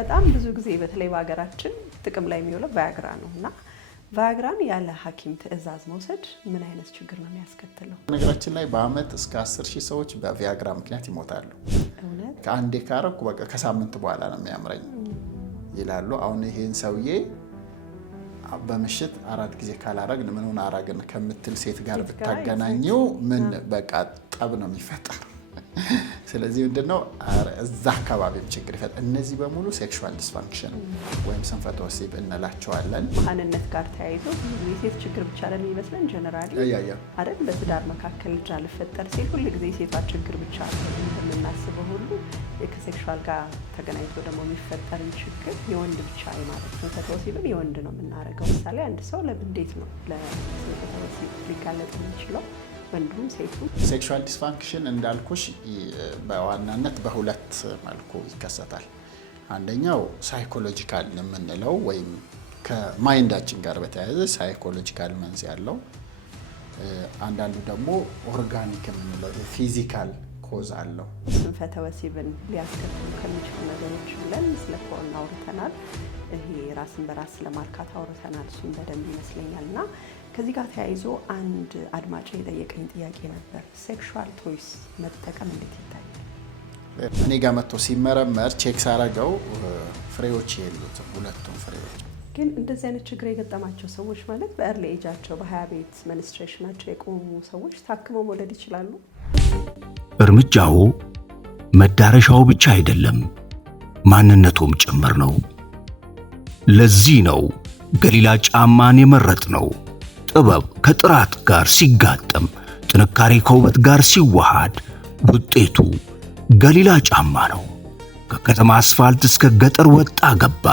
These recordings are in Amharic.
በጣም ብዙ ጊዜ በተለይ በሀገራችን ጥቅም ላይ የሚውለው ቫያግራ ነውና ቫያግራን ያለ ሐኪም ትዕዛዝ መውሰድ ምን አይነት ችግር ነው የሚያስከትለው? ነገራችን ላይ በአመት እስከ 10,000 ሰዎች በቪያግራ ምክንያት ይሞታሉ። እውነት ከአንዴ ካረኩ በቃ ከሳምንት በኋላ ነው የሚያምረኝ ይላሉ። አሁን ይሄን ሰውዬ በምሽት 4 ጊዜ ካላረግን ምን ሆነ አረግን ከምትል ሴት ጋር ብታገናኘው ምን በቃ ጠብ ነው የሚፈጠር። ስለዚህ ምንድነው እዛ አካባቢም ችግር ይፈጠር። እነዚህ በሙሉ ሴክሹዋል ዲስፋንክሽን ወይም ስንፈተ ወሲብ እንላቸዋለን። ማንነት ጋር ተያይዞ የሴት ችግር ብቻ አይደለም ይመስለን ጀነራሊ አይደል? በትዳር መካከል ልጅ አልፈጠር ሲል ሁሉ ጊዜ የሴቷ ችግር ብቻ እንደምናስበው ሁሉ ከሴክሹዋል ጋር ተገናኝቶ ደግሞ የሚፈጠር ችግር የወንድ ብቻ ማለት ነው። ስንፈተ ወሲብን የወንድ ነው የምናደርገው። ምሳሌ አንድ ሰው እንዴት ነው ለስንፈተ ወሲብ ሊጋለጥ የሚችለው? ወንዱም ሴቱ። ሴክሹዋል ዲስፋንክሽን እንዳልኩሽ በዋናነት በሁለት መልኩ ይከሰታል። አንደኛው ሳይኮሎጂካል የምንለው ወይም ከማይንዳችን ጋር በተያያዘ ሳይኮሎጂካል መንስኤ ያለው፣ አንዳንዱ ደግሞ ኦርጋኒክ የምንለው ፊዚካል ኮዝ አለው። ስንፈተ ወሲብን ሊያስከትሉ ከሚችሉ ነገሮች ብለን ስለ ፖርን አውርተናል። ይሄ ራስን በራስ ለማርካት አውርተናል። እሱም በደንብ ይመስለኛልና ከዚህ ጋር ተያይዞ አንድ አድማጭ የጠየቀኝ ጥያቄ ነበር። ሴክሹዋል ቶይስ መጠቀም እንዴት ይታያል? እኔ ጋር መጥቶ ሲመረመር ቼክ ሳረገው ፍሬዎች የሉትም፣ ሁለቱም ፍሬዎች። ግን እንደዚህ አይነት ችግር የገጠማቸው ሰዎች ማለት በእርሊ ኤጃቸው በ20 ቤት መንስትሬሽናቸው የቆሙ ሰዎች ታክመው መውለድ ይችላሉ? እርምጃው መዳረሻው ብቻ አይደለም፣ ማንነቱም ጭምር ነው። ለዚህ ነው ገሊላ ጫማን የመረጥ ነው። ጥበብ ከጥራት ጋር ሲጋጠም፣ ጥንካሬ ከውበት ጋር ሲዋሃድ ውጤቱ ገሊላ ጫማ ነው። ከከተማ አስፋልት እስከ ገጠር ወጣ ገባ፣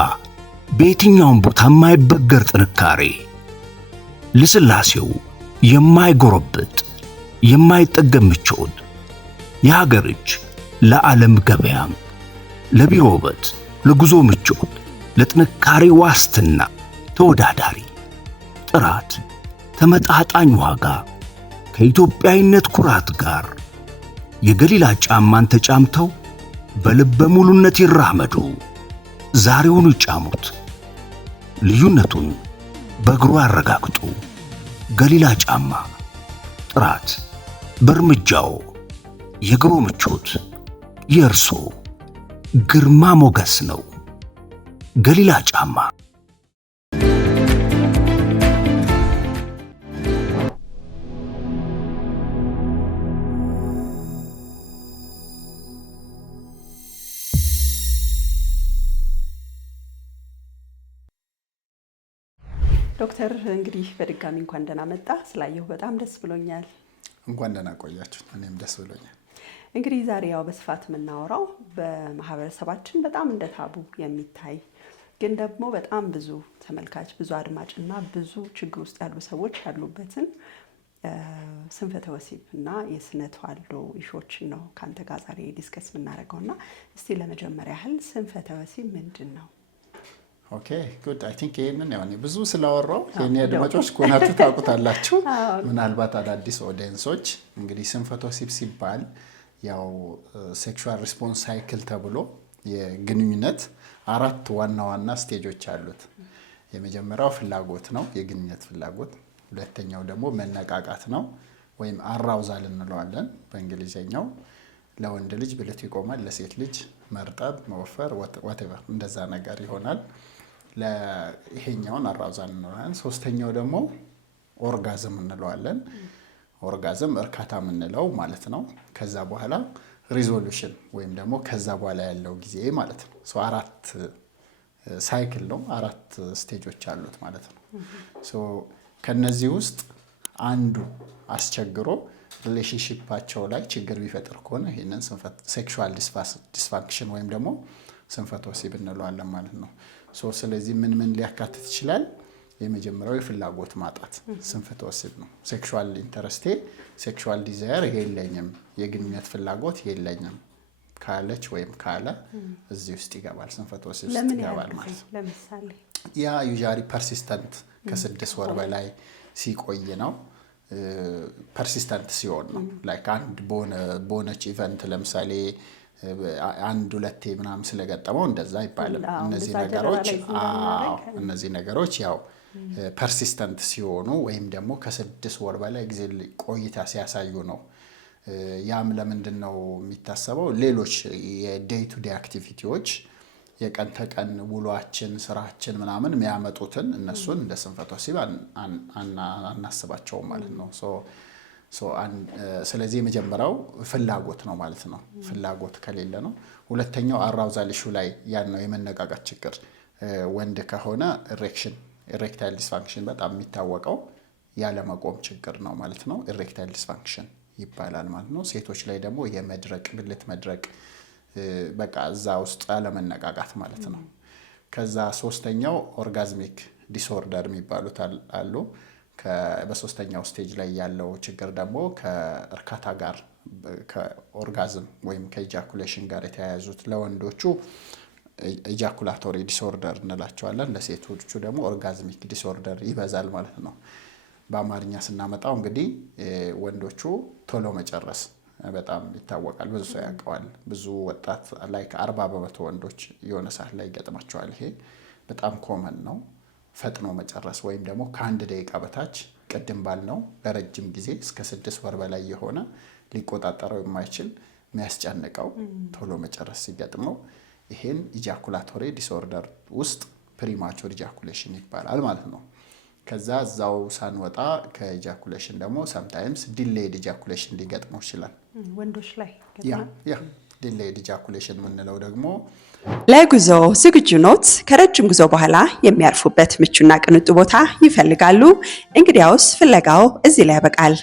በየትኛውም ቦታ የማይበገር ጥንካሬ፣ ልስላሴው የማይጎረብጥ የማይጠገም ምቾት፣ የሀገር እጅ ለዓለም ገበያም፣ ለቢሮ ውበት፣ ለጉዞ ምቾት፣ ለጥንካሬ ዋስትና ተወዳዳሪ ጥራት፣ ተመጣጣኝ ዋጋ ከኢትዮጵያዊነት ኩራት ጋር የገሊላ ጫማን ተጫምተው በልበ ሙሉነት ይራመዱ። ዛሬውኑ ይጫሙት፣ ልዩነቱን በእግሩ ያረጋግጡ። ገሊላ ጫማ ጥራት በእርምጃው፣ የእግሩ ምቾት የእርሶ ግርማ ሞገስ ነው። ገሊላ ጫማ። ዶክተር እንግዲህ በድጋሚ እንኳን ደህና መጣ። ስላየሁ በጣም ደስ ብሎኛል። እንኳን ደህና ቆያችሁ። እኔም ደስ ብሎኛል። እንግዲህ ዛሬ ያው በስፋት የምናወራው በማህበረሰባችን በጣም እንደ ታቡ የሚታይ ግን ደግሞ በጣም ብዙ ተመልካች፣ ብዙ አድማጭና ብዙ ችግር ውስጥ ያሉ ሰዎች ያሉበትን ስንፈተ ወሲብ እና የስነ ተዋልዶ ኢሾችን ነው ከአንተ ጋር ዛሬ ዲስከስ የምናደርገውና እስቲ ለመጀመሪያ ያህል ስንፈተ ወሲብ ምንድን ነው? ኦኬ ጉድ። አይ ቲንክ ይሄንን ያው ብዙ ስለወራው የኔ አድማጮች ኮናችሁ ታውቁታላችሁ። ምናልባት አዳዲስ ኦዲየንሶች እንግዲህ ስንፈተ ወሲብ ሲባል ያው ሴክሹዋል ሪስፖንስ ሳይክል ተብሎ የግንኙነት 4 ዋና ዋና ስቴጆች አሉት። የመጀመሪያው ፍላጎት ነው፣ የግንኙነት ፍላጎት። ሁለተኛው ደግሞ መነቃቃት ነው ወይም አራውዛል እንለዋለን በእንግሊዘኛው። ለወንድ ልጅ ብልቱ ይቆማል፣ ለሴት ልጅ መርጠብ፣ መወፈር whatever እንደዛ ነገር ይሆናል። ለይሄኛውን አራውዛል እንለዋለን። ሶስተኛው ደግሞ ኦርጋዝም እንለዋለን። ኦርጋዝም እርካታ የምንለው ማለት ነው። ከዛ በኋላ ሪዞሉሽን ወይም ደግሞ ከዛ በኋላ ያለው ጊዜ ማለት ነው። 4 ሳይክል ነው፣ 4 ስቴጆች አሉት ማለት ነው። ከነዚህ ውስጥ አንዱ አስቸግሮ ሪሌሽንሺፓቸው ላይ ችግር ቢፈጥር ከሆነ ይሄንን ሴክሹዋል ዲስፋንክሽን ወይም ደግሞ ስንፈተ ወሲብ እንለዋለን ማለት ነው። ስለዚህ ምን ሊያካትት ይችላል? የመጀመሪያው የፍላጎት ማጣት ስንፈተ ወሲብ ነው። ሴክሹዋል ኢንተረስቴ፣ ሴክሹዋል ዲዛየር የለኝም፣ የግንኙነት ፍላጎት የለኝም ካለች ወይም ካለ እዚህ ውስጥ ይገባል፣ ስንፈተ ወሲብ ውስጥ ይገባል ማለት ነው። ለምሳሌ ያ ዩዛሊ ፐርሲስተንት ከ6 ወር በላይ ሲቆይ ነው። ፐርሲስተንት ሲሆን ነው። ላይክ አንድ ቦነች ኢቨንት ለምሳሌ አንድ ሁለቴ ምናምን ስለገጠመው እንደዛ ይባላል። እነዚህ ነገሮች ያው ፐርሲስተንት ሲሆኑ ወይም ደግሞ ከ6 ወር በላይ ጊዜ ቆይታ ሲያሳዩ ነው። ያም ለምንድን ነው የሚታሰበው? ሌሎች የዴይ ቱ ዴይ አክቲቪቲዎች የቀን ተቀን ውሏችን ስራችን ምናምን የሚያመጡትን እነሱን እንደ ስንፈተ ወሲብ አናስባቸውም ማለት ነው። ስለዚህ የመጀመሪያው ፍላጎት ነው ማለት ነው። ፍላጎት ከሌለ ነው። ሁለተኛው አራውዛል ኢሹ ላይ ያለው የመነቃቃት ችግር ወንድ ከሆነ ኢሬክታይል ዲስፋንክሽን በጣም የሚታወቀው ያለመቆም ችግር ነው ማለት ነው። ኢሬክታይል ዲስፋንክሽን ይባላል ማለት ነው። ሴቶች ላይ ደግሞ የመድረቅ ብልት መድረቅ በቃ እዛ ውስጥ ያለመነቃቃት ማለት ነው። ከዛ ሶስተኛው ኦርጋዝሚክ ዲስኦርደር የሚባሉት አሉ። በሶስተኛው ስቴጅ ላይ ያለው ችግር ደግሞ ከእርካታ ጋር ከኦርጋዝም ወይም ከኢጃኩሌሽን ጋር የተያያዙት ለወንዶቹ ኢጃኩላቶሪ ዲስኦርደር እንላቸዋለን። ለሴቶቹ ደግሞ ኦርጋዝሚክ ዲስኦርደር ይበዛል ማለት ነው። በአማርኛ ስናመጣው እንግዲህ ወንዶቹ ቶሎ መጨረስ በጣም ይታወቃል። ብዙ ሰው ያውቀዋል። ብዙ ወጣት ላይ 40% ወንዶች የሆነ ሰዓት ላይ ይገጥማቸዋል። ይሄ በጣም ኮመን ነው። ፈጥኖ መጨረስ ወይም ደግሞ ከ1 ደቂቃ በታች ቅድም ባልነው ለረጅም ጊዜ እስከ 6 ወር በላይ የሆነ ሊቆጣጠረው የማይችል የሚያስጨንቀው ቶሎ መጨረስ ሲገጥመው ይሄን ኢጃኩላቶሪ ዲስኦርደር ውስጥ ፕሪማቹር ኢጃኩሌሽን ይባላል ማለት ነው። ከዛ እዛው ሳንወጣ ከኢጃኩሌሽን ደግሞ ሰምታይምስ ዲሌይድ ኢጃኩሌሽን ሊገጥመው ይችላል ወንዶች ላይ። ዲሌይድ ኢጃኩሌሽን የምንለው ደግሞ ለጉዞ ዝግጁ ኖት? ከረጅም ጉዞ በኋላ የሚያርፉበት ምቹና ቅንጡ ቦታ ይፈልጋሉ? እንግዲያውስ ፍለጋው እዚህ ላይ ያበቃል።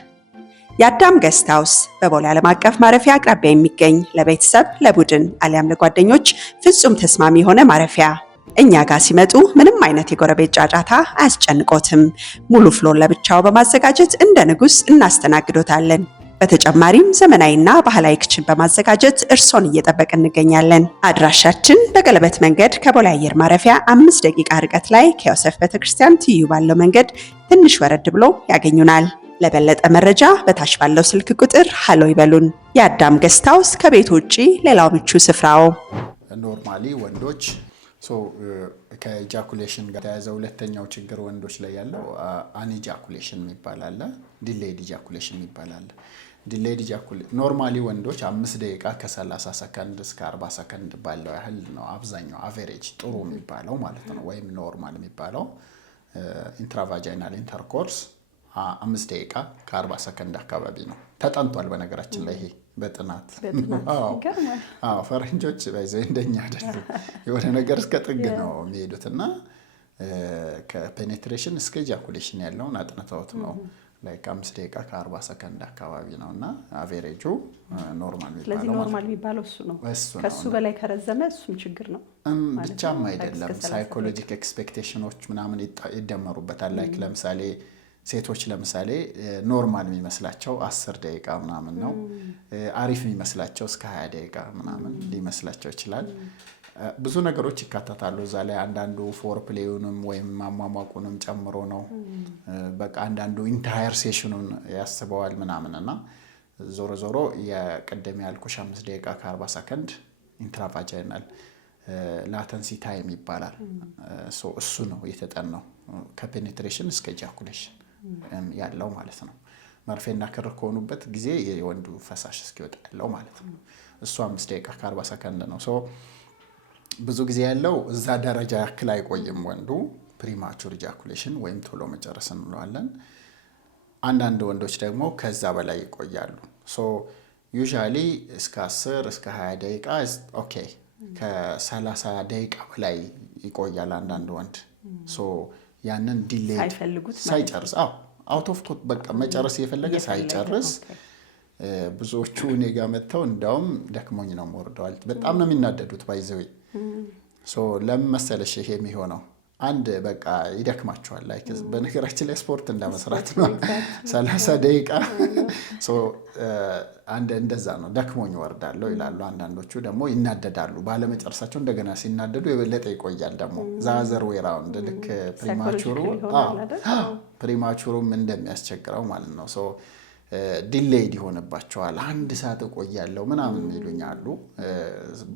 የአዳም ጌስት ሃውስ በቦሌ ዓለም አቀፍ ማረፊያ አቅራቢያ የሚገኝ ለቤተሰብ፣ ለቡድን አሊያም ለጓደኞች ፍጹም ተስማሚ የሆነ ማረፊያ። እኛ ጋር ሲመጡ ምንም አይነት የጎረቤት ጫጫታ አያስጨንቆትም። ሙሉ ፍሎር ለብቻው በማዘጋጀት እንደ ንጉስ እናስተናግዶታለን። በተጨማሪም ዘመናዊና ባህላዊ ክችን በማዘጋጀት እርሶን እየጠበቅን እንገኛለን። አድራሻችን በቀለበት መንገድ ከቦሌ አየር ማረፊያ 5 ደቂቃ ርቀት ላይ ከዮሴፍ ቤተክርስቲያን ትይዩ ባለው መንገድ ትንሽ ወረድ ብሎ ያገኙናል። ለበለጠ መረጃ በታች ባለው ስልክ ቁጥር ሃሎ ይበሉን። የአዳም ጌስት ሃውስ ከቤት ውጪ ሌላው ምቹ ስፍራው። ኖርማሊ ወንዶች ከኢጃኩሌሽን ጋር የተያዘ ሁለተኛው ችግር ወንዶች ላይ ያለው አንኢጃኩሌሽን የሚባል አለ። ዲሌይድ ኢጃኩሌሽን የሚባል አለ። ዲሌይድ ኢጃኩሌሽን ኖርማሊ ወንዶች 5 ደቂቃ ከ30 ሰከንድ እስከ 40 ሰከንድ ባለው ያህል ነው አብዛኛው አቨሬጅ ጥሩ የሚባለው ማለት ነው። ወይም ኖርማል የሚባለው ኢንትራቫጃይናል ኢንተርኮርስ 5 ደቂቃ ከ40 ሰከንድ አካባቢ ነው። ተጠንቷል በነገራችን ላይ ይሄ በጥናት። ፈረንጆች ባይዘው እንደኛ አይደሉ። የሆነ ነገር እስከ ጥግ ነው የሚሄዱትና ከፔኔትሬሽን እስከ ኢጃኩሌሽን ያለውን አጥንተውት ነው ላይክ 5 ደቂቃ ከ40 ሰከንድ አካባቢ ነውና አቨሬጁ ኖርማል የሚባለው። ስለዚህ ኖርማል የሚባለው እሱ ነው። ከሱ በላይ ከረዘመ እሱም ችግር ነው ብቻም አይደለም። ሳይኮሎጂክ ኤክስፔክቴሽኖች ምናምን ይደመሩበታል። ላይክ ለምሳሌ ሴቶች ለምሳሌ ኖርማል የሚመስላቸው 10 ደቂቃ ምናምን ነው። አሪፍ የሚመስላቸው እስከ 20 ደቂቃ ምናምን ሊመስላቸው ይችላል። ብዙ ነገሮች ይካተታሉ እዛ ላይ። አንዳንዱ ፎር ፕሌዩንም ወይም ማሟሟቁንም ጨምሮ ነው። በቃ አንዳንዱ ኢንታየር ሴሽኑን ያስበዋል ምናምንና ዞሮ ዞሮ የቀደም ያልኩሽ 5 ደቂቃ ከ40 ሰከንድ ኢንትራቫጃይናል ላተንሲ ታይም ይባላል። እሱ ነው የተጠናው ከፔኔትሬሽን እስከ ኢጃኩሌሽን ያለው ማለት ነው። መርፌና ክር ከሆኑበት ጊዜ የወንዱ ፈሳሽ እስኪወጣ ያለው ማለት ነው። እሱ 5 ደቂቃ ከ40 ሰከንድ ነው። ብዙ ጊዜ ያለው እዛ ደረጃ ያክል አይቆይም ወንዱ። ፕሪማቹር ኢጃኩሌሽን ወይም ቶሎ መጨረስ እንለዋለን። አንዳንድ ወንዶች ደግሞ ከዛ በላይ ይቆያሉ። ዩዥዋሊ እስከ 10 እስከ 20 ደቂቃ ኦኬ። ከ30 ደቂቃ በላይ ይቆያል አንዳንድ ወንድ። ያንን ዲሌይ ሳይጨርስ አውት ኦፍ ኮት በቃ መጨረስ የፈለገ ሳይጨርስ ብዙዎቹ እኔ ጋር መጥተው እንዳውም ደክሞኝ ነው ወርደዋል። በጣም ነው የሚናደዱት ባይዘው። ለምን መሰለሽ ይሄ የሚሆነው አንድ በቃ ይደክማቸዋል። ላይክ በነገራችን ላይ ስፖርት እንደመስራት ነው 30 ደቂቃ አንድ እንደዛ ነው። ደክሞኝ ወርዳለሁ ይላሉ። አንዳንዶቹ ደግሞ ይናደዳሉ ባለመጨረሳቸው። እንደገና ሲናደዱ የበለጠ ይቆያል ደግሞ ዛዘር ወይ ራውንድ ልክ ፕሪማቹሩም እንደሚያስቸግረው ማለት ነው። ዲሌይድ ይሆንባቸዋል። 1 ሰዓት እቆያለሁ ምናምን ይሉኛሉ።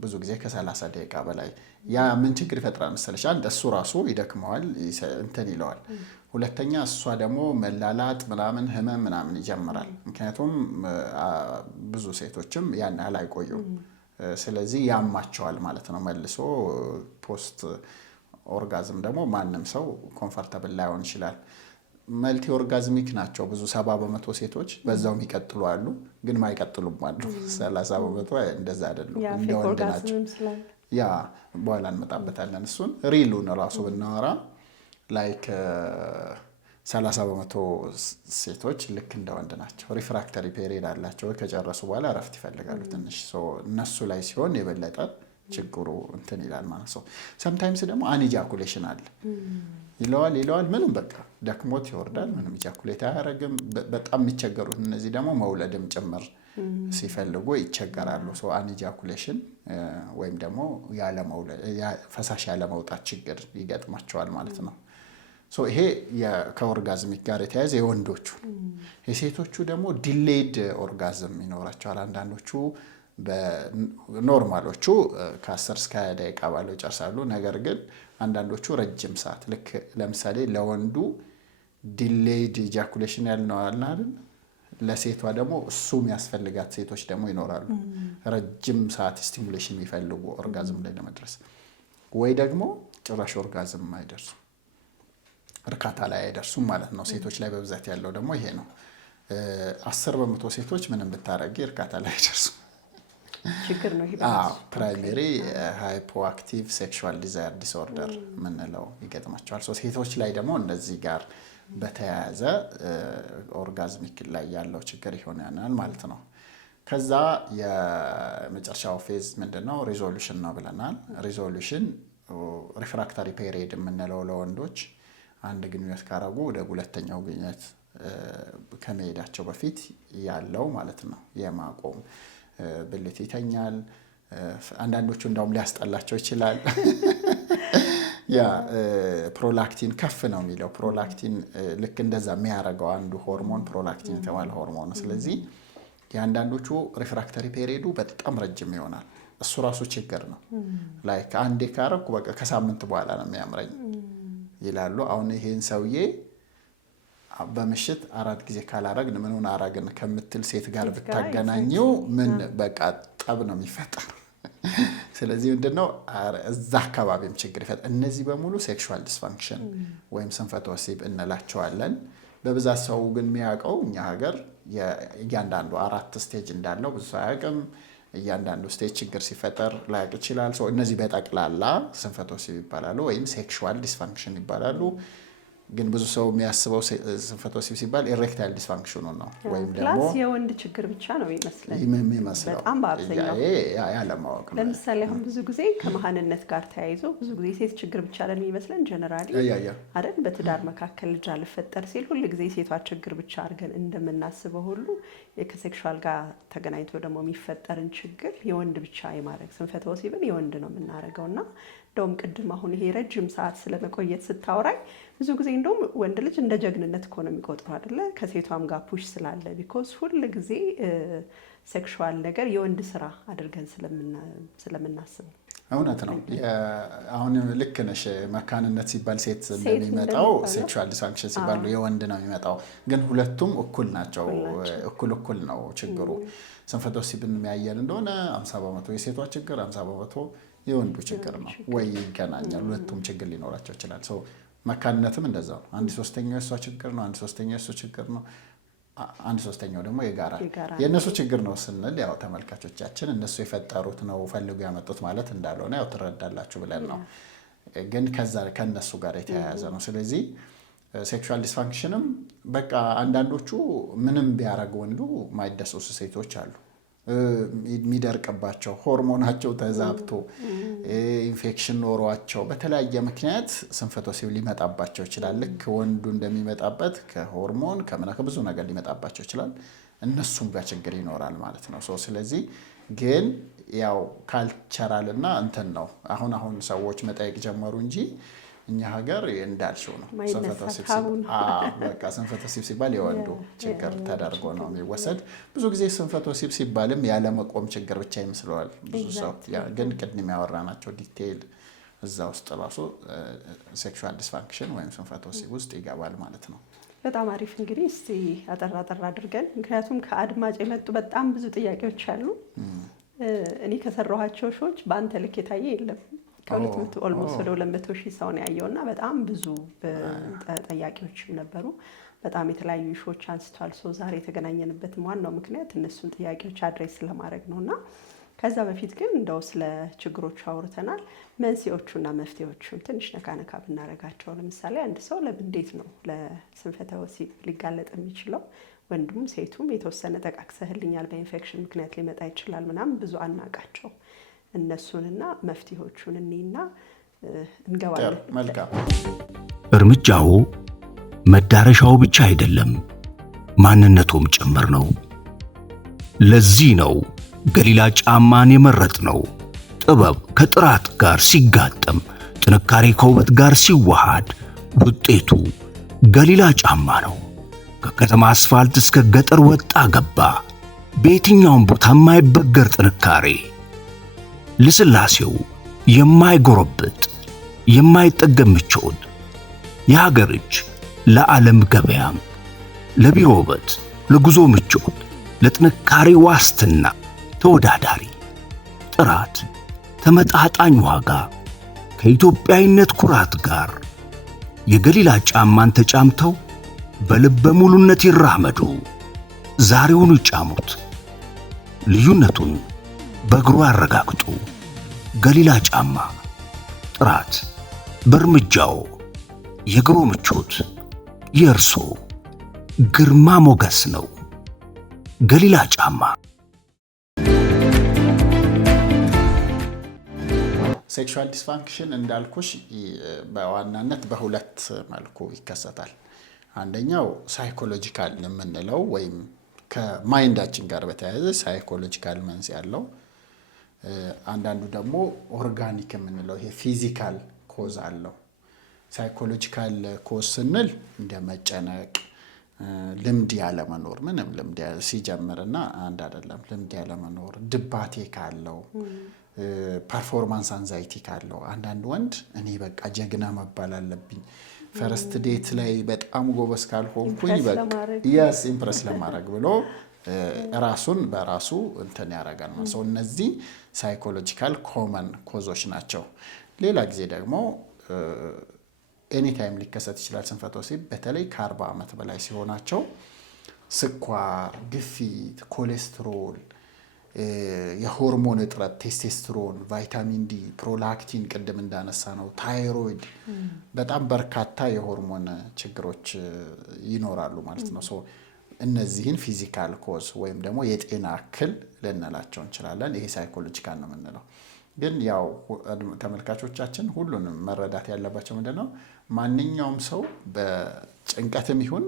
ብዙ ጊዜ ከ30 ደቂቃ በላይ ያ ምን ችግር ይፈጥራል መሰለሽ? አንድ እሱ ራሱ ይደክመዋል እንትን ይለዋል። ሁለተኛ እሷ ደግሞ መላላጥ ምናምን ህመም ምናምን ይጀምራል። ምክንያቱም ብዙ ሴቶችም ያን ያህል አይቆዩም። ስለዚህ ያማቸዋል ማለት ነው መልሶ። ፖስት ኦርጋዝም ደግሞ ማንም ሰው ኮምፈርተብል ላይሆን ይችላል። መልቲ ኦርጋዝሚክ ናቸው ብዙ 70% ሴቶች በዛው የሚቀጥሉ አሉ፣ ግን ማይቀጥሉም አሉ። 30% እንደዛ አይደሉም፣ እንደ ወንድ ናቸው። ያ በኋላ እንመጣበታለን እሱን። ሪሉን ራሱ ብናወራ ላይክ 30% ሴቶች ልክ እንደ ወንድ ናቸው። ሪፍራክተሪ ፔሪድ አላቸው፣ ከጨረሱ በኋላ እረፍት ይፈልጋሉ ትንሽ። እነሱ ላይ ሲሆን የበለጠ ችግሩ እንትን ይላል ማለት ነው። ሰምታይምስ ደግሞ አንኢጃኩሌሽን አለ ይለዋል ምንም በቃ ደክሞት ይወርዳል፣ ምንም ኢጃኩሌት አያደርግም። በጣም የሚቸገሩት እነዚህ ደግሞ መውለድም ጭምር ሲፈልጉ ይቸገራሉ። አንኢጃኩሌሽን ወይም ደግሞ ፈሳሽ ያለመውጣት ችግር ይገጥማቸዋል ማለት ነው። ይሄ ከኦርጋዝሚክ ጋር የተያያዘ የወንዶቹ። የሴቶቹ ደግሞ ዲሌይድ ኦርጋዝም ይኖራቸዋል። አንዳንዶቹ በኖርማሎቹ ከ10 እስከ 20 ደቂቃ ባለው ይጨርሳሉ። ነገር ግን አንዳንዶቹ ረጅም ሰዓት፣ ልክ ለምሳሌ ለወንዱ ዲሌይድ ኢጃኩሌሽን ያልነው አለ አይደል? ለሴቷ ደግሞ እሱ የሚያስፈልጋት ሴቶች ደግሞ ይኖራሉ። ረጅም ሰዓት ስቲሙሌሽን የሚፈልጉ ኦርጋዝም ላይ ለመድረስ፣ ወይ ደግሞ ጭራሽ ኦርጋዝም አይደርሱ፣ እርካታ ላይ አይደርሱም ማለት ነው። ሴቶች ላይ በብዛት ያለው ደግሞ ይሄ ነው። 10% ሴቶች ምንም ብታረጊ እርካታ ላይ አይደርሱም። ችግር ነው ይሄ። ፕራይሜሪ ሃይፖአክቲቭ ሴክሹዋል ዲዛየር ዲስኦርደር ምንለው ይገጥማቸዋል። ሴቶች ላይ ደግሞ እነዚህ ጋር በተያያዘ ኦርጋዝሚክ ላይ ያለው ችግር ይሆናል ማለት ነው። ከዛ የመጨረሻው ፌዝ ምንድነው? ሪዞሉሽን ነው ብለናል። ሪዞሉሽን ሪፍራክታሪ ፔሪድ የምንለው ለወንዶች አንድ ግንኙነት ካረጉ ወደ ሁለተኛው ግንኙነት ከመሄዳቸው በፊት ያለው ማለት ነው የማቆም ብልት ይተኛል። አንዳንዶቹ እንዳውም ሊያስጠላቸው ይችላል። ያ ፕሮላክቲን ከፍ ነው የሚለው። ፕሮላክቲን ልክ እንደዛ የሚያደርገው አንዱ ሆርሞን ፕሮላክቲን የተባለ ሆርሞን። ስለዚህ የአንዳንዶቹ ሪፍራክተሪ ፔሪዱ በጣም ረጅም ይሆናል። እሱ ራሱ ችግር ነው። ላይክ አንዴ ካረኩ በቃ ከሳምንት በኋላ ነው የሚያምረኝ ይላሉ። አሁን ይሄን ሰውዬ በምሽት 4 ጊዜ ካላረግን ምኑን አረግን ከምትል ሴት ጋር ብታገናኘው ምን በቃ ጠብ ነው የሚፈጠር። ስለዚህ ምንድነው እዛ አካባቢም ችግር ይፈጠር። እነዚህ በሙሉ ሴክሹዋል ዲስፋንክሽን ወይም ስንፈተ ወሲብ እንላቸዋለን። በብዛት ሰው ግን የሚያውቀው እኛ ሀገር እያንዳንዱ 4 ስቴጅ እንዳለው ብዙ አያውቅም። እያንዳንዱ ስቴጅ ችግር ሲፈጠር ላያውቅ ይችላል። እነዚህ በጠቅላላ ስንፈተ ወሲብ ይባላሉ ወይም ሴክሹዋል ዲስፋንክሽን ይባላሉ። ግን ብዙ ሰው የሚያስበው ስንፈተ ወሲብ ሲባል ኢሬክታይል ዲስፋንክሽኑ ነው ወይም ደግሞ የወንድ ችግር ብቻ ነው የሚመስለው። በጣም በአብዛኛው ያለማወቅ ነው። ለምሳሌ አሁን ብዙ ጊዜ ከመሃንነት ጋር ተያይዞ ብዙ ጊዜ ሴት ችግር ብቻ ነው የሚመስለን ጀነራሊ አይደል? በትዳር መካከል ልጅ አልፈጠር ሲል ሁሉ ጊዜ ሴቷ ችግር ብቻ አድርገን እንደምናስበው ሁሉ ከሴክሹዋል ጋር ተገናኝቶ ደግሞ የሚፈጠርን ችግር የወንድ ብቻ የማድረግ ስንፈተ ወሲብን የወንድ ነው የምናደርገውና እንደውም ቅድም አሁን ይሄ ረጅም ሰዓት ስለመቆየት ስታወራኝ ብዙ ጊዜ እንደውም ወንድ ልጅ እንደ ጀግንነት እኮ ነው የሚቆጥረው አይደለ? ከሴቷም ጋር ፑሽ ስላለ ቢኮዝ ሁል ጊዜ ሴክሹዋል ነገር የወንድ ስራ አድርገን ስለምናስበው። እውነት ነው። አሁን ልክ ነሽ። መካንነት ሲባል ሴት እንደሚመጣው ሴክሹዋል ዲስፋንክሽን ሲባል የወንድ ነው የሚመጣው። ግን ሁለቱም እኩል ናቸው። እኩል ነው ችግሩ። ስንፈተ ወሲብን የሚያየን እንደሆነ 50% የሴቷ ችግር 50% የወንዱ ችግር ነው ወይ ይገናኛል። ሁለቱም ችግር ሊኖራቸው ይችላል። መካንነትም እንደዛ ነው። 1/3 የእሷ ችግር ነው፣ 1/3 የእሱ ችግር ነው፣ 1/3 ደግሞ የጋራ የእነሱ ችግር ነው ስንል ያው ተመልካቾቻችን እነሱ የፈጠሩት ነው ፈልጉ ያመጡት ማለት እንዳልሆነ ያው ትረዳላችሁ ብለን ነው። ግን ከነሱ ጋር የተያያዘ ነው። ስለዚህ ሴክሹዋል ዲስፋንክሽንም በቃ አንዳንዶቹ ምንም ቢያረግ ወንዱ ማይደሰሱ ሴቶች አሉ። የሚደርቅባቸው ሆርሞናቸው ተዛብቶ ኢንፌክሽን ኖሯቸው በተለያየ ምክንያት ስንፈተ ወሲብ ሊመጣባቸው ይችላል። ልክ ወንዱ እንደሚመጣበት ከሆርሞን ከብዙ ነገር ሊመጣባቸው ይችላል። እነሱም ጋር ችግር ይኖራል ማለት ነው። ስለዚህ ግን ያው ካልቸራልና እንትን ነው። አሁን ሰዎች መጠየቅ ጀመሩ እንጂ እኛ ሀገር እንዳልሽው ነው ስንፈተ ወሲብ ሲባል የወንዱ ችግር ተደርጎ ነው የሚወሰድ። ብዙ ጊዜ ስንፈተ ወሲብ ሲባልም ያለመቆም ችግር ብቻ ይመስለዋል ብዙ ሰው። ግን ቅድም ያወራናቸው ዲቴይል እዛ ውስጥ ራሱ ሴክሹዋል ዲስፋንክሽን ወይም ስንፈተ ወሲብ ውስጥ ይገባል ማለት ነው። በጣም አሪፍ። እንግዲህ እስቲ አጠራ አድርገን ምክንያቱም ከአድማጭ የመጡ በጣም ብዙ ጥያቄዎች አሉ። እኔ ከሰራኋቸው ሾዎች በአንተ ልክ የታየ የለም። ከ200 ኦልሞስት ወደ 200 ሺህ ሰው ነው ያየውና በጣም ብዙ ጥያቄዎችም ነበሩ። በጣም የተለያዩ ሾዎች አንስቷል። ሶ ዛሬ የተገናኘንበትም ዋናው ምክንያት እነሱን ጥያቄዎች አድሬስ ለማድረግ ነውና ከዛ በፊት ግን እንደው ስለ ችግሮቹ አውርተናል። መንስኤዎቹና መፍትሄዎቹን ትንሽ ነካ ብናረጋቸው፣ ለምሳሌ አንድ ሰው እንዴት ነው ለስንፈተ ወሲብ ሊጋለጥ የሚችለው? ወንዱም ሴቱም የተወሰነ ጠቃቅሰህልኛል፣ በኢንፌክሽን ምክንያት ሊመጣ ይችላል ምናምን ብዙ አናቃቸው። እነሱንና መፍትሄዎቹን እኔና እንገባለን። መልካም። እርምጃው መዳረሻው ብቻ አይደለም ማንነቱም ጭምር ነው። ለዚህ ነው ገሊላ ጫማን የመረጥ ነው። ጥበብ ከጥራት ጋር ሲጋጠም፣ ጥንካሬ ከውበት ጋር ሲዋሃድ ውጤቱ ገሊላ ጫማ ነው። ከከተማ አስፋልት እስከ ገጠር ወጣ ገባ፣ በየትኛውም ቦታ የማይበገር ጥንካሬ፣ ልስላሴው የማይጎረብጥ የማይጠገም ምቾት፣ የሀገር እጅ ለዓለም ገበያም፣ ለቢሮ ውበት፣ ለጉዞ ምቾት፣ ለጥንካሬ ዋስትና ተወዳዳሪ፣ ጥራት፣ ተመጣጣኝ ዋጋ፣ ከኢትዮጵያዊነት ኩራት ጋር የገሊላ ጫማን ተጫምተው በልበ ሙሉነት ይራመዱ። ዛሬውኑ ይጫሙት፣ ልዩነቱን በእግሩ ያረጋግጡ። ገሊላ ጫማ፣ ጥራት በእርምጃው፣ የእግሮ ምቾት የእርሶ ግርማ ሞገስ ነው። ገሊላ ጫማ። ሴክሹዋል ዲስፋንክሽን እንዳልኩሽ በዋናነት በሁለት መልኩ ይከሰታል። አንደኛው ሳይኮሎጂካል የምንለው ወይም ከማይንዳችን ጋር በተያያዘ ሳይኮሎጂካል መንስኤ ያለው፣ አንዳንዱ ደግሞ ኦርጋኒክ የምንለው ይሄ ፊዚካል ኮዝ አለው። ሳይኮሎጂካል ኮዝ ስንል እንደ መጨነቅ፣ ልምድ ያለመኖር፣ ምንም ልምድ ሲጀምርና አንድ አይደለም፣ ልምድ ያለመኖር፣ ድባቴ ካለው፣ ፐርፎርማንስ አንዛይቲ ካለው። አንዳንድ ወንድ እኔ በቃ ጀግና መባል አለብኝ፣ ፈርስት ዴት ላይ በጣም ጎበዝ ካልሆንኩኝ በቃ ኢምፕረስ ለማድረግ ብሎ ራሱን በራሱ እንትን ያደርጋል ማለት ነው። እነዚህ ሳይኮሎጂካል ኮመን ኮዞች ናቸው። ሌላ ጊዜ ደግሞ ኤኒታይም ሊከሰት ይችላል ስንፈተ ወሲብ። በተለይ ከ40 ዓመት በላይ ሲሆናቸው ስኳር፣ ግፊት፣ ኮሌስትሮል፣ የሆርሞን እጥረት፣ ቴስቴስትሮን፣ ቫይታሚን ዲ፣ ፕሮላክቲን ቅድም እንዳነሳ ነው፣ ታይሮይድ፣ በጣም በርካታ የሆርሞን ችግሮች ይኖራሉ ማለት ነው። እነዚህን ፊዚካል ኮዝ ወይም ደግሞ የጤና እክል ልንላቸው እንችላለን። ይሄ ሳይኮሎጂካል ነው የምንለው። ግን ያው ተመልካቾቻችን ሁሉንም መረዳት ያለባቸው ምንድነው፣ ማንኛውም ሰው በጭንቀትም ይሁን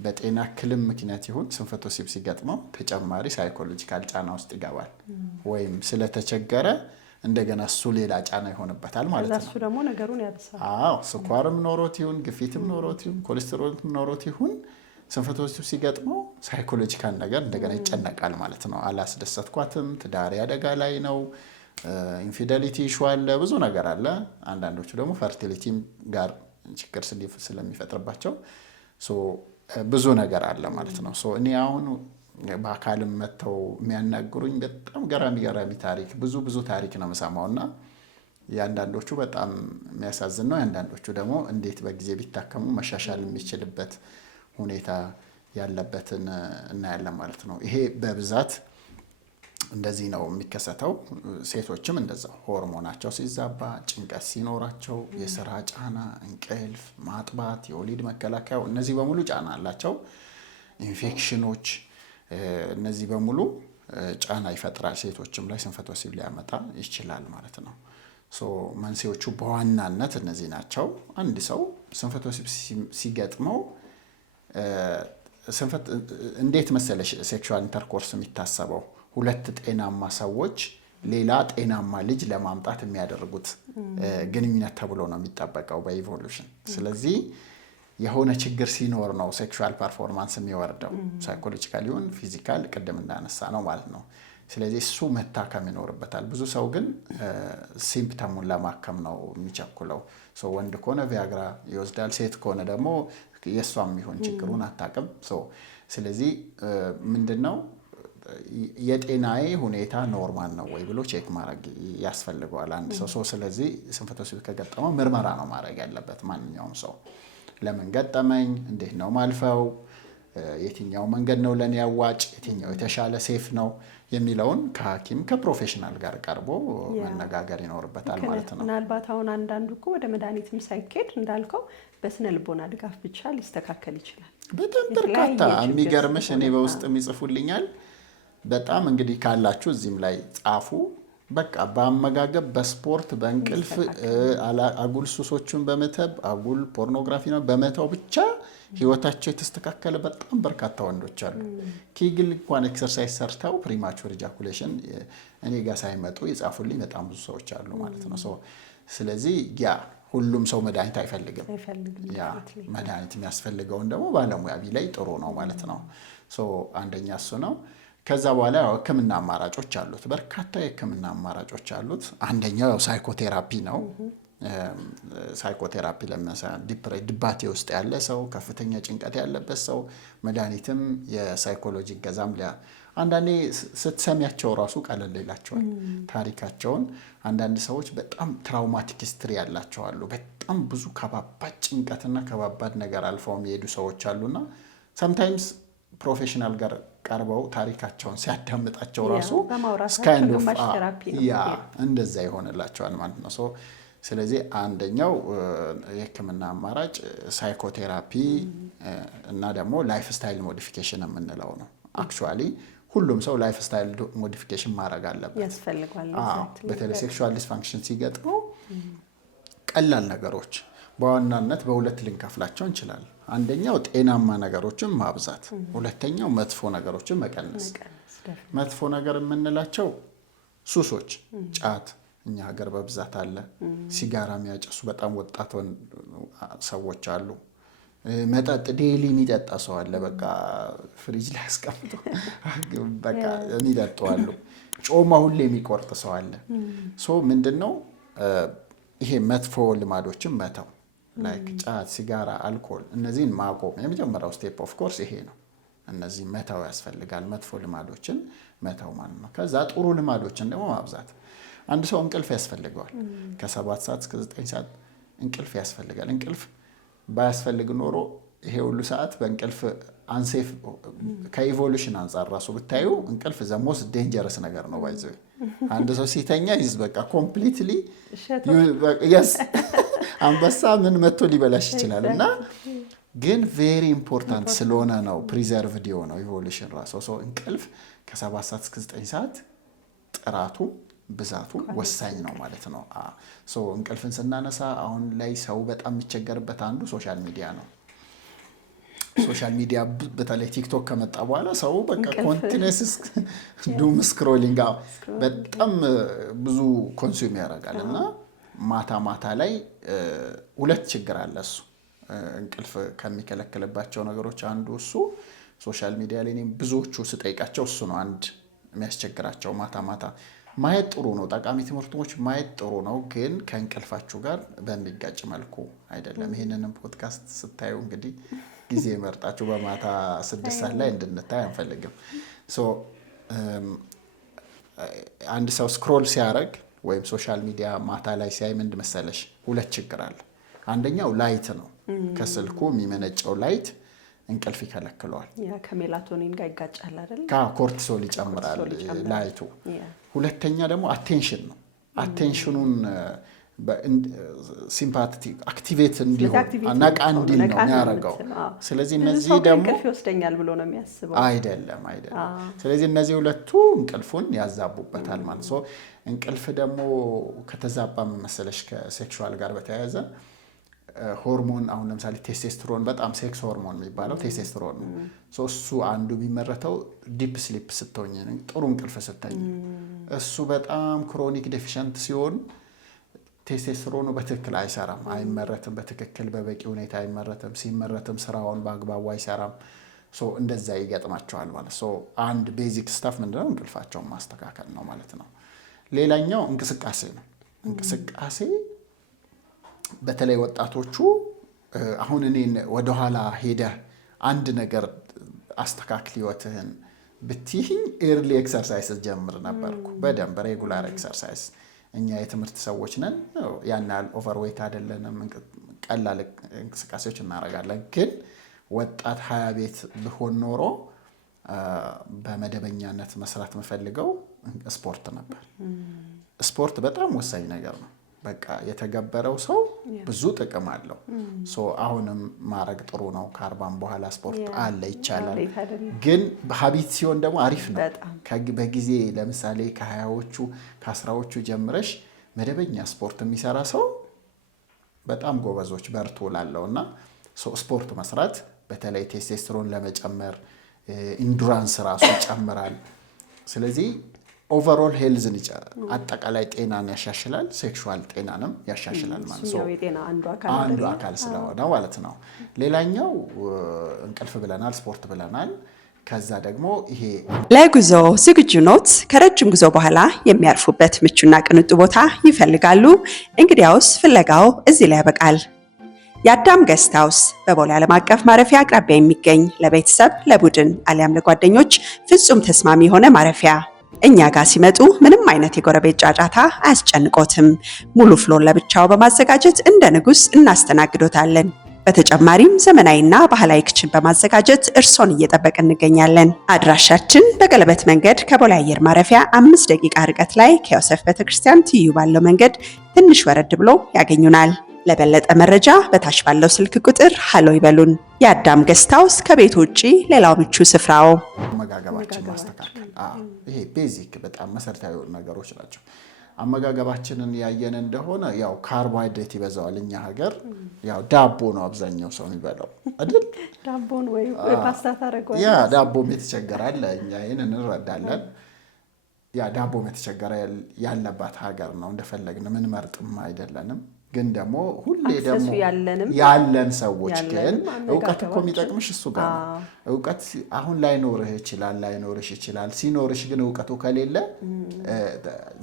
በጤና እክልም ምክንያት ይሁን ስንፈተ ወሲብ ሲገጥመው ተጨማሪ ሳይኮሎጂካል ጫና ውስጥ ይገባል። ወይም ስለተቸገረ እንደገና እሱ ሌላ ጫና ይሆንበታል ማለት ነው። እሱ ደግሞ ነገሩን ያብሳል። ስኳርም ኖሮት ይሁን ግፊትም ኖሮት ይሁን ኮሌስትሮልም ኖሮት ይሁን ስንፈተ ወሲብ ሲገጥመው ሳይኮሎጂካል ነገር እንደገና ይጨነቃል ማለት ነው። አላስደሰትኳትም፣ ትዳሬ አደጋ ላይ ነው፣ ኢንፊደሊቲ ኢሹ አለ፣ ብዙ ነገር አለ። አንዳንዶቹ ደግሞ ፈርቲሊቲም ጋር ችግር ስለሚፈጥርባቸው ብዙ ነገር አለ ማለት ነው። እኔ አሁን በአካልም መጥተው የሚያናግሩኝ በጣም ገራሚ ታሪክ ብዙ ታሪክ ነው የምሰማውና የአንዳንዶቹ በጣም የሚያሳዝን ነው። የአንዳንዶቹ ደግሞ እንዴት በጊዜ ቢታከሙ መሻሻል የሚችልበት ሁኔታ ያለበትን እናያለን ማለት ነው። ይሄ በብዛት እንደዚህ ነው የሚከሰተው። ሴቶችም እንደዛው ሆርሞናቸው ሲዛባ፣ ጭንቀት ሲኖራቸው፣ የስራ ጫና፣ እንቅልፍ ማጥባት፣ የወሊድ መከላከያው፣ እነዚህ በሙሉ ጫና አላቸው። ኢንፌክሽኖች፣ እነዚህ በሙሉ ጫና ይፈጥራል። ሴቶችም ላይ ስንፈተ ወሲብ ሊያመጣ ይችላል ማለት ነው። መንስኤዎቹ በዋናነት እነዚህ ናቸው። አንድ ሰው ስንፈተ ወሲብ ሲገጥመው እንዴት መሰለሽ ሴክሹዋል ኢንተርኮርስ የሚታሰበው ሁለት ጤናማ ሰዎች ሌላ ጤናማ ልጅ ለማምጣት የሚያደርጉት ግንኙነት ተብሎ ነው የሚጠበቀው በኢቮሉሽን። ስለዚህ የሆነ ችግር ሲኖር ነው ሴክሹዋል ፐርፎርማንስ የሚወርደው፣ ሳይኮሎጂካል ይሁን ፊዚካል፣ ቅድም እንዳነሳ ነው ማለት ነው። ስለዚህ እሱ መታከም ይኖርበታል። ብዙ ሰው ግን ሲምፕተሙን ለማከም ነው የሚቸኩለው። ወንድ ከሆነ ቪያግራ ይወስዳል፣ ሴት ከሆነ ደግሞ የእሷም የሚሆን ችግሩን አታውቅም። ስለዚህ ምንድነው የጤናዬ ሁኔታ ኖርማል ነው ወይ ብሎ ቼክ ማድረግ ያስፈልገዋል አንድ ሰው። ስለዚህ ስንፈተ ወሲብ ከገጠመው ምርመራ ነው ማድረግ ያለበት ማንኛውም ሰው። ለምን ገጠመኝ፣ እንዴት ነው ማልፈው፣ የትኛው መንገድ ነው ለኔ ያዋጭ፣ የትኛው የተሻለ ሴፍ ነው የሚለውን ከሐኪም ከፕሮፌሽናል ጋር ቀርቦ መነጋገር ይኖርበታል ማለት ነው። ምናልባት አሁን አንዳንዱ እኮ ወደ መድኃኒትም ሳይኬድ እንዳልከው በስነ ልቦና ድጋፍ ብቻ ሊስተካከል ይችላል። በጣም በርካታ የሚገርምሽ እኔ በውስጥ የሚጽፉልኛል። በጣም እንግዲህ ካላችሁ እዚህም ላይ ጻፉ። በቃ በአመጋገብ፣ በስፖርት፣ በእንቅልፍ፣ አጉል ሱሶችን በመተብ አጉል ፖርኖግራፊ ነው በመተው ብቻ ህይወታቸው የተስተካከለ በጣም በርካታ ወንዶች አሉ። ኬግል እንኳን ኤክሰርሳይዝ ሰርተው ፕሪማቹር ኢጃኩሌሽን እኔ ጋር ሳይመጡ የጻፉልኝ በጣም ብዙ ሰዎች አሉ ማለት ነው። ስለዚህ ያ ሁሉም ሰው መድኃኒት አይፈልግም። ያ መድኃኒት የሚያስፈልገውን ደግሞ ባለሙያ ቢላይ ጥሩ ነው ማለት ነው። አንደኛ እሱ ነው። ከዛ በኋላ ህክምና አማራጮች አሉት። በርካታ የህክምና አማራጮች አሉት። አንደኛው ሳይኮቴራፒ ነው። ሳይኮቴራፒ ለምሳሌ ድባቴ ውስጥ ያለ ሰው፣ ከፍተኛ ጭንቀት ያለበት ሰው መድኃኒትም የሳይኮሎጂ ገዛም አንዳንዴ ስትሰሚያቸው ራሱ ቀለል ይላቸዋል ታሪካቸውን። አንዳንድ ሰዎች በጣም ትራውማቲክ ሂስትሪ ያላቸው አሉ። በጣም ብዙ ከባባድ ጭንቀትና ከባባድ ነገር አልፈው የሚሄዱ ሰዎች አሉና ሰምታይምስ ፕሮፌሽናል ጋር ቀርበው ታሪካቸውን ሲያዳምጣቸው ራሱ ስካይንድ ኦፍ እንደዛ ይሆንላቸዋል ማለት ነው። ስለዚህ አንደኛው የህክምና አማራጭ ሳይኮቴራፒ እና ደግሞ ላይፍ ስታይል ሞዲፊኬሽን የምንለው ነው። አክቹዋሊ ሁሉም ሰው ላይፍ ስታይል ሞዲፊኬሽን ማድረግ አለበት ያስፈልጋል። በተለይ ሴክሹዋል ዲስፋንክሽን ሲገጥመው ቀላል ነገሮች በዋናነት በሁለት ልንከፍላቸው እንችላለን። አንደኛው ጤናማ ነገሮችን ማብዛት፣ ሁለተኛው መጥፎ ነገሮችን መቀነስ። መጥፎ ነገር የምንላቸው ሱሶች፣ ጫት እኛ ሀገር በብዛት አለ። ሲጋራ የሚያጨሱ በጣም ወጣት ሰዎች አሉ። መጠጥ ዴይሊ የሚጠጣ ሰው አለ። በቃ ፍሪጅ ላይ አስቀምጦ በቃ የሚጠጡ አሉ። ጮማ ሁሌ የሚቆርጥ ሰው አለ። ምንድነው ይሄ መጥፎ ልማዶችን መተው፣ ላይክ ጫት፣ ሲጋራ፣ አልኮል፣ እነዚህን ማቆም የመጀመሪያው ስቴፕ ኦፍ ኮርስ ይሄ ነው። እነዚህ መተው ያስፈልጋል። መጥፎ ልማዶችን መተው ማለት ነው። ከዛ ጥሩ ልማዶችን ደግሞ ማብዛት። አንድ ሰው እንቅልፍ ያስፈልገዋል። ከ7 ሰዓት እስከ 9 ሰዓት እንቅልፍ ያስፈልጋል። እንቅልፍ ባያስፈልግ ኖሮ ይሄ ሁሉ ሰዓት በእንቅልፍ አንሴፍ ከኢቮሉሽን አንጻር ራሱ ብታዩ እንቅልፍ ዘሞስ ዴንጀረስ ነገር ነው። ባይዘው አንድ ሰው ሲተኛ ይዝ በቃ ኮምፕሊትሊ yes አንበሳ ምን መጥቶ ሊበላሽ ይችላል። እና ግን ቬሪ ኢምፖርታንት ስለሆነ ነው ፕሪዘርቭድ የሆነው ኢቮሉሽን ራሱ። እንቅልፍ ከ7 ሰዓት እስከ 9 ሰዓት ጥራቱ ብዛቱ ወሳኝ ነው ማለት ነው። እንቅልፍን ስናነሳ አሁን ላይ ሰው በጣም የሚቸገርበት አንዱ ሶሻል ሚዲያ ነው። ሶሻል ሚዲያ በተለይ ቲክቶክ ከመጣ በኋላ ሰው በቃ ኮንቲኒየስ ዱም ስክሮሊንግ በጣም ብዙ ኮንሱም ያደርጋል። እና ማታ ማታ ላይ ሁለት ችግር አለ። እሱ እንቅልፍ ከሚከለክልባቸው ነገሮች አንዱ እሱ ሶሻል ሚዲያ ላይ እኔም ብዙዎቹ ስጠይቃቸው እሱ ነው አንድ የሚያስቸግራቸው። ማታ ማታ ማየት ጥሩ ነው፣ ጠቃሚ ትምህርቶች ማየት ጥሩ ነው፣ ግን ከእንቅልፋችሁ ጋር በሚጋጭ መልኩ አይደለም። ይህንንም ፖድካስት ስታዩ እንግዲህ ጊዜ መርጣችሁ በማታ 6 ሰዓት ላይ እንድንታይ አንፈልግም። አንድ ሰው ስክሮል ሲያደርግ ወይም ሶሻል ሚዲያ ማታ ላይ ሲያይ ምንድ መሰለሽ ሁለት ችግር አለ። አንደኛው ላይት ነው። ከስልኩ የሚመነጨው ላይት እንቅልፍ ይከለክለዋል። ከሜላቶኒን ጋር ይጋጫል አይደል? ኮርቲሶል ይጨምራል ላይቱ። ሁለተኛ ደግሞ አቴንሽን ነው። አቴንሽኑን ሲምፓቲክ አክቲቬት እንዲሆን ነቃ እንዲል ነው የሚያደርገው። ስለዚህ እነዚህ ደግሞ እንቅልፍ ይወስደኛል ብሎ ነው የሚያስበው። አይደለም። ስለዚህ እነዚህ ሁለቱ እንቅልፉን ያዛቡበታል ማለት ነው። እንቅልፍ ደግሞ ከተዛባ መሰለሽ ከሴክሹዋል ጋር በተያያዘ ሆርሞን አሁን ለምሳሌ ቴስቴስትሮን በጣም ሴክስ ሆርሞን የሚባለው ቴስቴስትሮን ነው። እሱ አንዱ የሚመረተው ዲፕ ስሊፕ ስትሆኝ ጥሩ እንቅልፍ ስተኝ፣ እሱ በጣም ክሮኒክ ዴፊሽንት ሲሆን ቴስቴስትሮኑ በትክክል አይሰራም፣ አይመረትም፣ በትክክል በበቂ ሁኔታ አይመረትም። ሲመረትም ስራውን በአግባቡ አይሰራም። እንደዛ ይገጥማቸዋል ማለት። አንድ ቤዚክ ስታፍ ምንድነው? እንቅልፋቸውን ማስተካከል ነው ማለት ነው። ሌላኛው እንቅስቃሴ ነው። እንቅስቃሴ በተለይ ወጣቶቹ አሁን እኔን ወደኋላ ሄደህ አንድ ነገር አስተካክል ህይወትህን ብትይኝ ኤርሊ ኤክሰርሳይዝ ጀምር ነበርኩ። በደንብ ሬጉላር ኤክሰርሳይዝ። እኛ የትምህርት ሰዎች ነን፣ ያን ያህል ኦቨርዌይት አይደለንም፣ ቀላል እንቅስቃሴዎች እናደርጋለን። ግን ወጣት 20 ቤት ብሆን ኖሮ በመደበኛነት መስራት የምፈልገው ስፖርት ነበር። ስፖርት በጣም ወሳኝ ነገር ነው። በቃ የተገበረው ሰው ብዙ ጥቅም አለው። አሁንም ማድረግ ጥሩ ነው። ከ40 በኋላ ስፖርት አለ ይቻላል። ግን በሀቢት ሲሆን ደግሞ አሪፍ ነው። በጊዜ ለምሳሌ ከ20ዎቹ ከ10ዎቹ ጀምረሽ መደበኛ ስፖርት የሚሰራ ሰው በጣም ጎበዞች በርቶ ላለውና ስፖርት መስራት በተለይ ቴስቴስትሮን ለመጨመር ኢንዱራንስ ራሱ ይጨምራል። ስለዚህ ኦቨርኦል ሄልዝን አጠቃላይ ጤናን ያሻሽላል፣ ሴክሹዋል ጤናንም ያሻሽላል ማለት ነው። የጤና አንዱ አካል ስለሆነ ማለት ነው። ሌላኛው እንቅልፍ ብለናል፣ ስፖርት ብለናል። ከዛ ደግሞ ይሄ ለጉዞ ዝግጁ ኖት? ከረጅም ጉዞ በኋላ የሚያርፉበት ምቹና ቅንጡ ቦታ ይፈልጋሉ? እንግዲያውስ ፍለጋው እዚህ ላይ ያበቃል። የአዳም ገስት ሃውስ በቦሌ ዓለም አቀፍ ማረፊያ አቅራቢያ የሚገኝ ለቤተሰብ ለቡድን አሊያም ለጓደኞች ፍጹም ተስማሚ የሆነ ማረፊያ። እኛ ጋር ሲመጡ ምንም አይነት የጎረቤት ጫጫታ አያስጨንቆትም። ሙሉ ፍሎር ለብቻው በማዘጋጀት እንደ ንጉስ እናስተናግዶታለን። በተጨማሪም ዘመናዊና ባህላዊ ክችን በማዘጋጀት እርሶን እየጠበቅ እንገኛለን። አድራሻችን በቀለበት መንገድ ከቦሌ አየር ማረፊያ 5 ደቂቃ ርቀት ላይ ከዮሴፍ ቤተክርስቲያን ትይዩ ባለው መንገድ ትንሽ ወረድ ብሎ ያገኙናል። ለበለጠ መረጃ በታች ባለው ስልክ ቁጥር ሃሎ ይበሉን። የአዳም ገስት ሃውስ ከቤት ውጪ ሌላው ምቹ ስፍራው። አመጋገባችን ማስተካከል፣ ይሄ ቤዚክ በጣም መሰረታዊ ነገሮች ናቸው። አመጋገባችንን ያየን እንደሆነ ያው ካርቦሃይድሬት ይበዛዋል። እኛ ሀገር ያው ዳቦ ነው አብዛኛው ሰው የሚበላው አይደል? ዳቦን ወይ ፓስታ ታረጋው። ያ ዳቦም የተቸገራል። እኛ ይሄንን እንረዳለን። ያ ዳቦም የተቸገረ ያለባት ሀገር ነው። እንደፈለግን ምን መርጥም አይደለንም። ግን ደግሞ ሁሌ ደግሞ ያለን ሰዎች ግን እውቀት እኮ የሚጠቅምሽ እሱ ጋር ነው። እውቀት አሁን ላይኖርህ ይችላል። ሲኖርሽ ግን እውቀቱ ከሌለ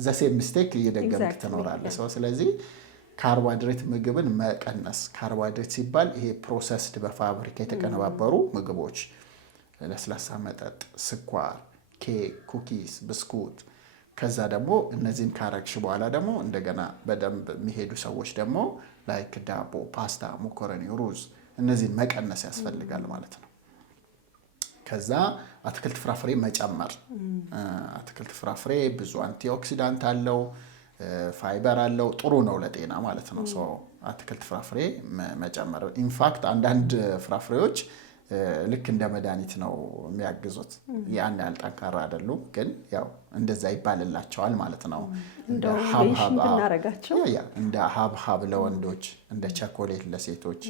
ዘሴም ሚስቴክ እየደገምክ ትኖራለህ ሰው። ስለዚህ ካርቦሃይድሬት ምግብን መቀነስ። ካርቦሃይድሬት ሲባል ይሄ ፕሮሰስድ በፋብሪካ የተቀነባበሩ ምግቦች፣ ለስላሳ መጠጥ፣ ስኳር፣ ኬክ፣ ኩኪስ፣ ብስኩት። ከዛ ደግሞ እነዚህን ካረግሽ በኋላ ደግሞ እንደገና በደንብ የሚሄዱ ሰዎች ደግሞ ላይክ ዳቦ፣ ፓስታ፣ ሞኮረኒ፣ ሩዝ እነዚህን መቀነስ ያስፈልጋል ማለት ነው። ከዛ አትክልት ፍራፍሬ መጨመር። አትክልት ፍራፍሬ ብዙ አንቲኦክሲዳንት አለው፣ ፋይበር አለው፣ ጥሩ ነው ለጤና ማለት ነው። አትክልት ፍራፍሬ መጨመር። ኢንፋክት አንዳንድ ፍራፍሬዎች ልክ እንደ መድኃኒት ነው የሚያግዙት። ያን ያህል ጠንካራ አይደሉም፣ ግን ያው እንደዛ ይባልላቸዋል ማለት ነው። እንደ ሀብሀብ ለወንዶች፣ እንደ ቸኮሌት ለሴቶች፣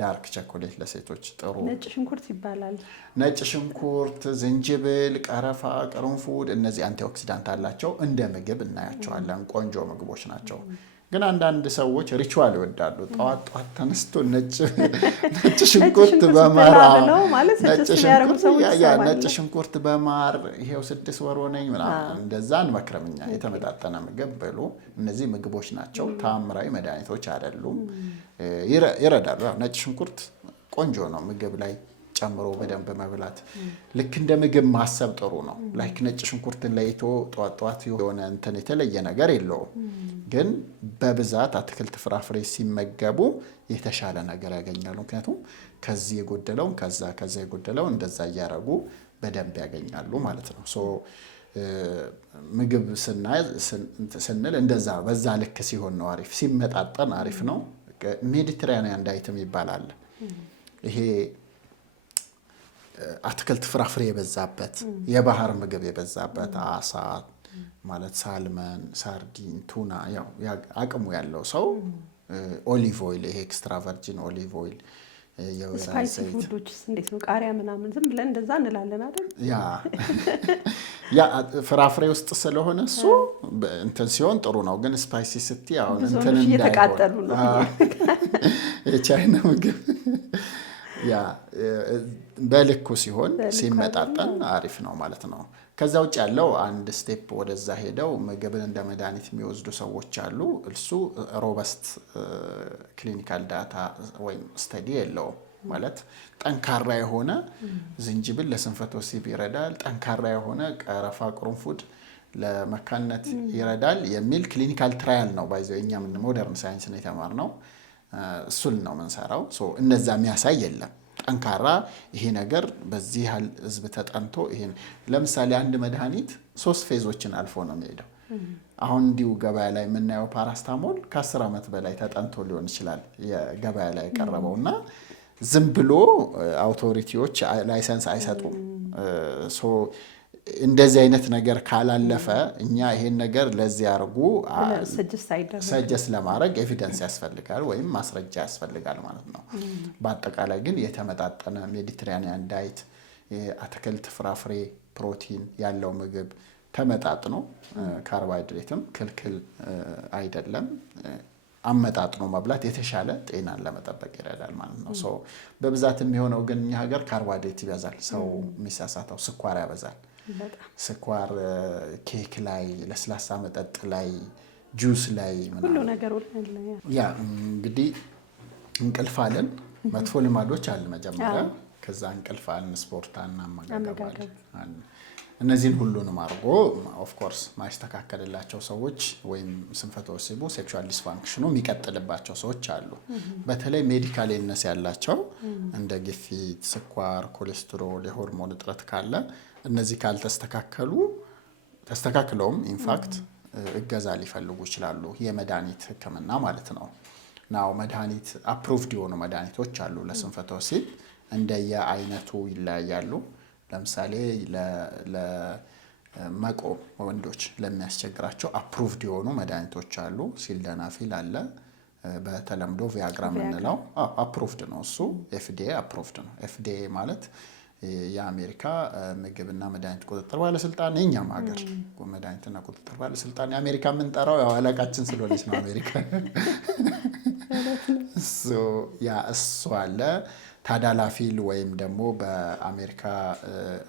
ዳርክ ቸኮሌት ለሴቶች ጥሩ። ነጭ ሽንኩርት ይባላል። ነጭ ሽንኩርት፣ ዝንጅብል፣ ቀረፋ፣ ቅርንፉድ እነዚህ አንቲኦክሲዳንት አላቸው። እንደ ምግብ እናያቸዋለን። ቆንጆ ምግቦች ናቸው። ግን አንዳንድ ሰዎች ሪቹዋል ይወዳሉ። ጠዋት ተነስቶ ነጭ ሽንኩርት በማር ነጭ ሽንኩርት በማር ይሄው 6 ወር ሆነኝ ምናምን እንደዛ እንመክረም እኛ። የተመጣጠነ ምግብ ብሉ። እነዚህ ምግቦች ናቸው፣ ተአምራዊ መድኃኒቶች አይደሉም። ይረዳሉ። ነጭ ሽንኩርት ቆንጆ ነው ምግብ ላይ ጨምሮ በደንብ መብላት። ልክ እንደ ምግብ ማሰብ ጥሩ ነው። ላይክ ነጭ ሽንኩርትን ለይቶ ጧት የሆነ እንትን የተለየ ነገር የለውም። ግን በብዛት አትክልት ፍራፍሬ ሲመገቡ የተሻለ ነገር ያገኛሉ። ምክንያቱም ከዚህ የጎደለውን ከዛ የጎደለውን እንደዛ እያረጉ በደንብ ያገኛሉ ማለት ነው። ምግብ ስንል እንደዛ በዛ ልክ ሲሆን ነው አሪፍ። ሲመጣጠን አሪፍ ነው። ሜዲትራኒያን ዳይትም ይባላል ይሄ አትክልት ፍራፍሬ የበዛበት የባህር ምግብ የበዛበት አሳ ማለት ሳልመን፣ ሳርዲን፣ ቱና ያው አቅሙ ያለው ሰው ኦሊቭ ኦይል፣ ይሄ ኤክስትራ ቨርጂን ኦሊቭ ኦይል፣ የወይራ ስፓይሲ ፉዶችስ እንዴት ነው? ቃሪያ ምናምን ዝም ብለን እንደዛ እንላለን አይደል? ያ ፍራፍሬ ውስጥ ስለሆነ እሱ እንትን ሲሆን ጥሩ ነው። ግን ስፓይሲ ስትይ አሁን እንትን እየተቃጠሉ ነው የቻይና ምግብ ያ በልኩ ሲሆን ሲመጣጠን አሪፍ ነው ማለት ነው። ከዛ ውጭ ያለው አንድ ስቴፕ ወደዛ ሄደው ምግብን እንደ መድኃኒት የሚወስዱ ሰዎች አሉ። እሱ ሮበስት ክሊኒካል ዳታ ወይም ስተዲ የለውም ማለት ጠንካራ የሆነ ዝንጅብል ለስንፈተ ወሲብ ይረዳል፣ ጠንካራ የሆነ ቀረፋ ቅርንፉድ ለመካንነት ይረዳል የሚል ክሊኒካል ትራያል ነው። ባይዘው እኛ ምን ሞደርን ሳይንስ ነው የተማርነው፣ እሱን ነው የምንሰራው። እነዛ የሚያሳይ የለም ጠንካራ ይሄ ነገር በዚህ ያህል ህዝብ ተጠንቶ ይሄን ለምሳሌ አንድ መድኃኒት 3 ፌዞችን አልፎ ነው የሚሄደው። አሁን እንዲሁ ገበያ ላይ የምናየው ፓራስታሞል ከ10 ዓመት በላይ ተጠንቶ ሊሆን ይችላል የገበያ ላይ የቀረበውና ዝም ብሎ አውቶሪቲዎች ላይሰንስ አይሰጡም። እንደዚህ አይነት ነገር ካላለፈ እኛ ይሄን ነገር ለዚህ አርጉ ሰጀስት ለማድረግ ኤቪደንስ ያስፈልጋል ወይም ማስረጃ ያስፈልጋል ማለት ነው። በአጠቃላይ ግን የተመጣጠነ ሜዲትራኒያን ዳይት፣ አትክልት፣ ፍራፍሬ፣ ፕሮቲን ያለው ምግብ ተመጣጥኖ ካርቦሃይድሬትም ክልክል አይደለም አመጣጥኖ መብላት የተሻለ ጤናን ለመጠበቅ ይረዳል ማለት ነው። በብዛት የሚሆነው ግን እኛ ሀገር ካርቦሃይድሬት ይበዛል። ሰው የሚሳሳተው ስኳር ያበዛል። ስኳር ኬክ ላይ፣ ለስላሳ መጠጥ ላይ፣ ጁስ ላይ ሁሉ ነገር ያ እንግዲህ እንቅልፍ አለን። መጥፎ ልማዶች አለ መጀመሪያ፣ ከዛ እንቅልፍ አለን፣ ስፖርት እና አመጋገብ አለ። እነዚህን ሁሉንም አድርጎ ኦፍ ኮርስ ማይስተካከልላቸው ሰዎች ወይም ስንፈተ ወሲቡ ሴክሹዋል ዲስፋንክሽኑ የሚቀጥልባቸው ሰዎች አሉ። በተለይ ሜዲካል ኢልነስ ያላቸው እንደ ግፊት፣ ስኳር፣ ኮሌስትሮል፣ የሆርሞን እጥረት ካለ እነዚህ ካልተስተካከሉ ተስተካክለውም ኢንፋክት እገዛ ሊፈልጉ ይችላሉ። የመድኃኒት ሕክምና ማለት ነው። ናው መድኃኒት አፕሩቭድ የሆኑ መድኃኒቶች አሉ ለስንፈተ ወሲብ እንደየአይነቱ ይለያያሉ። ለምሳሌ ለመቆም ወንዶች ለሚያስቸግራቸው አፕሩቭድ የሆኑ መድኃኒቶች አሉ። ሲልደናፊል አለ፣ በተለምዶ ቪያግራ የምንለው አፕሩቭድ ነው። እሱ ኤፍዲኤ አፕሩቭድ ነው። ኤፍዲኤ ማለት የአሜሪካ ምግብና መድኃኒት ቁጥጥር ባለስልጣን፣ የኛም ሀገር መድኃኒትና ቁጥጥር ባለስልጣን። የአሜሪካ የምንጠራው ያው አለቃችን ስለሆነች ነው አሜሪካ። እሱ አለ። ታዳላፊል ወይም ደግሞ በአሜሪካ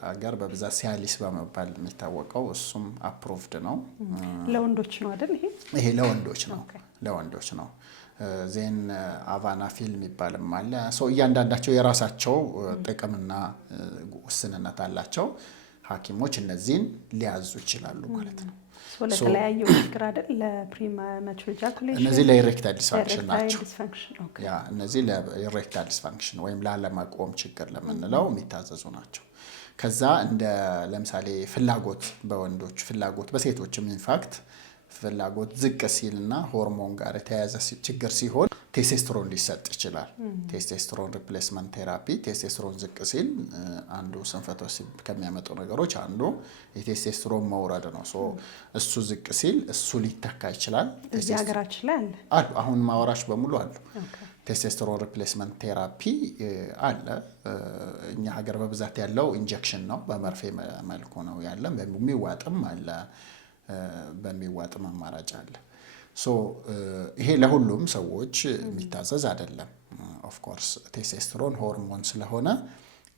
ሀገር በብዛት ሲያሊስ በመባል የሚታወቀው እሱም አፕሩቭድ ነው። ለወንዶች ነው አይደል? ይሄ ለወንዶች ነው፣ ለወንዶች ነው። ዜን አቫናፊል የሚባልም አለ። እያንዳንዳቸው የራሳቸው ጥቅምና ውስንነት አላቸው። ሐኪሞች እነዚህን ሊያዙ ይችላሉ ማለት ነው። ለተለያየው ችግር አይደል? ለፕሪማቹር ኢጃኩሌሽን እነዚህ ለኢሬክታይል ዲስፋንክሽን ናቸው። ያ እነዚህ ለኢሬክታይል ዲስፋንክሽን ወይም ላለመቆም ችግር ለምንለው የሚታዘዙ ናቸው። ከዛ እንደ ለምሳሌ ፍላጎት በወንዶች ፍላጎት በሴቶችም ኢንፋክት ፍላጎት ዝቅ ሲልና ሆርሞን ጋር የተያያዘ ችግር ሲሆን ቴስቴስትሮን ሊሰጥ ይችላል። ቴስቴስትሮን ሪፕሌስመንት ቴራፒ። ቴስቴስትሮን ዝቅ ሲል አንዱ ስንፈተ ወሲብ ከሚያመጡ ነገሮች አንዱ የቴስቴስትሮን መውረድ ነው። እሱ ዝቅ ሲል እሱ ሊተካ ይችላል። እዚህ ሀገራችን ላይ አሉ። አሁን ማወራሽ በሙሉ አሉ። ቴስቴስትሮን ሪፕሌስመንት ቴራፒ አለ። እኛ ሀገር በብዛት ያለው ኢንጀክሽን ነው፣ በመርፌ መልኩ ነው ያለ። በሚዋጥም አለ፣ በሚዋጥም አማራጭ አለ። ይሄ ለሁሉም ሰዎች የሚታዘዝ አይደለም። ኦፍ ኮርስ ቴስቴስትሮን ሆርሞን ስለሆነ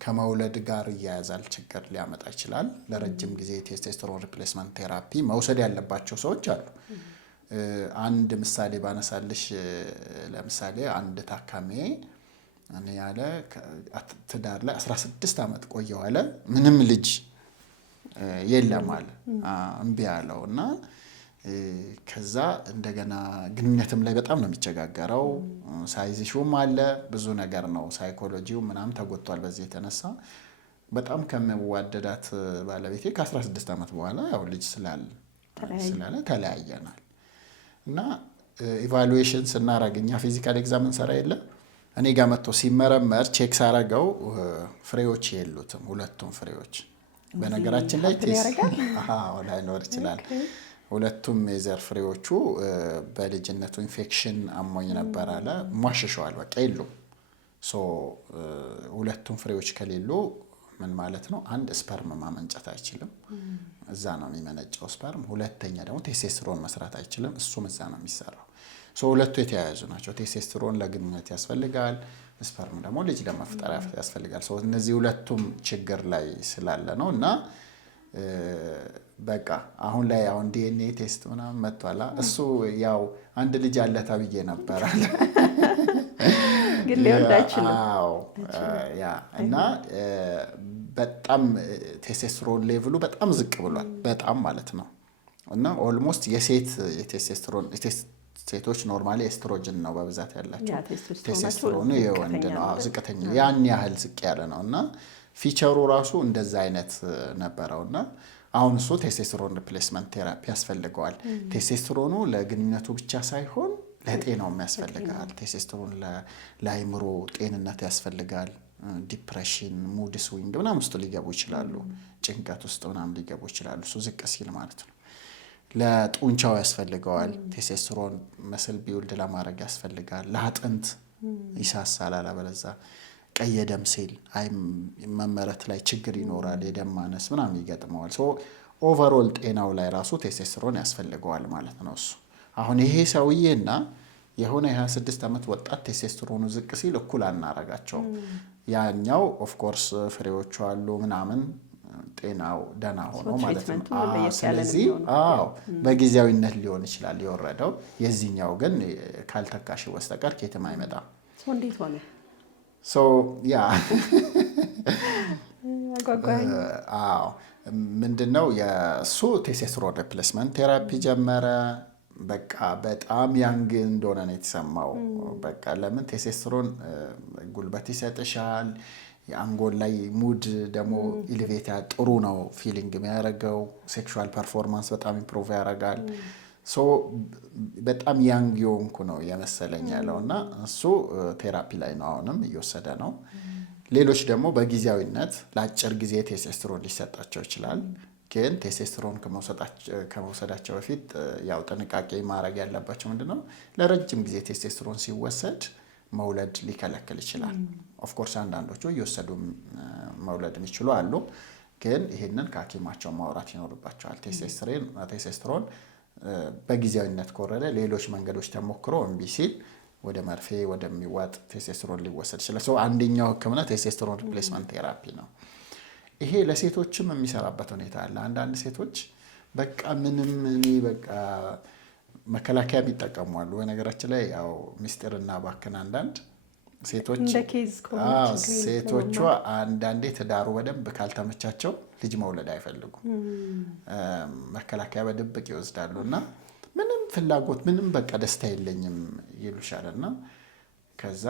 ከመውለድ ጋር እያያዛል፣ ችግር ሊያመጣ ይችላል። ለረጅም ጊዜ ቴስቴስትሮን ሪፕሌስመንት ቴራፒ መውሰድ ያለባቸው ሰዎች አሉ። አንድ ምሳሌ ባነሳልሽ፣ ለምሳሌ አንድ ታካሚ እኔ ያለ ትዳር ላይ 16 ዓመት ቆየው አለ። ምንም ልጅ የለም አለ፣ እምቢ አለው እና ከዛ እንደገና ግንኙነትም ላይ በጣም ነው የሚቸጋገረው። ሳይዝ ሹም አለ፣ ብዙ ነገር ነው። ሳይኮሎጂው ምናምን ተጎድቷል። በዚህ የተነሳ በጣም ከመዋደዳት ባለቤቴ ከ16 ዓመት በኋላ ያው ልጅ ስላለ ተለያየናል። እና ኢቫሉዌሽን ስናረግ እኛ ፊዚካል ኤግዛምን ሰራ የለ እኔ ጋር መጥቶ ሲመረመር ቼክ ሳረገው ፍሬዎች የሉትም፣ ሁለቱም ፍሬዎች። በነገራችን ላይ ላይኖር ይችላል። ሁለቱም የዘር ፍሬዎቹ በልጅነቱ ኢንፌክሽን አሞኝ ነበር አለ። ሟሽሸዋል፣ በቃ የሉም። ሶ ሁለቱም ፍሬዎች ከሌሉ ምን ማለት ነው? አንድ ስፐርም ማመንጨት አይችልም፣ እዛ ነው የሚመነጨው ስፐርም። ሁለተኛ ደግሞ ቴስቴስትሮን መስራት አይችልም፣ እሱም እዛ ነው የሚሰራው። ሶ ሁለቱ የተያያዙ ናቸው። ቴስቴስትሮን ለግንኙነት ያስፈልጋል፣ ስፐርም ደግሞ ልጅ ለመፍጠር ያስፈልጋል። ሶ እነዚህ ሁለቱም ችግር ላይ ስላለ ነው። እና በቃ አሁን ላይ አሁን ዲኤንኤ ቴስት ምናምን መጥቷል። እሱ ያው አንድ ልጅ አለ ተብዬ ነበር አለ ግን ሊወልድ አይችልም። ያ እና በጣም ቴስቴስትሮን ሌቭሉ በጣም ዝቅ ብሏል፣ በጣም ማለት ነው። እና ኦልሞስት የሴት የቴስቴስትሮን ሴቶች ኖርማሊ ኤስትሮጅን ነው በብዛት ያላቸው፣ ቴስቴስትሮን የወንድ ነው ዝቅተኛ፣ ያን ያህል ዝቅ ያለ ነው። እና ፊቸሩ ራሱ እንደዛ አይነት ነበረውና አሁን እሱ ቴስቴስትሮን ሪፕሌስመንት ቴራፒ ያስፈልገዋል። ቴስቴስትሮኑ ለግንኙነቱ ብቻ ሳይሆን ለጤናው ያስፈልጋል። ቴስቴስትሮን ለአይምሮ ጤንነት ያስፈልጋል። ዲፕሬሽን፣ ሙድ ስዊንግ ምናምን ውስጥ ሊገቡ ይችላሉ፣ ጭንቀት ውስጥ ምናምን ሊገቡ ይችላሉ፣ እሱ ዝቅ ሲል ማለት ነው። ለጡንቻው ያስፈልገዋል። ቴስቴስትሮን መስል ቢውልድ ለማድረግ ያስፈልጋል። ለአጥንት ይሳሳል፣ አለበለዚያ ቀይ ደም ሴል መመረት ላይ ችግር ይኖራል፣ የደም ማነስ ምናምን ይገጥመዋል። ሶ ኦቨርኦል ጤናው ላይ ራሱ ቴስቴስትሮን ያስፈልገዋል ማለት ነው እሱ። አሁን ይሄ ሰውዬና የሆነ የ26 ዓመት ወጣት ቴስቴስትሮኑ ዝቅ ሲል እኩል አናረጋቸውም። ያኛው ኦፍ ኮርስ ፍሬዎቹ አሉ ምናምን ጤናው ደህና ሆኖ ማለት ነው። ስለዚህ በጊዜያዊነት ሊሆን ይችላል የወረደው። የዚህኛው ግን ካልተካሽ በስተቀር ከየትም አይመጣም። እንዴት ሆነ? ያ ምንድነው የእሱ ቴስቴስትሮን ሪፕሌስመንት ቴራፒ ጀመረ። በቃ በጣም ያንግ እንደሆነ ነው የተሰማው። በቃ ለምን ቴስቴስትሮን ጉልበት ይሰጥሻል፣ የአንጎል ላይ ሙድ ደግሞ ኢሊቬት ጥሩ ነው ፊሊንግ የሚያደርገው፣ ሴክሹዋል ፐርፎርማንስ በጣም ኢምፕሩቭ ያደርጋል። ሶ በጣም ያንግ የሆንኩ ነው የመሰለኝ ያለው እና እሱ ቴራፒ ላይ ነው አሁንም እየወሰደ ነው። ሌሎች ደግሞ በጊዜያዊነት ለአጭር ጊዜ ቴስቴስትሮን ሊሰጣቸው ይችላል። ግን ቴስቴስትሮን ከመውሰዳቸው በፊት ያው ጥንቃቄ ማድረግ ያለባቸው ምንድነው፣ ለረጅም ጊዜ ቴስቴስትሮን ሲወሰድ መውለድ ሊከለክል ይችላል። ኦፍኮርስ አንዳንዶቹ እየወሰዱ መውለድ የሚችሉ አሉ። ግን ይህንን ከሐኪማቸው ማውራት ይኖርባቸዋል። ቴስቴስትሮን በጊዜያዊነት ከወረደ ሌሎች መንገዶች ተሞክሮ እምቢ ሲል ወደ መርፌ ወደሚዋጥ ቴስቴስትሮን ሊወሰድ ይችላል። ሰው አንደኛው ሕክምና ቴስቴስትሮን ሪፕሌስመንት ቴራፒ ነው። ይሄ ለሴቶችም የሚሰራበት ሁኔታ አለ። አንዳንድ ሴቶች በቃ ምንም በቃ መከላከያ የሚጠቀሙ አሉ። በነገራችን ላይ ያው ሚስጥርና ባክን አንዳንድ ሴቶቹ አንዳንዴ ትዳሩ በደንብ ካልተመቻቸው ልጅ መውለድ አይፈልጉም። መከላከያ በድብቅ ይወስዳሉ እና ምንም ፍላጎት ምንም በቃ ደስታ የለኝም ይሉሻል። እና ከዛ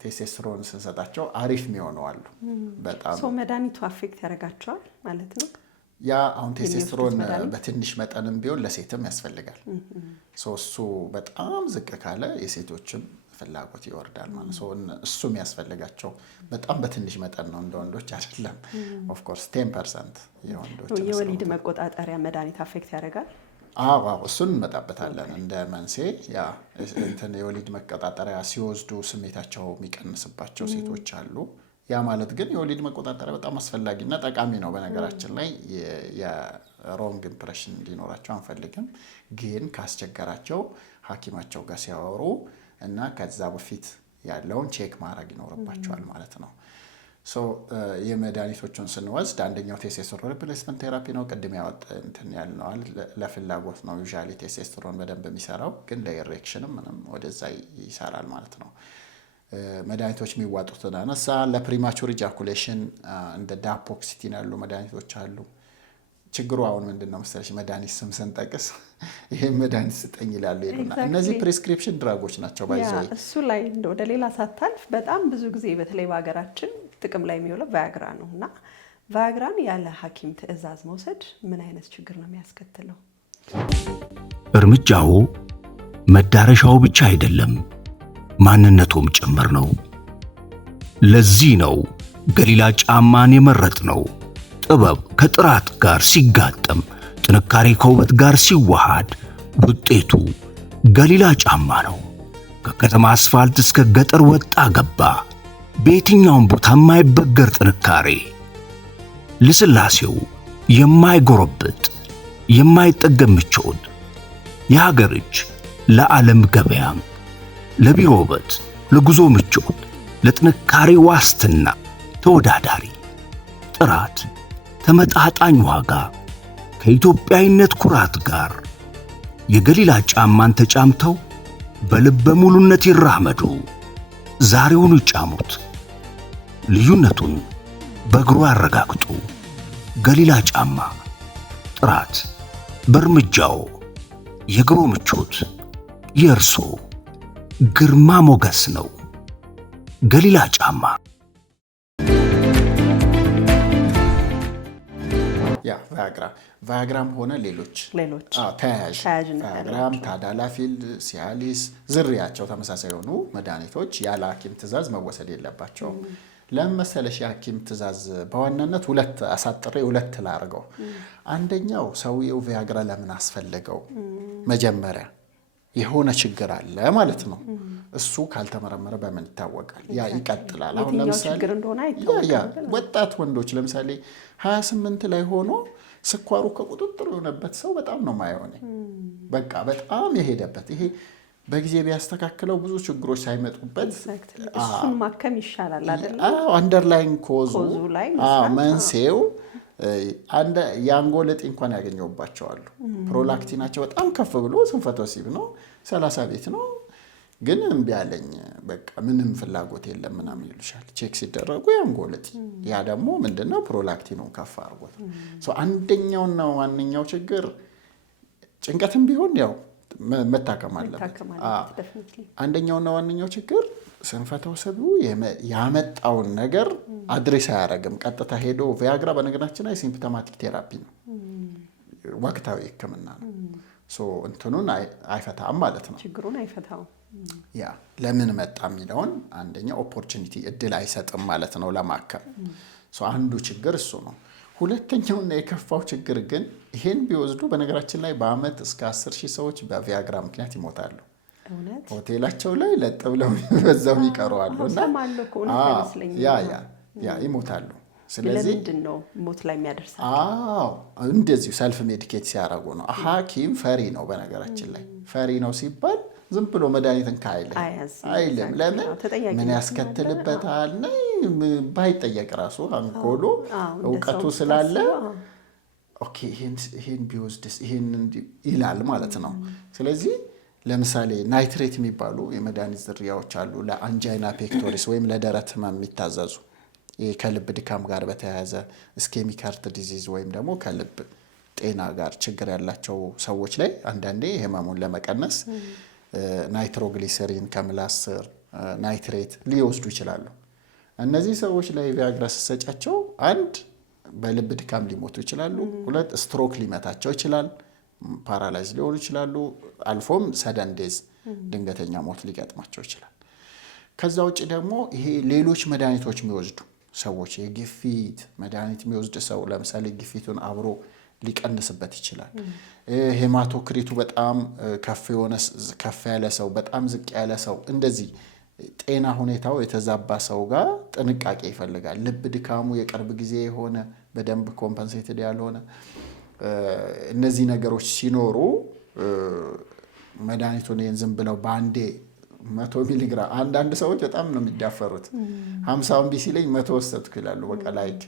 ቴስቴስትሮን ስንሰጣቸው አሪፍ የሚሆነው አሉ። በጣም መድኃኒቱ አፌክት ያደርጋቸዋል ማለት ነው። ያ አሁን ቴስቴስትሮን በትንሽ መጠንም ቢሆን ለሴትም ያስፈልጋል። እሱ በጣም ዝቅ ካለ የሴቶችም ፍላጎት ይወርዳል ማለት ነው። እሱም ያስፈልጋቸው በጣም በትንሽ መጠን ነው፣ እንደ ወንዶች አይደለም። ኦፍ ኮርስ 10% የወንዶች የወሊድ መቆጣጠሪያ መድኃኒት አፌክት ያደርጋል። እሱን እንመጣበታለን እንደ መንስኤ። ያ እንትን የወሊድ መቆጣጠሪያ ሲወስዱ ስሜታቸው የሚቀንስባቸው ሴቶች አሉ። ያ ማለት ግን የወሊድ መቆጣጠሪያ በጣም አስፈላጊና ጠቃሚ ነው። በነገራችን ላይ የሮንግ ኢምፕሬሽን እንዲኖራቸው አንፈልግም። ግን ካስቸገራቸው ሐኪማቸው ጋር ሲያወሩ እና ከዛ በፊት ያለውን ቼክ ማድረግ ይኖርባቸዋል ማለት ነው። የመድኃኒቶቹን ስንወስድ አንደኛው ቴስቴስትሮን ሪፕሌስመንት ቴራፒ ነው። ቅድም እንትን ያልነዋል ለፍላጎት ነው ዩዥዋሊ ቴስቴስትሮን በደንብ የሚሰራው፣ ግን ለኢሬክሽንም ምንም ወደዛ ይሰራል ማለት ነው። መድኃኒቶች የሚዋጡትን አነሳ። ለፕሪማቹር ኢጃኩሌሽን እንደ ዳፖክሲቲን ያሉ መድኃኒቶች አሉ። ችግሩ አሁን ምንድነው መሰለሽ፣ መድኃኒት ስም ስንጠቅስ ይሄን መድኃኒት ስጠኝ ይላሉ ይሉና እነዚህ ፕሪስክሪፕሽን ድራጎች ናቸው። ባይዘው እሱ ላይ ወደ ሌላ ሳታልፍ በጣም ብዙ ጊዜ በተለይ በሀገራችን ጥቅም ላይ የሚውለው ቫያግራ ነው እና ቫያግራን ያለ ሐኪም ትዕዛዝ መውሰድ ምን አይነት ችግር ነው የሚያስከትለው? እርምጃው መዳረሻው ብቻ አይደለም ማንነቱም ጭምር ነው። ለዚህ ነው ገሊላ ጫማን የመረጥ ነው። ጥበብ ከጥራት ጋር ሲጋጠም ጥንካሬ ከውበት ጋር ሲዋሃድ ውጤቱ ገሊላ ጫማ ነው። ከከተማ አስፋልት እስከ ገጠር ወጣ ገባ፣ በየትኛውም ቦታ የማይበገር ጥንካሬ፣ ልስላሴው የማይጎረብጥ የማይጠገም ምቾት፣ የሀገር እጅ ለዓለም ገበያም፣ ለቢሮ ውበት፣ ለጉዞ ምቾት፣ ለጥንካሬ ዋስትና ተወዳዳሪ ጥራት፣ ተመጣጣኝ ዋጋ ከኢትዮጵያዊነት ኩራት ጋር የገሊላ ጫማን ተጫምተው በልበ ሙሉነት ይራመዱ። ዛሬውኑ ይጫሙት። ልዩነቱን በእግሩ ያረጋግጡ። ገሊላ ጫማ ጥራት በእርምጃው፣ የእግሮ ምቾት የእርሶ ግርማ ሞገስ ነው። ገሊላ ጫማ። ቫያግራም ሆነ ሌሎች ተያያዥ ቫያግራም፣ ታዳላፊል፣ ሲያሊስ ዝርያቸው ተመሳሳይ የሆኑ መድኃኒቶች ያለ ሐኪም ትእዛዝ መወሰድ የለባቸውም። ለምን መሰለሽ? የሐኪም ትእዛዝ በዋናነት አሳጥሬ ሁለት ላርገው። አንደኛው ሰውየው ቪያግራ ለምን አስፈለገው? መጀመሪያ የሆነ ችግር አለ ማለት ነው። እሱ ካልተመረመረ በምን ይታወቃል? ያ ይቀጥላል። አሁን ለምሳሌ ወጣት ወንዶች ለምሳሌ 28 ላይ ሆኖ ስኳሩ ከቁጥጥር የሆነበት ሰው በጣም ነው ማየሆነ። በቃ በጣም የሄደበት ይሄ በጊዜ ቢያስተካክለው ብዙ ችግሮች ሳይመጡበት እሱን ማከም ይሻላል አይደል? አንደርላይን ኮዙ መንሴው የአንጎል እጢ እንኳን ያገኘውባቸዋሉ። ፕሮላክቲናቸው በጣም ከፍ ብሎ ስንፈተ ወሲብ ነው 30 ቤት ነው ግን እምቢ አለኝ በቃ ምንም ፍላጎት የለም ምናምን ይሉሻል። ቼክ ሲደረጉ የአንጎል እጢ፣ ያ ደግሞ ምንድነው ፕሮላክቲኑን ከፍ አድርጎት። አንደኛውና ዋነኛው ችግር ጭንቀትም ቢሆን ያው መታከም አለበት። አንደኛውና ዋነኛው ችግር ስንፈተ ወሲቡ ያመጣውን ነገር አድሬስ አያደርግም። ቀጥታ ሄዶ ቪያግራ በነገራችን ላይ ሲምፕቶማቲክ ቴራፒ ነው፣ ወቅታዊ ሕክምና ነው። እንትኑን አይፈታም ማለት ነው፣ ችግሩን አይፈታም። ያ ለምን መጣ የሚለውን አንደኛ ኦፖርቹኒቲ እድል አይሰጥም ማለት ነው ለማከም። አንዱ ችግር እሱ ነው። ሁለተኛውና የከፋው ችግር ግን ይሄን ቢወስዱ በነገራችን ላይ በአመት እስከ 10,000 ሰዎች በቪያግራ ምክንያት ይሞታሉ። ሆቴላቸው ላይ ለጥ ብለው በዛው ይቀራሉ እና ያ ይሞታሉ። ስለዚህ ለምንድን ነው ሞት ላይ የሚያደርሳቸው? እንደዚሁ ሰልፍ ሜዲኬት ሲያደርጉ ነው። ሐኪም ፈሪ ነው። በነገራችን ላይ ፈሪ ነው ሲባል ዝም ብሎ መድኃኒትን አይልም። ለምን ምን ያስከትልበታል ባይጠየቅ ራሱ አንጎሎ እውቀቱ ስላለ ኦኬ ይሄን ቢወስድስ ይሄን ይላል ማለት ነው። ስለዚህ ለምሳሌ ናይትሬት የሚባሉ የመድኃኒት ዝርያዎች አሉ ለአንጃይና ፔክቶሪስ ወይም ለደረት ህመም የሚታዘዙ ከልብ ድካም ጋር በተያያዘ ስኬሚክ ሃርት ዲዚዝ ወይም ደግሞ ከልብ ጤና ጋር ችግር ያላቸው ሰዎች ላይ አንዳንዴ ህመሙን ለመቀነስ ናይትሮግሊሰሪን ከምላስ ስር ናይትሬት ሊወስዱ ይችላሉ። እነዚህ ሰዎች ላይ ቪያግራ ሲሰጫቸው አንድ በልብ ድካም ሊሞቱ ይችላሉ፣ ሁለት ስትሮክ ሊመታቸው ይችላል፣ ፓራላይዝ ሊሆኑ ይችላሉ፣ አልፎም ሰደን ዴዝ ድንገተኛ ሞት ሊገጥማቸው ይችላል። ከዛ ውጭ ደግሞ ይሄ ሌሎች መድኃኒቶች የሚወስዱ ሰዎች የግፊት መድኃኒት የሚወስድ ሰው ለምሳሌ ግፊቱን አብሮ ሊቀንስበት ይችላል። ሄማቶክሪቱ በጣም ከፍ ያለ ሰው፣ በጣም ዝቅ ያለ ሰው፣ እንደዚህ ጤና ሁኔታው የተዛባ ሰው ጋር ጥንቃቄ ይፈልጋል። ልብ ድካሙ የቅርብ ጊዜ የሆነ በደንብ ኮምፐንሴትድ ያልሆነ እነዚህ ነገሮች ሲኖሩ መድኃኒቱን ዝም ብለው በአንዴ 100 ሚሊግራም አንዳንድ ሰዎች በጣም ነው የሚዳፈሩት። 50 ቢሲ ላይ 100 ወሰድኩ ይላሉ። በቃ ላይክ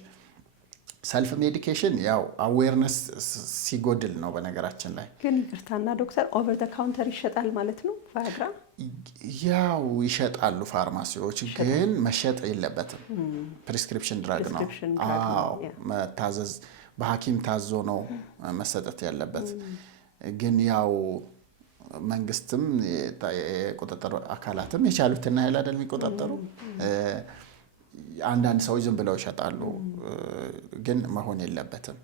ሰልፍ ሜዲኬሽን ያው አዌርነስ ሲጎድል ነው። በነገራችን ላይ ግን ይቅርታና ዶክተር ኦቨር ዘ ካውንተር ይሸጣል ማለት ነው ቫያግራ? ያው ይሸጣሉ ፋርማሲዎች፣ ግን መሸጥ የለበትም። ፕሪስክሪፕሽን ድራግ ነው። መታዘዝ በሐኪም ታዞ ነው መሰጠት ያለበት። ግን ያው መንግስትም የቁጥጥር አካላትም የቻሉትና ያህል አይደል የሚቆጣጠሩ። አንዳንድ ሰዎች ዝም ብለው ይሸጣሉ፣ ግን መሆን የለበትም።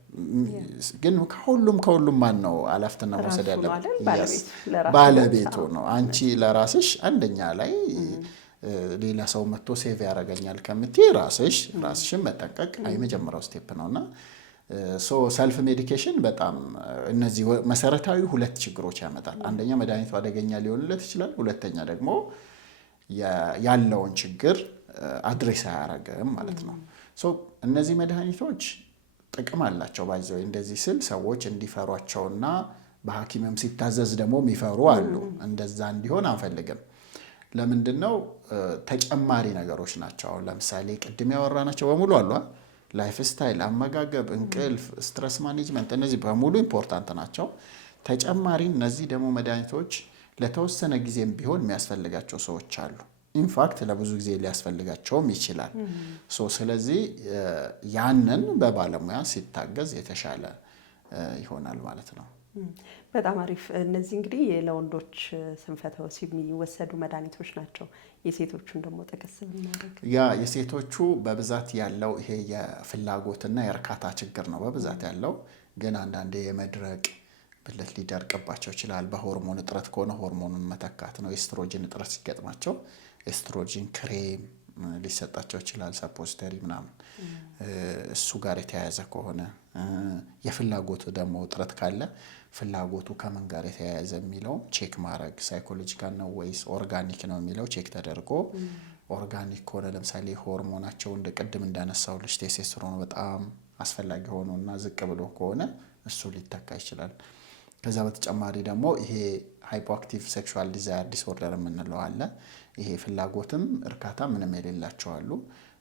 ግን ከሁሉም ማን ነው ኃላፊነትና መውሰድ ያለበት? ባለቤቱ ነው። አንቺ ለራስሽ አንደኛ ላይ ሌላ ሰው መጥቶ ሴቭ ያደርገኛል ከምትይ ራስሽን መጠንቀቅ የመጀመሪያው ስቴፕ ነውና ሰልፍ ሜዲኬሽን በጣም እነዚህ መሰረታዊ ሁለት ችግሮች ያመጣል። አንደኛ መድኃኒቱ አደገኛ ሊሆንለት ይችላል። ሁለተኛ ደግሞ ያለውን ችግር አድሬስ አያደርግም ማለት ነው። እነዚህ መድኃኒቶች ጥቅም አላቸው። ባይዘው እንደዚህ ስል ሰዎች እንዲፈሯቸውና በሐኪምም ሲታዘዝ ደግሞ የሚፈሩ አሉ። እንደዛ እንዲሆን አንፈልግም። ለምንድነው? ተጨማሪ ነገሮች ናቸው። አሁን ለምሳሌ ቅድም ያወራናቸው በሙሉ አሉ። ላይፍ ስታይል፣ አመጋገብ፣ እንቅልፍ፣ ስትረስ ማኔጅመንት እነዚህ በሙሉ ኢምፖርታንት ናቸው። ተጨማሪ እነዚህ ደግሞ መድኃኒቶች ለተወሰነ ጊዜም ቢሆን የሚያስፈልጋቸው ሰዎች አሉ። ኢንፋክት ለብዙ ጊዜ ሊያስፈልጋቸውም ይችላል። ስለዚህ ያንን በባለሙያ ሲታገዝ የተሻለ ይሆናል ማለት ነው። በጣም አሪፍ። እነዚህ እንግዲህ ለወንዶች ስንፈተ ወሲብ የሚወሰዱ መድኃኒቶች ናቸው። የሴቶቹን ደግሞ ጠቀስ ብናደርግ የሴቶቹ በብዛት ያለው ይሄ የፍላጎትና የእርካታ ችግር ነው በብዛት ያለው። ግን አንዳንዴ የመድረቅ ብልት ሊደርቅባቸው ይችላል። በሆርሞን እጥረት ከሆነ ሆርሞኑን መተካት ነው። ኤስትሮጂን እጥረት ሲገጥማቸው ኤስትሮጂን ክሬም ሊሰጣቸው ይችላል፣ ሰፖዚተሪ ምናምን። እሱ ጋር የተያያዘ ከሆነ የፍላጎቱ ደግሞ እጥረት ካለ ፍላጎቱ ከምን ጋር የተያያዘ የሚለው ቼክ ማድረግ፣ ሳይኮሎጂካል ነው ወይስ ኦርጋኒክ ነው የሚለው ቼክ ተደርጎ ኦርጋኒክ ከሆነ ለምሳሌ ሆርሞናቸው እንደ ቅድም እንዳነሳው ልጅ ቴስቶስትሮን በጣም አስፈላጊ ሆኖና ዝቅ ብሎ ከሆነ እሱ ሊተካ ይችላል። ከዛ በተጨማሪ ደግሞ ይሄ ሃይፖአክቲቭ ሴክሹዋል ዲዛየር ዲስኦርደር የምንለው አለ። ይሄ ፍላጎትም እርካታ ምንም የሌላቸው አሉ።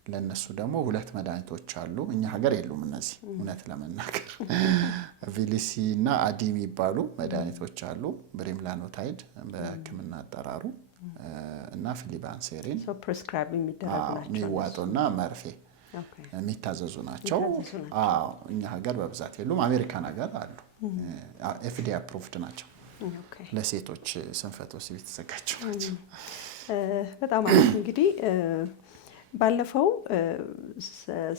ለነሱ ደግሞ ሁለት መድኃኒቶች አሉ። እኛ ሀገር የሉም እነዚህ እውነት ለመናገር ቪሊሲ እና አዲ የሚባሉ መድኃኒቶች አሉ። ብሬምላኖታይድ በሕክምና አጠራሩ እና ፊሊባንሴሪን ፕሪስክራይብ የሚደረጉ ናቸው። የሚዋጡና መርፌ የሚታዘዙ ናቸው። እኛ ሀገር በብዛት የሉም። አሜሪካን ሀገር አሉ። ኤፍዲ አፕሩቭድ ናቸው። ለሴቶች ስንፈተ ወሲብ የተዘጋጁ ናቸው። በጣም አሪፍ። እንግዲህ ባለፈው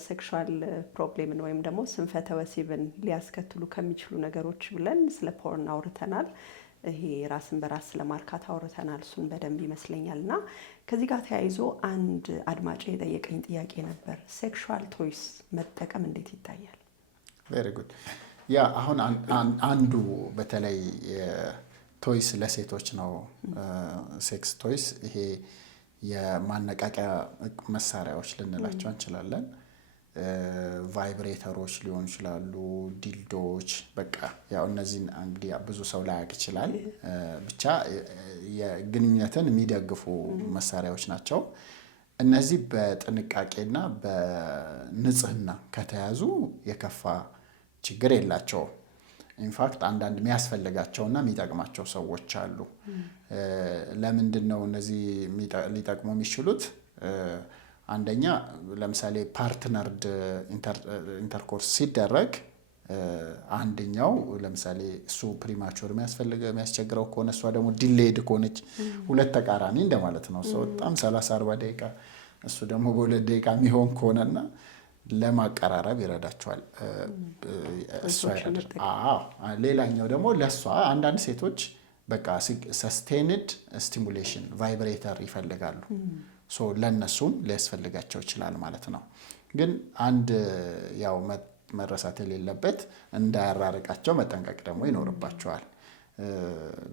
ሴክሹዋል ፕሮብሌምን ወይም ደግሞ ስንፈተ ወሲብን ሊያስከትሉ ከሚችሉ ነገሮች ብለን ስለ ፖርን አውርተናል። ይሄ ራስን በራስ ስለማርካት አውርተናል። እሱን በደንብ ይመስለኛል። እና ከዚህ ጋር ተያይዞ አንድ አድማጭ የጠየቀኝ ጥያቄ ነበር። ሴክሹዋል ቶይስ መጠቀም እንዴት ይታያል? ቬሪ ጉድ። አሁን አንዱ በተለይ ቶይስ ለሴቶች ነው። ሴክስ ቶይስ ይሄ የማነቃቂያ መሳሪያዎች ልንላቸው እንችላለን። ቫይብሬተሮች ሊሆኑ ይችላሉ፣ ዲልዶች፣ በቃ ያው እነዚህን እንግዲህ ብዙ ሰው ላያውቅ ይችላል። ብቻ የግንኙነትን የሚደግፉ መሳሪያዎች ናቸው። እነዚህ በጥንቃቄና በንጽህና ከተያዙ የከፋ ችግር የላቸውም። ኢንፋክት አንዳንድ የሚያስፈልጋቸውና የሚጠቅማቸው ሰዎች አሉ። ለምንድን ነው እነዚህ ሊጠቅሙ የሚችሉት? አንደኛ ለምሳሌ ፓርትነርድ ኢንተርኮርስ ሲደረግ አንደኛው ለምሳሌ እሱ ፕሪማቹር የሚያስቸግረው ከሆነ እሷ ደግሞ ዲሌይድ ከሆነች ሁለት ተቃራኒ እንደማለት ነው። ሰው በጣም 30-40 ደቂቃ እሱ ደግሞ በ2 ደቂቃ የሚሆን ከሆነና ለማቀራረብ ይረዳቸዋል። እሷ ሌላኛው ደግሞ ለእሷ አንዳንድ ሴቶች በቃ ሰስቴንድ ስቲሙሌሽን ቫይብሬተር ይፈልጋሉ። ለእነሱም ሊያስፈልጋቸው ይችላል ማለት ነው። ግን አንድ ያው መረሳት የሌለበት እንዳያራርቃቸው መጠንቀቅ ደግሞ ይኖርባቸዋል።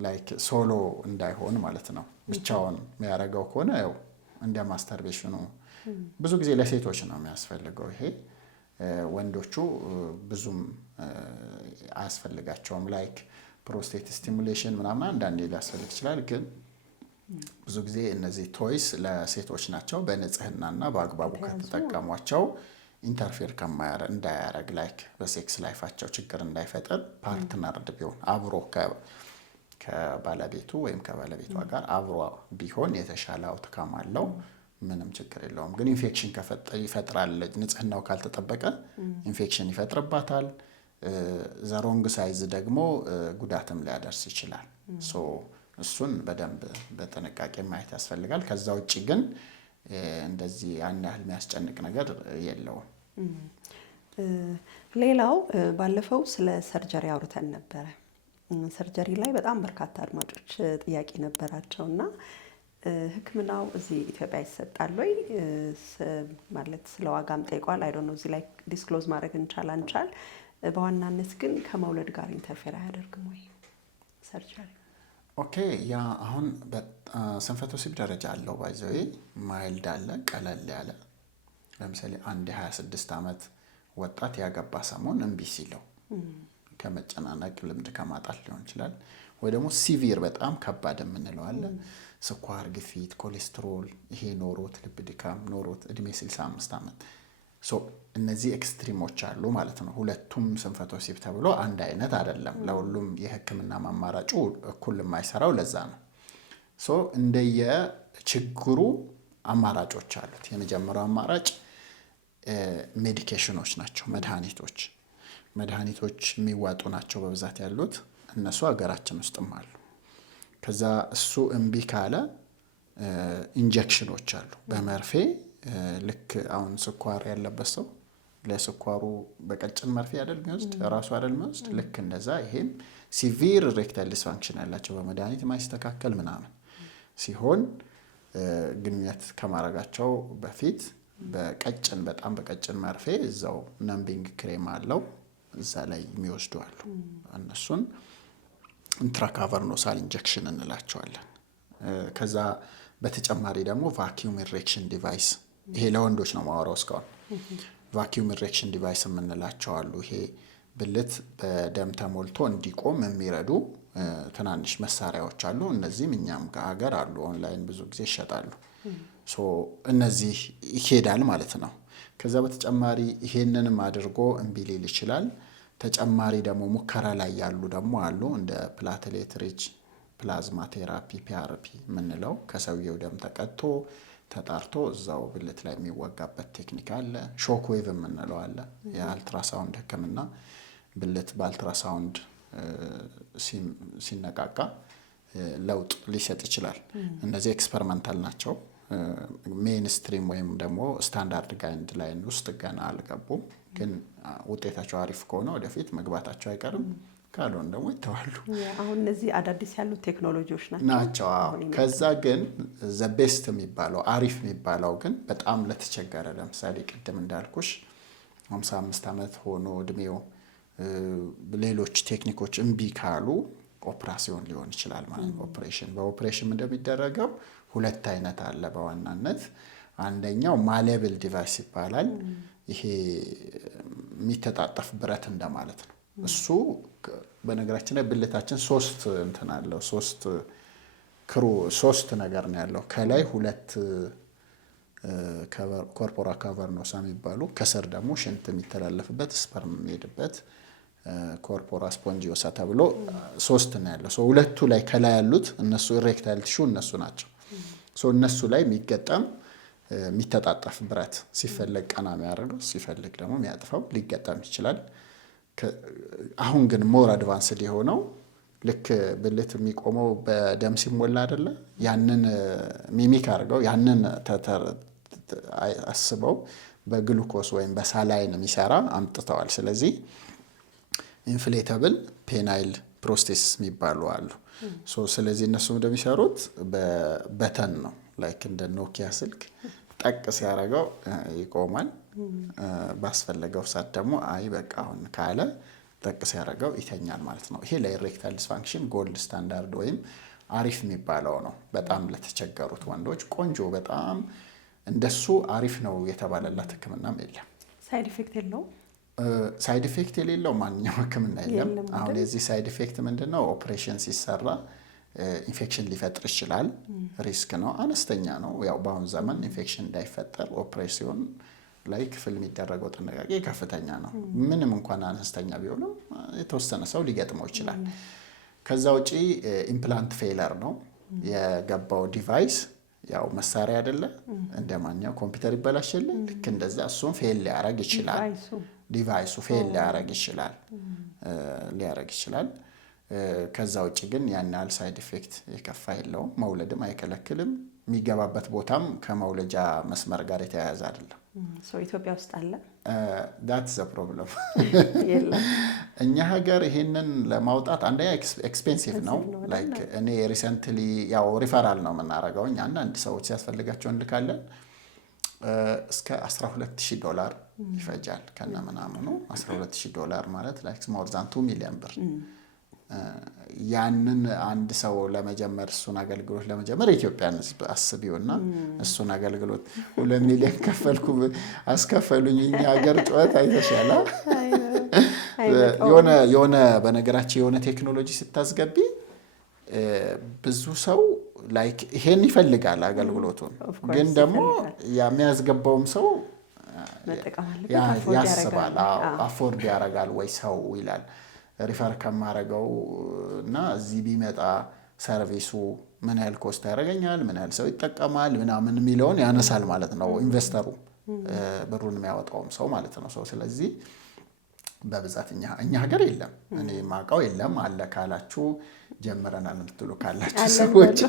ላይክ ሶሎ እንዳይሆን ማለት ነው። ብቻውን የሚያደርገው ከሆነ ያው እንደ ማስተርቤሽኑ ብዙ ጊዜ ለሴቶች ነው የሚያስፈልገው። ይሄ ወንዶቹ ብዙም አያስፈልጋቸውም። ላይክ ፕሮስቴት ስቲሙሌሽን ምናምን አንዳንዴ ሊያስፈልግ ይችላል። ግን ብዙ ጊዜ እነዚህ ቶይስ ለሴቶች ናቸው። በንጽህናና በአግባቡ ከተጠቀሟቸው ኢንተርፌር እንዳያረግ ላይክ በሴክስ ላይፋቸው ችግር እንዳይፈጠር ፓርትነርድ ቢሆን አብሮ ከባለቤቱ ወይም ከባለቤቷ ጋር አብሮ ቢሆን የተሻለ አውትካም አለው። ምንም ችግር የለውም። ግን ኢንፌክሽን ይፈጥራል። ንጽህናው ካልተጠበቀ ኢንፌክሽን ይፈጥርባታል። ዘሮንግ ሳይዝ ደግሞ ጉዳትም ሊያደርስ ይችላል። እሱን በደንብ በጥንቃቄ ማየት ያስፈልጋል። ከዛ ውጭ ግን እንደዚህ ያን ያህል የሚያስጨንቅ ነገር የለውም። ሌላው ባለፈው ስለ ሰርጀሪ አውርተን ነበረ። ሰርጀሪ ላይ በጣም በርካታ አድማጮች ጥያቄ ነበራቸው እና ሕክምናው እዚህ ኢትዮጵያ ይሰጣል ወይ ማለት ስለ ዋጋም ጠይቋል። አይ ዶንት ኖ እዚህ ላይ ዲስክሎዝ ማድረግ አንቻል በዋናነት ግን ከመውለድ ጋር ኢንተርፌር አያደርግም ወይ ሰርጀሪ? ኦኬ ያ አሁን ስንፈተ ወሲብ ደረጃ አለው ባይዘዌ ማይልድ አለ ቀለል ያለ ለምሳሌ አንድ 26 ዓመት ወጣት ያገባ ሰሞን እምቢ ሲለው ከመጨናነቅ ልምድ ከማጣት ሊሆን ይችላል ወይ ደግሞ ሲቪር በጣም ከባድ የምንለው አለ ስኳር ግፊት ኮሌስትሮል ይሄ ኖሮት ልብ ድካም ኖሮት እድሜ 65 ዓመት ሶ እነዚህ ኤክስትሪሞች አሉ ማለት ነው ሁለቱም ስንፈተ ወሲብ ተብሎ አንድ አይነት አይደለም ለሁሉም የህክምና ማማራጩ እኩል የማይሰራው ለዛ ነው ሶ እንደየ ችግሩ አማራጮች አሉት የመጀመሪያው አማራጭ ሜዲኬሽኖች ናቸው መድኃኒቶች የሚዋጡ ናቸው በብዛት ያሉት እነሱ ሀገራችን ውስጥም አሉ ከዛ እሱ እምቢ ካለ ኢንጀክሽኖች አሉ በመርፌ ልክ አሁን ስኳር ያለበት ሰው ለስኳሩ በቀጭን መርፌ አይደል የሚወስድ ራሱ አይደል የሚወስድ ልክ እንደዛ ይሄም ሲቪር ሬክታል ዲስፋንክሽን ያላቸው በመድኃኒት ማይስተካከል ምናምን ሲሆን ግንኙነት ከማረጋቸው በፊት በጣም በቀጭን መርፌ እዛው ነምቢንግ ክሬም አለው እዛ ላይ የሚወስዱ አሉ እነሱን ኢንትራካቨርኖሳል ኢንጀክሽን እንላቸዋለን ከዛ በተጨማሪ ደግሞ ቫኪዩም ኢሬክሽን ዲቫይስ ይሄ ለወንዶች ነው ማወራው እስካሁን ቫኪዩም ኢሬክሽን ዲቫይስ የምንላቸው አሉ ይሄ ብልት በደም ተሞልቶ እንዲቆም የሚረዱ ትናንሽ መሳሪያዎች አሉ እነዚህም እኛም ሀገር አሉ ኦንላይን ብዙ ጊዜ ይሸጣሉ ሶ እነዚህ ይሄዳል ማለት ነው ከዛ በተጨማሪ ይሄንንም አድርጎ እምቢ ሊል ይችላል ተጨማሪ ደግሞ ሙከራ ላይ ያሉ ደግሞ አሉ እንደ ፕላትሌት ሪች ፕላዝማ ቴራፒ ፒአርፒ ምንለው ከሰውየው ደም ተቀጥቶ ተጣርቶ እዛው ብልት ላይ የሚወጋበት ቴክኒክ አለ ሾክ ዌቭ ምንለው አለ የአልትራሳውንድ ህክምና ብልት በአልትራሳውንድ ሲነቃቃ ለውጥ ሊሰጥ ይችላል እነዚህ ኤክስፐሪመንታል ናቸው ሜንስትሪም ወይም ደግሞ ስታንዳርድ ጋይድ ላይን ውስጥ ገና አልገቡም ግን ውጤታቸው አሪፍ ከሆነ ወደፊት መግባታቸው አይቀርም ካልሆነ ደግሞ ይተዋሉ አሁን እነዚህ አዳዲስ ያሉ ቴክኖሎጂዎች ናቸው ከዛ ግን ዘ ቤስት የሚባለው አሪፍ የሚባለው ግን በጣም ለተቸገረ ለምሳሌ ቅድም እንዳልኩሽ 55 ዓመት ሆኖ እድሜው ሌሎች ቴክኒኮች እምቢ ካሉ ኦፕራሲዮን ሊሆን ይችላል ማለት ኦፕሬሽን በኦፕሬሽን እንደሚደረገው ሁለት አይነት አለ በዋናነት አንደኛው ማሌብል ዲቫይስ ይባላል ይሄ የሚተጣጠፍ ብረት እንደማለት ነው እሱ በነገራችን ላይ ብልታችን ሶስት ነገር ነው ያለው ከላይ ሁለት ኮርፖራ ካቨርኖሳ የሚባሉ ከስር ደግሞ ሽንት የሚተላለፍበት ስፐርም የሚሄድበት ኮርፖራ ስፖንጂዮሳ ተብሎ ሶስት ነው ያለው ሶ ሁለቱ ላይ ከላይ ያሉት እነሱ ኢሬክታይል ቲሹ እነሱ ናቸው ሶ እነሱ ላይ የሚገጠም የሚተጣጠፍ ብረት ሲፈልግ ቀና የሚያደርገው ሲፈልግ ደግሞ የሚያጥፈው ሊገጠም ይችላል አሁን ግን ሞር አድቫንስድ የሆነው ልክ ብልት የሚቆመው በደም ሲሞላ አይደለ ያንን ሚሚክ አድርገው ያንን አስበው በግሉኮስ ወይም በሳላይን የሚሰራ አምጥተዋል ስለዚህ ኢንፍሌተብል ፔናይል ፕሮስቴሲስ የሚባሉ አሉ ሶ ስለዚህ እነሱ እንደሚሰሩት በበተን ነው ላይክ እንደ ኖኪያ ስልክ ጠቅ ሲያደርገው ይቆማል ባስፈለገው ሰዓት ደግሞ አይ በቃ አሁን ካለ ጠቅ ሲያደርገው ይተኛል ማለት ነው ይሄ ለኢሬክታይል ዲስፋንክሽን ጎልድ ስታንዳርድ ወይም አሪፍ የሚባለው ነው በጣም ለተቸገሩት ወንዶች ቆንጆ በጣም እንደሱ አሪፍ ነው የተባለላት ህክምናም የለም ሳይድ ኢፌክት የለውም ሳይድ ኢፌክት የሌለው ማንኛውም ህክምና የለም አሁን የዚህ ሳይድ ኢፌክት ምንድነው ኦፕሬሽን ሲሰራ ኢንፌክሽን ሊፈጥር ይችላል ሪስክ ነው አነስተኛ ነው ያው በአሁን ዘመን ኢንፌክሽን እንዳይፈጠር ኦፕሬሽን ላይ ክፍል የሚደረገው ጥንቃቄ ከፍተኛ ነው ምንም እንኳን አነስተኛ ቢሆንም የተወሰነ ሰው ሊገጥመው ይችላል ከዛ ውጪ ኢምፕላንት ፌለር ነው የገባው ዲቫይስ ያው መሳሪያ አይደለ እንደማንኛው ኮምፒውተር ይበላሽል ልክ እንደዛ እሱን ፌል ሊያረግ ይችላል ዲቫይሱ ፌል ሊያረግ ይችላል ከዛ ውጪ ግን ያን ያህል ሳይድ ኢፌክት የከፋ የለውም መውለድም አይከለክልም የሚገባበት ቦታም ከመውለጃ መስመር ጋር የተያያዘ አይደለም ሶ ኢትዮጵያ ውስጥ አለ that's the problem እኛ ሀገር ይሄንን ለማውጣት አንደኛ ኤክስፔንሲቭ ነው ላይክ እኔ ሪሰንትሊ ያው ሪፈራል ነው የምናረጋው እኛ አንድ ሰዎች ሲያስፈልጋቸው እንልካለን እስከ $12,000 ይፈጃል ከነ ምናምኑ። $12,000 ማለት ላይክ ሞር ዛን 2 ሚሊዮን ብር። ያንን አንድ ሰው ለመጀመር እሱን አገልግሎት ለመጀመር ኢትዮጵያን አስቢውና እሱን አገልግሎት 2 ሚሊዮን ከፈልኩ አስከፈሉኝ እኛ ሀገር ጨዋታ አይተሻላ። የሆነ በነገራችን የሆነ ቴክኖሎጂ ስታስገቢ ብዙ ሰው ላይክ ይሄን ይፈልጋል አገልግሎቱን፣ ግን ደግሞ የሚያስገባውም ሰው ያስባል አፎርድ ያደርጋል ወይ ሰው ይላል ሪፈር ከማረጋው እና እዚህ ቢመጣ ሰርቪሱ ምን ያህል ኮስት ያደርገኛል፣ ምን ያህል ሰው ይጠቀማል ምናምን የሚለውን ያነሳል ማለት ነው ኢንቨስተሩ፣ ብሩን የሚያወጣውም ሰው ማለት ነው። ስለዚህ በብዛት እኛ ሀገር የለም፣ እኔ ማውቀው የለም። አለ ካላችሁ ጀምረናል እንትሉ ካላችሁ ሰዎች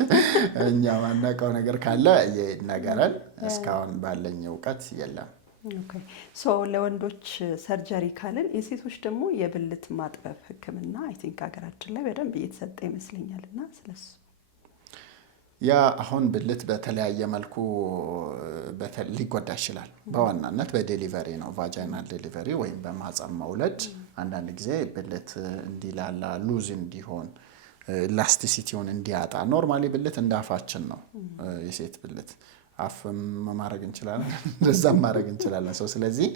እኛ ማናውቀው ነገር ካለ ይነገረን። እስካሁን ባለኝ እውቀት የለም። ኦኬ ሶ ለወንዶች ሰርጀሪ ካልን የሴቶች ደግሞ የብልት ማጥበብ ህክምና አይ ቲንክ ሀገራችን ላይ በደንብ እየተሰጠ ይመስለኛልና ስለሱ ያ አሁን ብልት በተለያየ መልኩ ሊጎዳ ይችላል። በዋናነት በዴሊቨሪ ነው፣ ቫጃይናል ዴሊቨሪ ወይም በማህፀን መውለድ። አንዳንድ ጊዜ ብልት እንዲላላ ሉዝ እንዲሆን ኢላስቲሲቲውን እንዲያጣ። ኖርማሊ ብልት እንዳፋችን ነው የሴት ብልት አፍም ማድረግ እንችላለን እንደዛም ማድረግ እንችላለን። ስለዚህ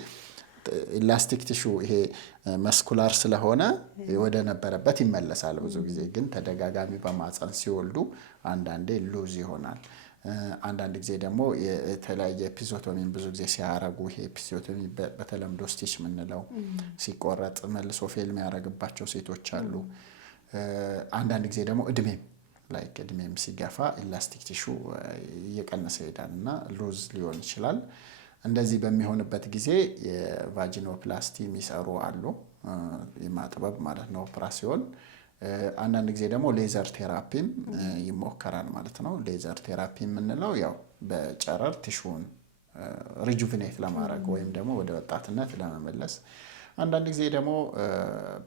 ኢላስቲክ ቲሹ ይሄ መስኩላር ስለሆነ ወደ ነበረበት ይመለሳል። ብዙ ጊዜ ግን ተደጋጋሚ በማህፀን ሲወልዱ አንዳንዴ ሉዝ ይሆናል። አንዳንድ ጊዜ ደግሞ የተለያየ ኤፒዞቶሚ ብዙ ጊዜ ሲያረጉ ይሄ ኤፒዞቶሚ በተለምዶ ስቲች የምንለው ሲቆረጥ መልሶ ፌል የሚያደርግባቸው ሴቶች አሉ። አንዳንድ ጊዜ ደግሞ እድሜም ሲገፋ ኢላስቲክ ቲሹ እየቀነሰ ይሄዳልና ሉዝ ሊሆን ይችላል። እንደዚህ በሚሆንበት ጊዜ የቫጂኖፕላስቲ የሚሰሩ አሉ፣ የማጥበብ ማለት ነው ኦፕራሲዮን። አንዳንድ ጊዜ ደግሞ ሌዘር ቴራፒም ይሞከራል ማለት ነው። ሌዘር ቴራፒ የምንለው ያው በጨረር ቲሹን ሪጁቪኔት ለማድረግ ወይም ደግሞ ወደ ወጣትነት ለመመለስ። አንዳንድ ጊዜ ደግሞ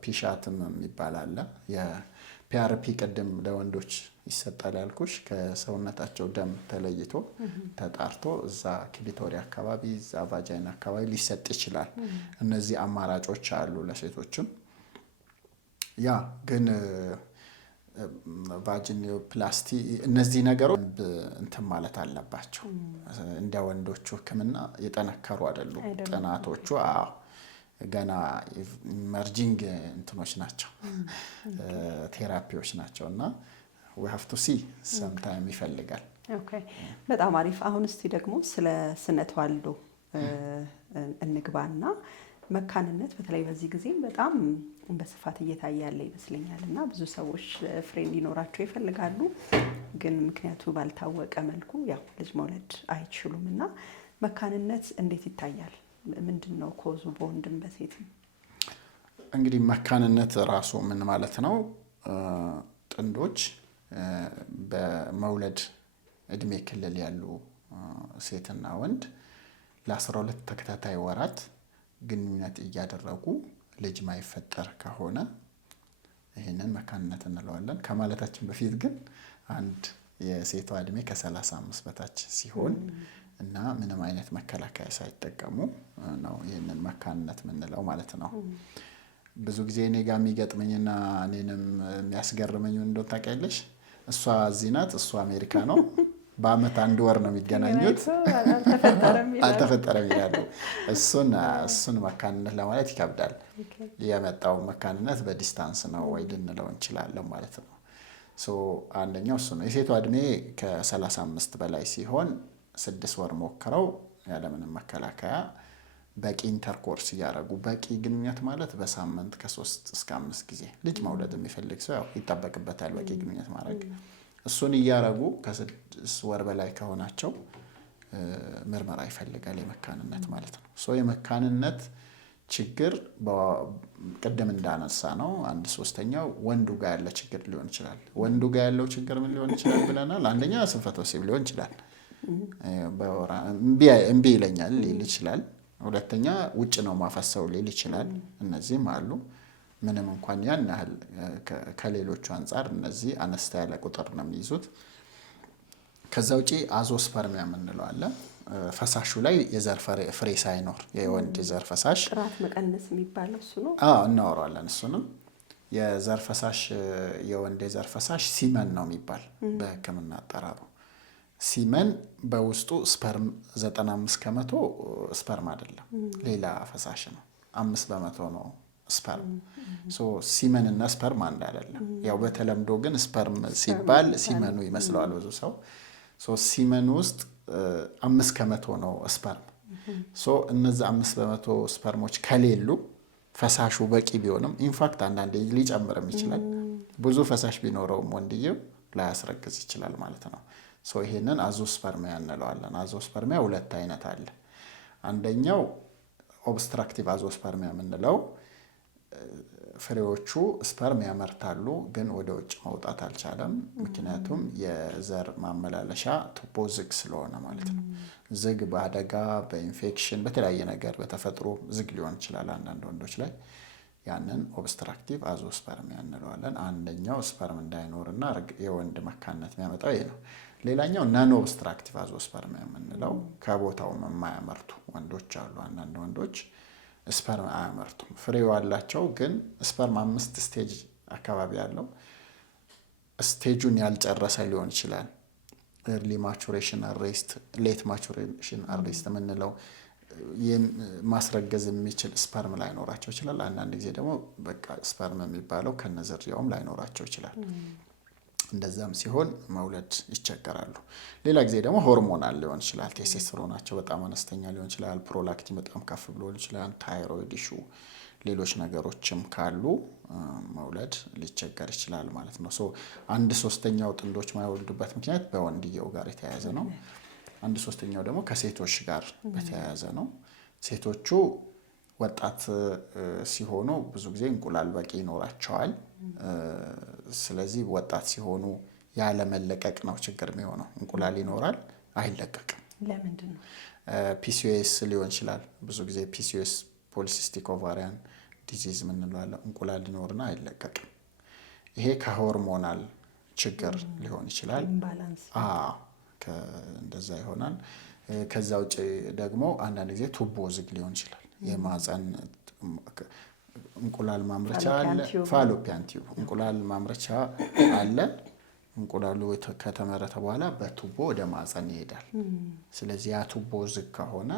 ፒሻትም የሚባል አለ። የፒአርፒ ቅድም ለወንዶች ይሰጣል ያልኩሽ ከሰውነታቸው ደም ተለይቶ ተጣርቶ እዛ ክሊቶሪ አካባቢ እዛ ቫጃይና አካባቢ ሊሰጥ ይችላል። እነዚህ አማራጮች አሉ ለሴቶችም። ያ ግን ቫጂኖፕላስቲ እነዚህ ነገሮች እንትን ማለት አለባቸው። እንደ ወንዶቹ ህክምና የጠነከሩ አይደሉም ጥናቶቹ። ገና ኢመርጂንግ እንትኖች ናቸው፣ ቴራፒዎች ናቸው እና we have to see sometime ይፈልጋል። ኦኬ በጣም አሪፍ። አሁን እስቲ ደግሞ ስለ ስነ ተዋልዶ እንግባና መካንነት በተለይ በዚህ ጊዜ በጣም በስፋት እየታየ ያለ ይመስለኛል እና ብዙ ሰዎች ፍሬ እንዲኖራቸው ይፈልጋሉ፣ ግን ምክንያቱ ባልታወቀ መልኩ ያው ልጅ መውለድ አይችሉም እና መካንነት እንዴት ይታያል? ምንድነው ኮዙ በወንድም በሴትም? እንግዲህ መካንነት ራሱ ምን ማለት ነው? ጥንዶች በመውለድ እድሜ ክልል ያሉ ሴትና ወንድ ለ12 ተከታታይ ወራት ግንኙነት እያደረጉ ልጅ ማይፈጠር ከሆነ ይሄንን መካንነት እንለዋለን። ከማለታችን በፊት ግን አንድ የሴቷ እድሜ ከ35 በታች ሲሆን እና ምንም አይነት መከላከያ ሳይጠቀሙ ነው ይሄንን መካንነት የምንለው ማለት ነው። ብዙ ጊዜ እኔ ጋር የሚገጥመኝና እኔንም የሚያስገርመኝ እንደው ታውቂያለሽ፣ እሷ እዚህ ናት፣ እሱ አሜሪካ ነው። በአመት 1 ወር ነው የሚገናኙት፣ አልተፈጠረም ይላሉ። እሱን መካንነት ለማለት ይከብዳል። የመጣው መካንነት በዲስታንስ ነው ወይ ልንለው እንችላለን ማለት ነው። አንደኛው እሱ ነው። የሴቷ እድሜ ከ35 በላይ ሲሆን 6 ወር ሞክረው ያለምንም መከላከያ በቂ ኢንተርኮርስ እያደረጉ፣ በቂ ግንኙነት ማለት በሳምንት ከ3 እስከ 5 ጊዜ ልጅ መውለድ የሚፈልግ ሰው ያው ይጠበቅበታል በቂ ግንኙነት ማድረግ። እሱን እያደረጉ ከ6 ወር በላይ ከሆናቸው ምርመራ ይፈልጋል የመካንነት ማለት ነው። የመካንነት ችግር ቅድም እንዳነሳ ነው 1/3 ወንዱ ጋር ያለ ችግር ሊሆን ይችላል። ወንዱ ጋር ያለው ችግር ምን ሊሆን ይችላል ብለናል? አንደኛ ስንፈተ ወሲብ ሊሆን ይችላል። እምቢ ይለኛል ሊል ይችላል። ሁለተኛ ውጭ ነው ማፈሰው ሊል ይችላል። እነዚህም አሉ። ምንም እንኳን ያን ያህል ከሌሎቹ አንፃር እነዚህ አነስታ ያለ ቁጥር ነው የሚይዙት። ከዛ ውጪ አዞስፐርሚያ የምንለው አለ። ፈሳሹ ላይ የዘር ፍሬ ሳይኖር የወንድ ዘር ፈሳሽ ጥራት መቀነስ የሚባለው እሱ ነው። እናወራለን እሱንም። የዘር ፈሳሽ የወንድ የዘር ፈሳሽ ሲመን ነው የሚባል በሕክምና አጠራሩ። ሲመን በውስጡ ስፐርም 95 ከመቶ ስፐርም አይደለም፣ ሌላ ፈሳሽ ነው። 5 በመቶ ነው ስፐርም። ሲመን እና ስፐርም አንድ አይደለም። ያው በተለምዶ ግን ስፐርም ሲባል ሲመኑ ይመስለዋል ብዙ ሰው። ሲመን ውስጥ 5 ከመቶ ነው ስፐርም። እነዚህ 5 በመቶ ስፐርሞች ከሌሉ ፈሳሹ በቂ ቢሆንም ኢንፋክት አንዳንዴ ሊጨምርም ይችላል። ብዙ ፈሳሽ ቢኖረውም ወንድየው ላያስረግዝ ይችላል ማለት ነው። ይሄንን አዞስፐርሚያ እንለዋለን። አዞስፐርሚያ 2 አይነት አለ። አንደኛው ኦብስትራክቲቭ አዞስፐርሚያ የምንለው ፍሬዎቹ ስፐርም ያመርታሉ፣ ግን ወደ ውጭ መውጣት አልቻለም። ምክንያቱም የዘር ማመላለሻ ቱቦ ዝግ ስለሆነ ማለት ነው። ዝግ በአደጋ በኢንፌክሽን በተለያየ ነገር በተፈጥሮ ዝግ ሊሆን ይችላል አንዳንድ ወንዶች ላይ። ያንን ኦብስትራክቲቭ አዞስፐርሚያ እንለዋለን። አንደኛው ስፐርም እንዳይኖርና የወንድ መካንነት የሚያመጣው ይሄ ነው። ሌላኛው ናን ኦብስትራክቲቭ አዞስፐርሚያ የምንለው ከቦታው የማያመርቱ ወንዶች አሉ። አንዳንድ ወንዶች ስፐርም አያመርቱም። ፍሬው አላቸው፣ ግን ስፐርም 5 ስቴጅ አካባቢ ያለው ስቴጁን ያልጨረሰ ሊሆን ይችላል። ኤርሊ ማቹሬሽን አሬስት፣ ሌት ማቹሬሽን አሬስት የምንለው ማስረገዝ የሚችል ስፐርም ላይኖራቸው ይችላል። አንዳንድ ጊዜ ደግሞ በቃ ስፐርም የሚባለው ከነዝርያውም ላይኖራቸው ይችላል። እንደዛም ሲሆን መውለድ ይቸገራሉ። ሌላ ጊዜ ደግሞ ሆርሞናል ሊሆን ይችላል። ቴስቴስትሮናቸው በጣም አነስተኛ ሊሆን ይችላል። ፕሮላክቲን በጣም ከፍ ብሎ ሊሆን ይችላል። ታይሮይድ ኢሹ፣ ሌሎች ነገሮችም ካሉ መውለድ ሊቸገር ይችላል ማለት ነው። 1/3 ጥንዶች ማይወልዱበት ምክንያት በወንድየው ጋር የተያያዘ ነው። 1/3 ደግሞ ከሴቶች ጋር በተያያዘ ነው። ሴቶቹ ወጣት ሲሆኑ ብዙ ጊዜ እንቁላል በቂ ይኖራቸዋል። ስለዚህ ወጣት ሲሆኑ ያለመለቀቅ ነው ችግር የሚሆነው። እንቁላል ይኖራል፣ አይለቀቅም። ለምንድን ነው? ፒሲኦኤስ ሊሆን ይችላል። ብዙ ጊዜ ፒሲኦኤስ ፖሊሲስቲክ ኦቫሪያን ዲዚዝ የምንለው እንቁላል ሊኖርና አይለቀቅም። ይሄ ከሆርሞናል ችግር ሊሆን ይችላል። እንደዛ ይሆናል። ከዛ ውጭ ደግሞ አንዳንድ ጊዜ ቱቦ ዝግ ሊሆን ይችላል። የማህፀን እንቁላል ማምረቻ አለ፣ ፋሎፒያን ቲዩብ እንቁላል ማምረቻ አለ። እንቁላሉ ከተመረተ በኋላ በቱቦ ወደ ማህፀን ይሄዳል። ስለዚህ ያ ቱቦ ዝግ ከሆነ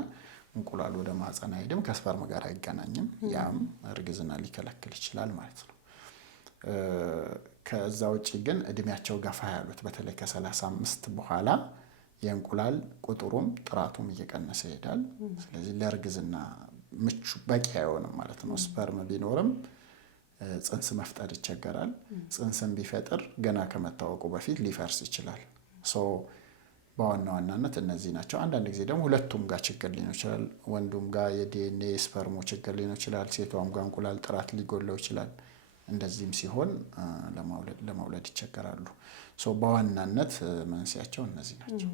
እንቁላሉ ወደ ማህፀን አይሄድም፣ ከስፐርም ጋር አይገናኝም። ያም እርግዝና ሊከለክል ይችላል ማለት ነው። ከዛ ውጭ ግን እድሜያቸው ገፋ ያሉት በተለይ ከ35 በኋላ የእንቁላል ቁጥሩም ጥራቱም እየቀነሰ ይሄዳል። ስለዚህ ለእርግዝና ምቹ በቂ አይሆንም ማለት ነው። ስፐርም ቢኖርም ጽንስ መፍጠር ይቸገራል። ጽንስን ቢፈጥር ገና ከመታወቁ በፊት ሊፈርስ ይችላል። በዋና ዋናነት እነዚህ ናቸው። አንዳንድ ጊዜ ደግሞ ሁለቱም ጋር ችግር ሊኖር ይችላል። ወንዱም ጋር የዲኤንኤ ስፐርሙ ችግር ሊኖር ይችላል። ሴቷም ጋር እንቁላል ጥራት ሊጎለው ይችላል። እንደዚህም ሲሆን ለመውለድ ይቸገራሉ። በዋናነት መንስኤያቸው እነዚህ ናቸው።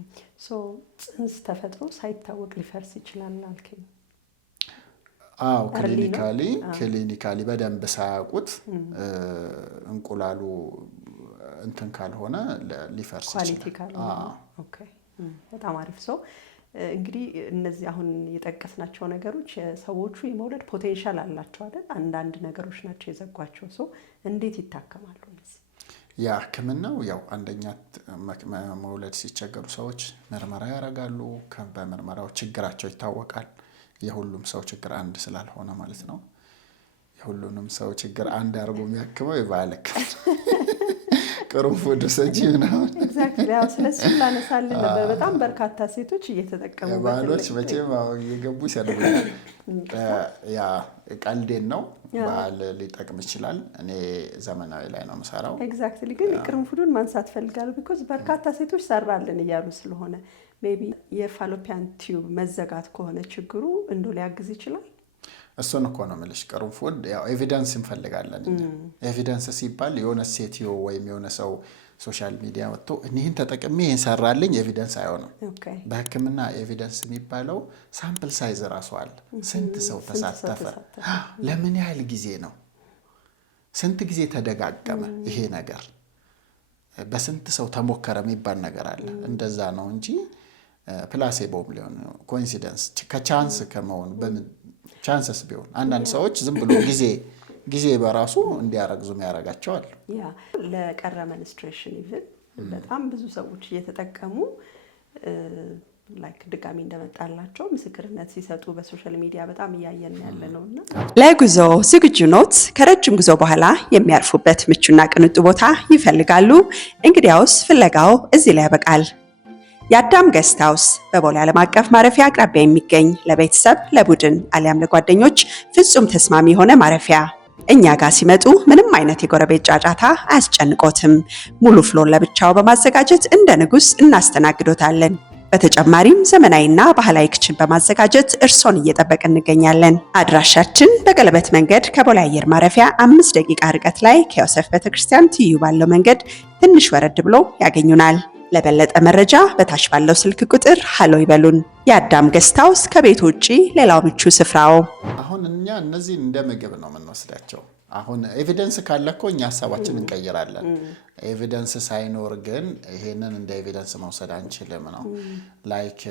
ጽንስ ተፈጥሮ ሳይታወቅ ሊፈርስ ይችላል አልከኝ? አዎ፣ ክሊኒካሊ በደንብ ሳያውቁት እንቁላሉ እንትን ካልሆነ ሊፈርስ ይችላል። ኦኬ፣ በጣም አሪፍ። እንግዲህ እነዚህ አሁን የጠቀስናቸው ነገሮች ሰዎቹ የመውለድ ፖቴንሻል አላቸው አይደል? አንዳንድ ነገሮች ናቸው የዘጓቸው። እንዴት ይታከማሉ እነዚህ? ያ ህክምናው ያው አንደኛ መውለድ ሲቸገሩ ሰዎች ምርመራ ያደርጋሉ። በምርመራው ችግራቸው ይታወቃል። የሁሉም ሰው ችግር አንድ ስላልሆነ ማለት ነው። የሁሉንም ሰው ችግር አንድ አድርጎ የሚያክመው የባህል ህክምና ቅርንፉድ ሰጂ ምናምን ኤግዛክትሊ። ያው ስለሱ ላነሳልን ነበር። በጣም በርካታ ሴቶች እየተጠቀሙበት ባህሎች መቼም እየገቡ ይሰልቡኛል። ያ ቀልዴን ነው። ባህል ሊጠቅም ይችላል። እኔ ዘመናዊ ላይ ነው የምሰራው። ኤግዛክትሊ። ግን ቅርንፉዱን ማንሳት ፈልጋለሁ ቢኮዝ በርካታ ሴቶች ሰራልን እያሉ ስለሆነ ሜቢ የፋሎፒያን ቲዩብ መዘጋት ከሆነ ችግሩ እንደው ሊያግዝ ይችላል። እሱን እኮ ነው የምልሽ። ቅርንፉድ ያው ኤቪደንስ እንፈልጋለን። ኤቪደንስ ሲባል የሆነ ሴትዮ ወይም የሆነ ሰው ሶሻል ሚዲያ ወጥቶ እኒህን ተጠቅሜ ይህን ሰራልኝ ኤቪደንስ አይሆንም። በህክምና ኤቪደንስ የሚባለው ሳምፕል ሳይዝ ራሱ አለ። ስንት ሰው ተሳተፈ፣ ለምን ያህል ጊዜ ነው፣ ስንት ጊዜ ተደጋገመ ይሄ ነገር፣ በስንት ሰው ተሞከረ የሚባል ነገር አለ። እንደዛ ነው እንጂ ፕላሴቦም ሊሆን ኮኢንሲደንስ ከቻንስ ከመሆን በምን ቻንስስ ቢሆን አንዳንድ ሰዎች ዝም ብሎ ጊዜ በራሱ እንዲያረግዙ ያረጋቸዋል። ያ ለቀረ መንስትሬሽን ኢቭን በጣም ብዙ ሰዎች እየተጠቀሙ ላይክ ድጋሚ እንደመጣላቸው ምስክርነት ሲሰጡ በሶሻል ሚዲያ በጣም እያየን ያለ ነውና ለጉዞ ዝግጁ ኖት? ከረጅም ጉዞ በኋላ የሚያርፉበት ምቹና ቅንጡ ቦታ ይፈልጋሉ? እንግዲያውስ ፍለጋው እዚህ ላይ ያበቃል። የአዳም ገስት ሃውስ በቦሌ ዓለም አቀፍ ማረፊያ አቅራቢያ የሚገኝ ለቤተሰብ፣ ለቡድን አሊያም ለጓደኞች ፍጹም ተስማሚ የሆነ ማረፊያ። እኛ ጋር ሲመጡ ምንም አይነት የጎረቤት ጫጫታ አያስጨንቆትም። ሙሉ ፍሎር ለብቻው በማዘጋጀት እንደ ንጉስ እናስተናግዶታለን። በተጨማሪም ዘመናዊና ባህላዊ ክችን በማዘጋጀት እርሶን እየጠበቅን እንገኛለን። አድራሻችን በቀለበት መንገድ ከቦሌ አየር ማረፊያ 5 ደቂቃ ርቀት ላይ ከዮሴፍ ቤተክርስቲያን ትይዩ ባለው መንገድ ትንሽ ወረድ ብሎ ያገኙናል። ለበለጠ መረጃ በታች ባለው ስልክ ቁጥር ሃሎ ይበሉን። የአዳም ገስት ሃውስ ከቤት ውጪ ሌላው ምቹ ስፍራው። አሁን እኛ እነዚህ እንደ ምግብ ነው የምንወስዳቸው። አሁን ኤቪደንስ ካለኮ እኛ ሐሳባችን እንቀይራለን። ኤቪደንስ ሳይኖር ግን ይሄንን እንደ ኤቪደንስ መውሰድ አንችልም ነው። ላይክ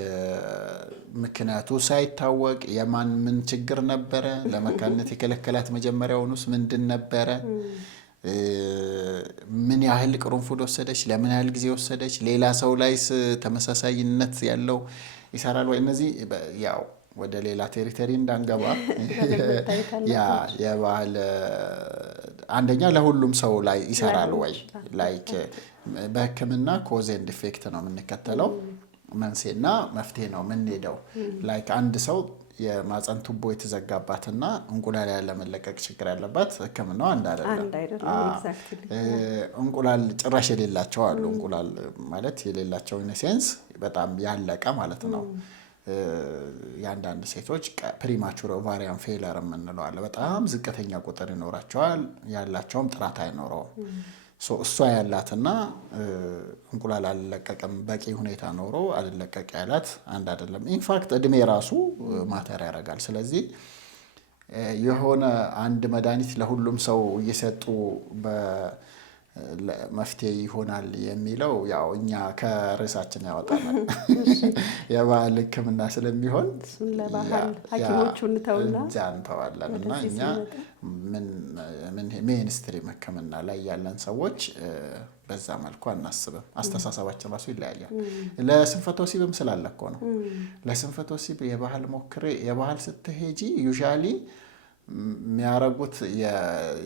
ምክንያቱ ሳይታወቅ የማን ምን ችግር ነበረ፣ ለመካንነት የከለከላት መጀመሪያውኑስ ምንድን ነበረ፣ ምን ያህል ቅርንፉድ ወሰደች፣ ለምን ያህል ጊዜ ወሰደች፣ ሌላ ሰው ላይስ ተመሳሳይነት ያለው ይሰራል ወይ? እነዚህ ያው ወደ ሌላ ቴሪቶሪ እንዳንገባ ያ የባህል አንደኛ ለሁሉም ሰው ላይ ይሰራል ወይ? ላይክ በሕክምና ኮዝ ኤንድ ኢፌክት ነው የምንከተለው፣ መንስኤና መፍትሄ ነው የምንሄደው። ላይክ አንድ ሰው የማፀን ቱቦ የተዘጋባትና እንቁላል ያለ መለቀቅ ችግር ያለባት ሕክምናው አንድ አይደለም። እንቁላል ጭራሽ የሌላቸው አሉ። እንቁላል ማለት የሌላቸው ኢነሴንስ በጣም ያለቀ ማለት ነው። የአንዳንድ ሴቶች ፕሪማቹር ኦቫሪያን ፌለር የምንለው አለ። በጣም ዝቅተኛ ቁጥር ይኖራቸዋል፣ ያላቸውም ጥራት አይኖረውም። እሷ ያላትና እንቁላል አልለቀቅም በቂ ሁኔታ ኖሮ አልለቀቅ ያላት አንድ አይደለም። ኢንፋክት እድሜ ራሱ ማተር ያደርጋል። ስለዚህ የሆነ አንድ መድኃኒት ለሁሉም ሰው እየሰጡ መፍትሄ ይሆናል የሚለው ያው እኛ ከርዕሳችን ያወጣናል። የባህል ሕክምና ስለሚሆን ለባህል ሐኪሞቹ እንተዋለን እና እኛ ሜንስትሪም ሕክምና ላይ ያለን ሰዎች በዛ መልኩ አናስብም። አስተሳሰባችን ራሱ ይለያያል። ለስንፈተ ወሲብም ስላለ እኮ ነው። ለስንፈተ ወሲብ የባህል ሞክሬ የባህል ስትሄጂ ዩዥዋሊ የሚያረጉት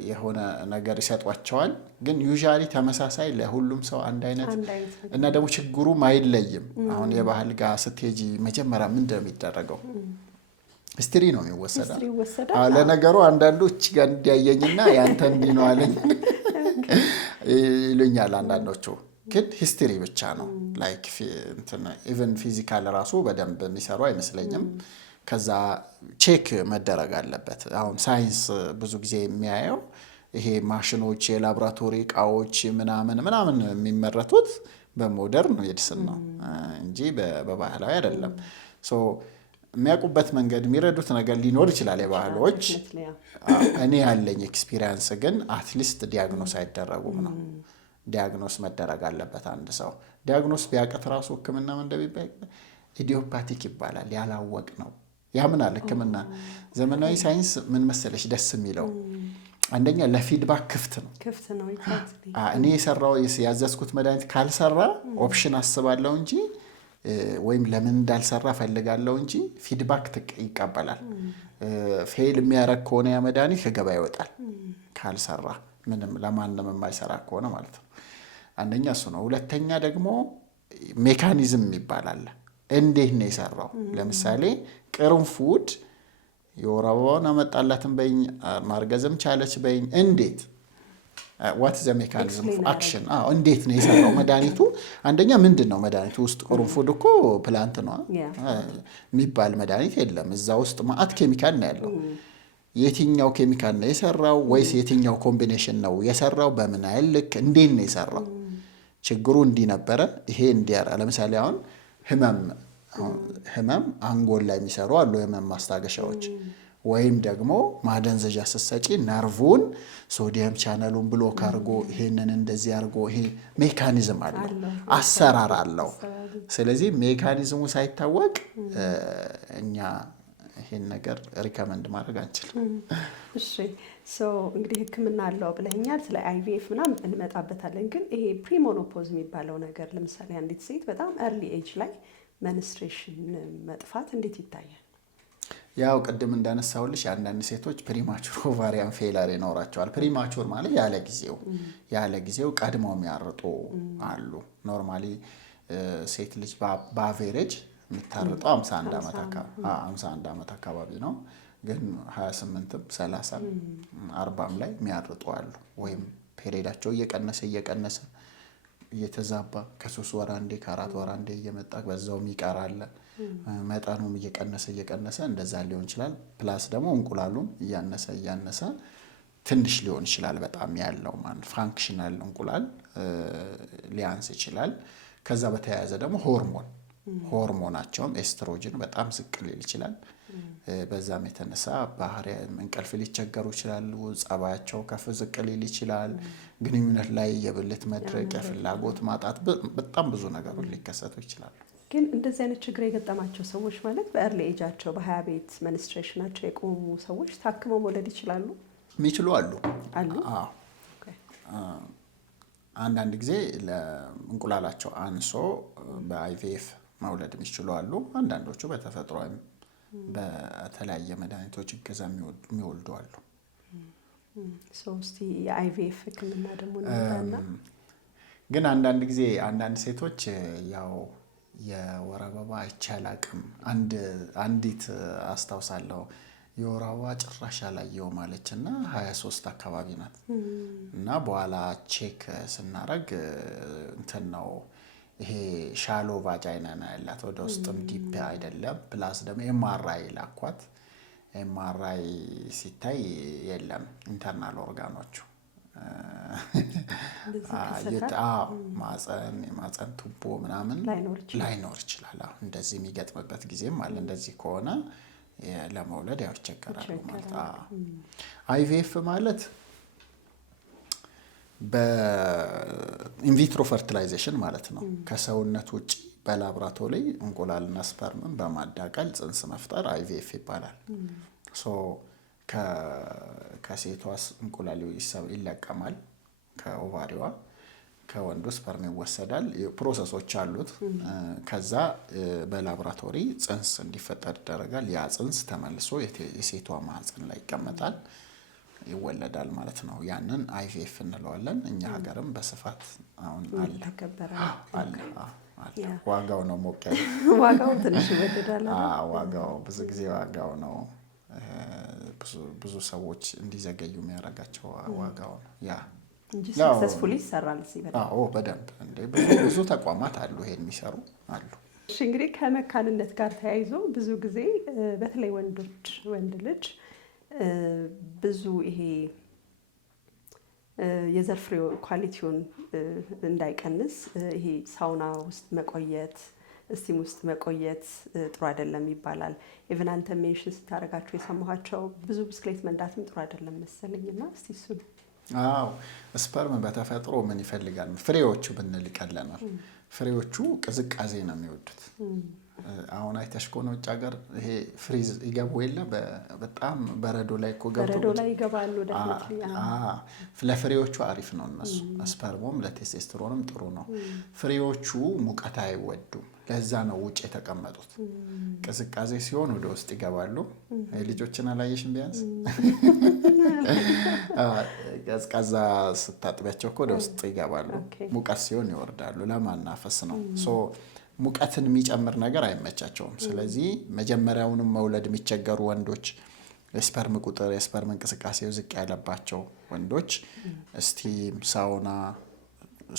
የሆነ ነገር ይሰጧቸዋል። ግን ዩዥዋሊ ተመሳሳይ ለሁሉም ሰው አንድ አይነት እና ደግሞ ችግሩም አይለይም። አሁን የባህል ጋር ስትሄጂ መጀመሪያ ምንድን ነው የሚደረገው? ሂስትሪ ነው የሚወሰዳል። ለነገሩ አንዳንዶች ጋር እንዲያየኝና ያንተ እንዲህ ነው አለኝ ይሉኛል አንዳንዶቹ። ግን ሂስትሪ ብቻ ነው። ላይክ ኢቨን ፊዚካል ራሱ በደንብ የሚሰሩ አይመስለኝም። ከዛ ቼክ መደረግ አለበት። አሁን ሳይንስ ብዙ ጊዜ የሚያየው ይሄ ማሽኖች፣ የላቦራቶሪ እቃዎች ምናምን የሚመረቱት በሞደርን ሜዲሲን ነው እንጂ በባህላዊ አይደለም። የሚያውቁበት መንገድ የሚረዱት ነገር ሊኖር ይችላል የባህሎች። እኔ ያለኝ ኤክስፒሪየንስ ግን አትሊስት ዲያግኖስ አይደረጉም ነው። ዲያግኖስ መደረግ አለበት። አንድ ሰው ዲያግኖስ ቢያቀት ራሱ ሕክምና እንደሚባል ኢዲዮፓቲክ ይባላል። ያላወቅ ነው ያምናል ሕክምና። ዘመናዊ ሳይንስ ምን መሰለሽ ደስ የሚለው አንደኛ ለፊድባክ ክፍት ነው። እኔ የሰራው ያዘዝኩት መድኃኒት ካልሰራ ኦፕሽን አስባለሁ እንጂ ወይም ለምን እንዳልሰራ ፈልጋለሁ እንጂ ፊድባክ ይቀበላል። ፌል የሚያረግ ከሆነ ያ መድኃኒት ከገበያ ይወጣል ካልሰራ፣ ምንም ለማንም የማይሰራ ከሆነ ማለት ነው። አንደኛ እሱ ነው። ሁለተኛ ደግሞ ሜካኒዝም ይባላል። እንዴት ነው የሰራው? ለምሳሌ ቅርንፉድ የወር አበባውን አመጣላትን በይኝ፣ ማርገዝም ቻለች በይኝ። እንዴት ዋት ዘ ሜካኒዝም ኦፍ አክሽን? እንዴት ነው የሰራው መድኃኒቱ? አንደኛ ምንድን ነው መድኃኒቱ ውስጥ? ቅርንፉድ እኮ ፕላንት ነው የሚባል መድኃኒት የለም። እዛ ውስጥ ማአት ኬሚካል ነው ያለው። የትኛው ኬሚካል ነው የሰራው? ወይስ የትኛው ኮምቢኔሽን ነው የሰራው? በምን ያህል ልክ? እንዴት ነው የሰራው? ችግሩ እንዲህ ነበረ፣ ይሄ እንዲያራ። ለምሳሌ አሁን ህመም አንጎል ላይ የሚሰሩ አሉ፣ የህመም ማስታገሻዎች። ወይም ደግሞ ማደንዘዣ ስትሰጪ ነርቭን ሶዲየም ቻነሉን ብሎክ አድርጎ ይሄንን እንደዚህ አድርጎ ይሄ ሜካኒዝም አለው፣ አሰራር አለው። ስለዚህ ሜካኒዝሙ ሳይታወቅ እኛ ይሄን ነገር ሪከመንድ ማድረግ አንችልም። እሺ እንግዲህ ሕክምና አለው ብለኛል። ስለ አይቪኤፍ ምናምን እንመጣበታለን። ግን ይሄ ፕሪሞኖፖዝ የሚባለው ነገር ለምሳሌ አንዲት ሴት በጣም ኤርሊ ኤጅ ላይ መንስትሬሽን መጥፋት እንዴት ይታያል? ያው ቅድም እንዳነሳሁልሽ አንዳንድ ሴቶች ፕሪማቹር ኦቫሪያን ፌለር ይኖራቸዋል። ፕሪማቹር ማለት ያለ ጊዜው ቀድመው የሚያርጡ አሉ። ኖርማሊ ሴት ልጅ በአቬሬጅ የሚታረጠው 51 ዓመት አካባቢ ነው። ግን 28ም 30ም 40ም ላይ የሚያርጡ አሉ። ወይም ፔሪዳቸው እየቀነሰ እየተዛባ ከ3 ወር አንዴ ከ4 ወር አንዴ እየመጣ በዛውም ይቀራል። መጠኑም እየቀነሰ እንደዛ ሊሆን ይችላል። ፕላስ ደግሞ እንቁላሉም እያነሰ ትንሽ ሊሆን ይችላል። በጣም ያለው ማለት ፋንክሽናል እንቁላል ሊያንስ ይችላል። ከዛ በተያያዘ ደግሞ ሆርሞናቸውም ኤስትሮጅን በጣም ዝቅ ሊል ይችላል። በዛም የተነሳ እንቅልፍ ሊቸገሩ ይችላሉ። ጸባያቸው ከፍ ዝቅ ሊል ይችላል። ግንኙነት ላይ የብልት መድረቅ፣ የፍላጎት ማጣት፣ በጣም ብዙ ነገሮች ሊከሰቱ ይችላሉ። ግን እንደዚህ አይነት ችግር የገጠማቸው ሰዎች ማለት በኤርሊ ኤጃቸው በ20 ቤት መንስትሬሽናቸው የቆሙ ሰዎች ታክመው መውለድ ይችላሉ? የሚችሉ አሉ። አንዳንድ ጊዜ ለእንቁላላቸው አንሶ በአይቪኤፍ መውለድ የሚችሉ አሉ። አንዳንዶቹ በተፈጥሯዊም በተለያየ መድኃኒቶች እገዛ የሚወልዱ አሉ። እስቲ የአይቪኤፍ ሕክምና ደግሞ እንታና ግን አንዳንድ ጊዜ አንዳንድ ሴቶች ያው የወር አበባ አይቻል አቅም አንዲት አስታውሳለሁ የወር አበባ ጭራሽ አላየሁም ማለችና 23 አካባቢ ናት እና በኋላ ቼክ ስናረግ እንትን ነው ይሄ ሻሎ ቫጃይና ነው ያላት፣ ወደ ውስጥም ዲፕ አይደለም። ፕላስ ደግሞ ኤምአርአይ ላኳት። ኤምአርአይ ሲታይ የለም ኢንተርናል ኦርጋኖቹ ማፀን ቱቦ ምናምን ላይኖር ይችላል። እንደዚህ የሚገጥምበት ጊዜም አለ። እንደዚህ ከሆነ ለመውለድ ያው ይቸገራሉ ማለት። አይቪኤፍ ማለት በኢንቪትሮ ፈርቲላይዜሽን ማለት ነው። ከሰውነት ውጭ በላብራቶሪ እንቁላልና ስፐርምን በማዳቀል ጽንስ መፍጠር አይቪኤፍ ይባላል። ከሴቷ እንቁላል ይለቀማል ከኦቫሪዋ፣ ከወንዱ ስፐርም ይወሰዳል። ፕሮሰሶች አሉት። ከዛ በላብራቶሪ ጽንስ እንዲፈጠር ይደረጋል። ያ ጽንስ ተመልሶ የሴቷ ማህፀን ላይ ይቀመጣል፣ ይወለዳል ማለት ነው። ያንን አይቪኤፍ እንለዋለን። እኛ ሀገርም በስፋት አሁን አለ። ዋጋው ነው ሞቅ ያለ። ዋጋው ትንሽ ይወደዳል። ዋጋው ብዙ ጊዜ ዋጋው ነው ብዙ ሰዎች እንዲዘገዩ የሚያደርጋቸው ዋጋው ነው። ያ እንጂ ሰክሰስፉሊ ይሰራል ሲበል። በደንብ እንደ ብዙ ተቋማት አሉ ይሄን የሚሰሩ አሉ። እሺ እንግዲህ ከመካንነት ጋር ተያይዞ ብዙ ጊዜ በተለይ ወንድ ልጅ ብዙ ይሄ የዘር ፍሬው ኳሊቲውን እንዳይቀንስ ይሄ ሳውና ውስጥ መቆየት፣ እስቲም ውስጥ መቆየት ጥሩ አይደለም ይባላል። ኢቭን አንተ ሜንሽን ስታደርጋቸው የሰማኋቸው ብዙ ብስክሌት መንዳትም ጥሩ አይደለም መሰለኝና እስቲ እሱን። ስፐርም በተፈጥሮ ምን ይፈልጋል? ፍሬዎቹ ብንል ይቀለናል። ፍሬዎቹ ቅዝቃዜ ነው የሚወዱት። አሁን አይተሽ ከሆነ ውጭ ሀገር ይሄ ፍሪዝ ይገቡ የለ በጣም በረዶ ላይ እኮ በረዶ ላይ ይገባሉ። ለፍሬዎቹ አሪፍ ነው እነሱ። ስፐርሙም ለቴስቴስትሮንም ጥሩ ነው። ፍሬዎቹ ሙቀት አይወዱም። ለዛ ነው ውጭ የተቀመጡት። ቅዝቃዜ ሲሆን ወደ ውስጥ ይገባሉ። ልጆችን አላየሽም? ቢያንስ ቀዝቃዛ ስታጥቢያቸው እኮ ወደ ውስጥ ይገባሉ። ሙቀት ሲሆን ይወርዳሉ። ለማናፈስ ነው። ሙቀትን የሚጨምር ነገር አይመቻቸውም። ስለዚህ መጀመሪያውንም መውለድ የሚቸገሩ ወንዶች፣ የስፐርም ቁጥር የስፐርም እንቅስቃሴው ዝቅ ያለባቸው ወንዶች ስቲም ሳውና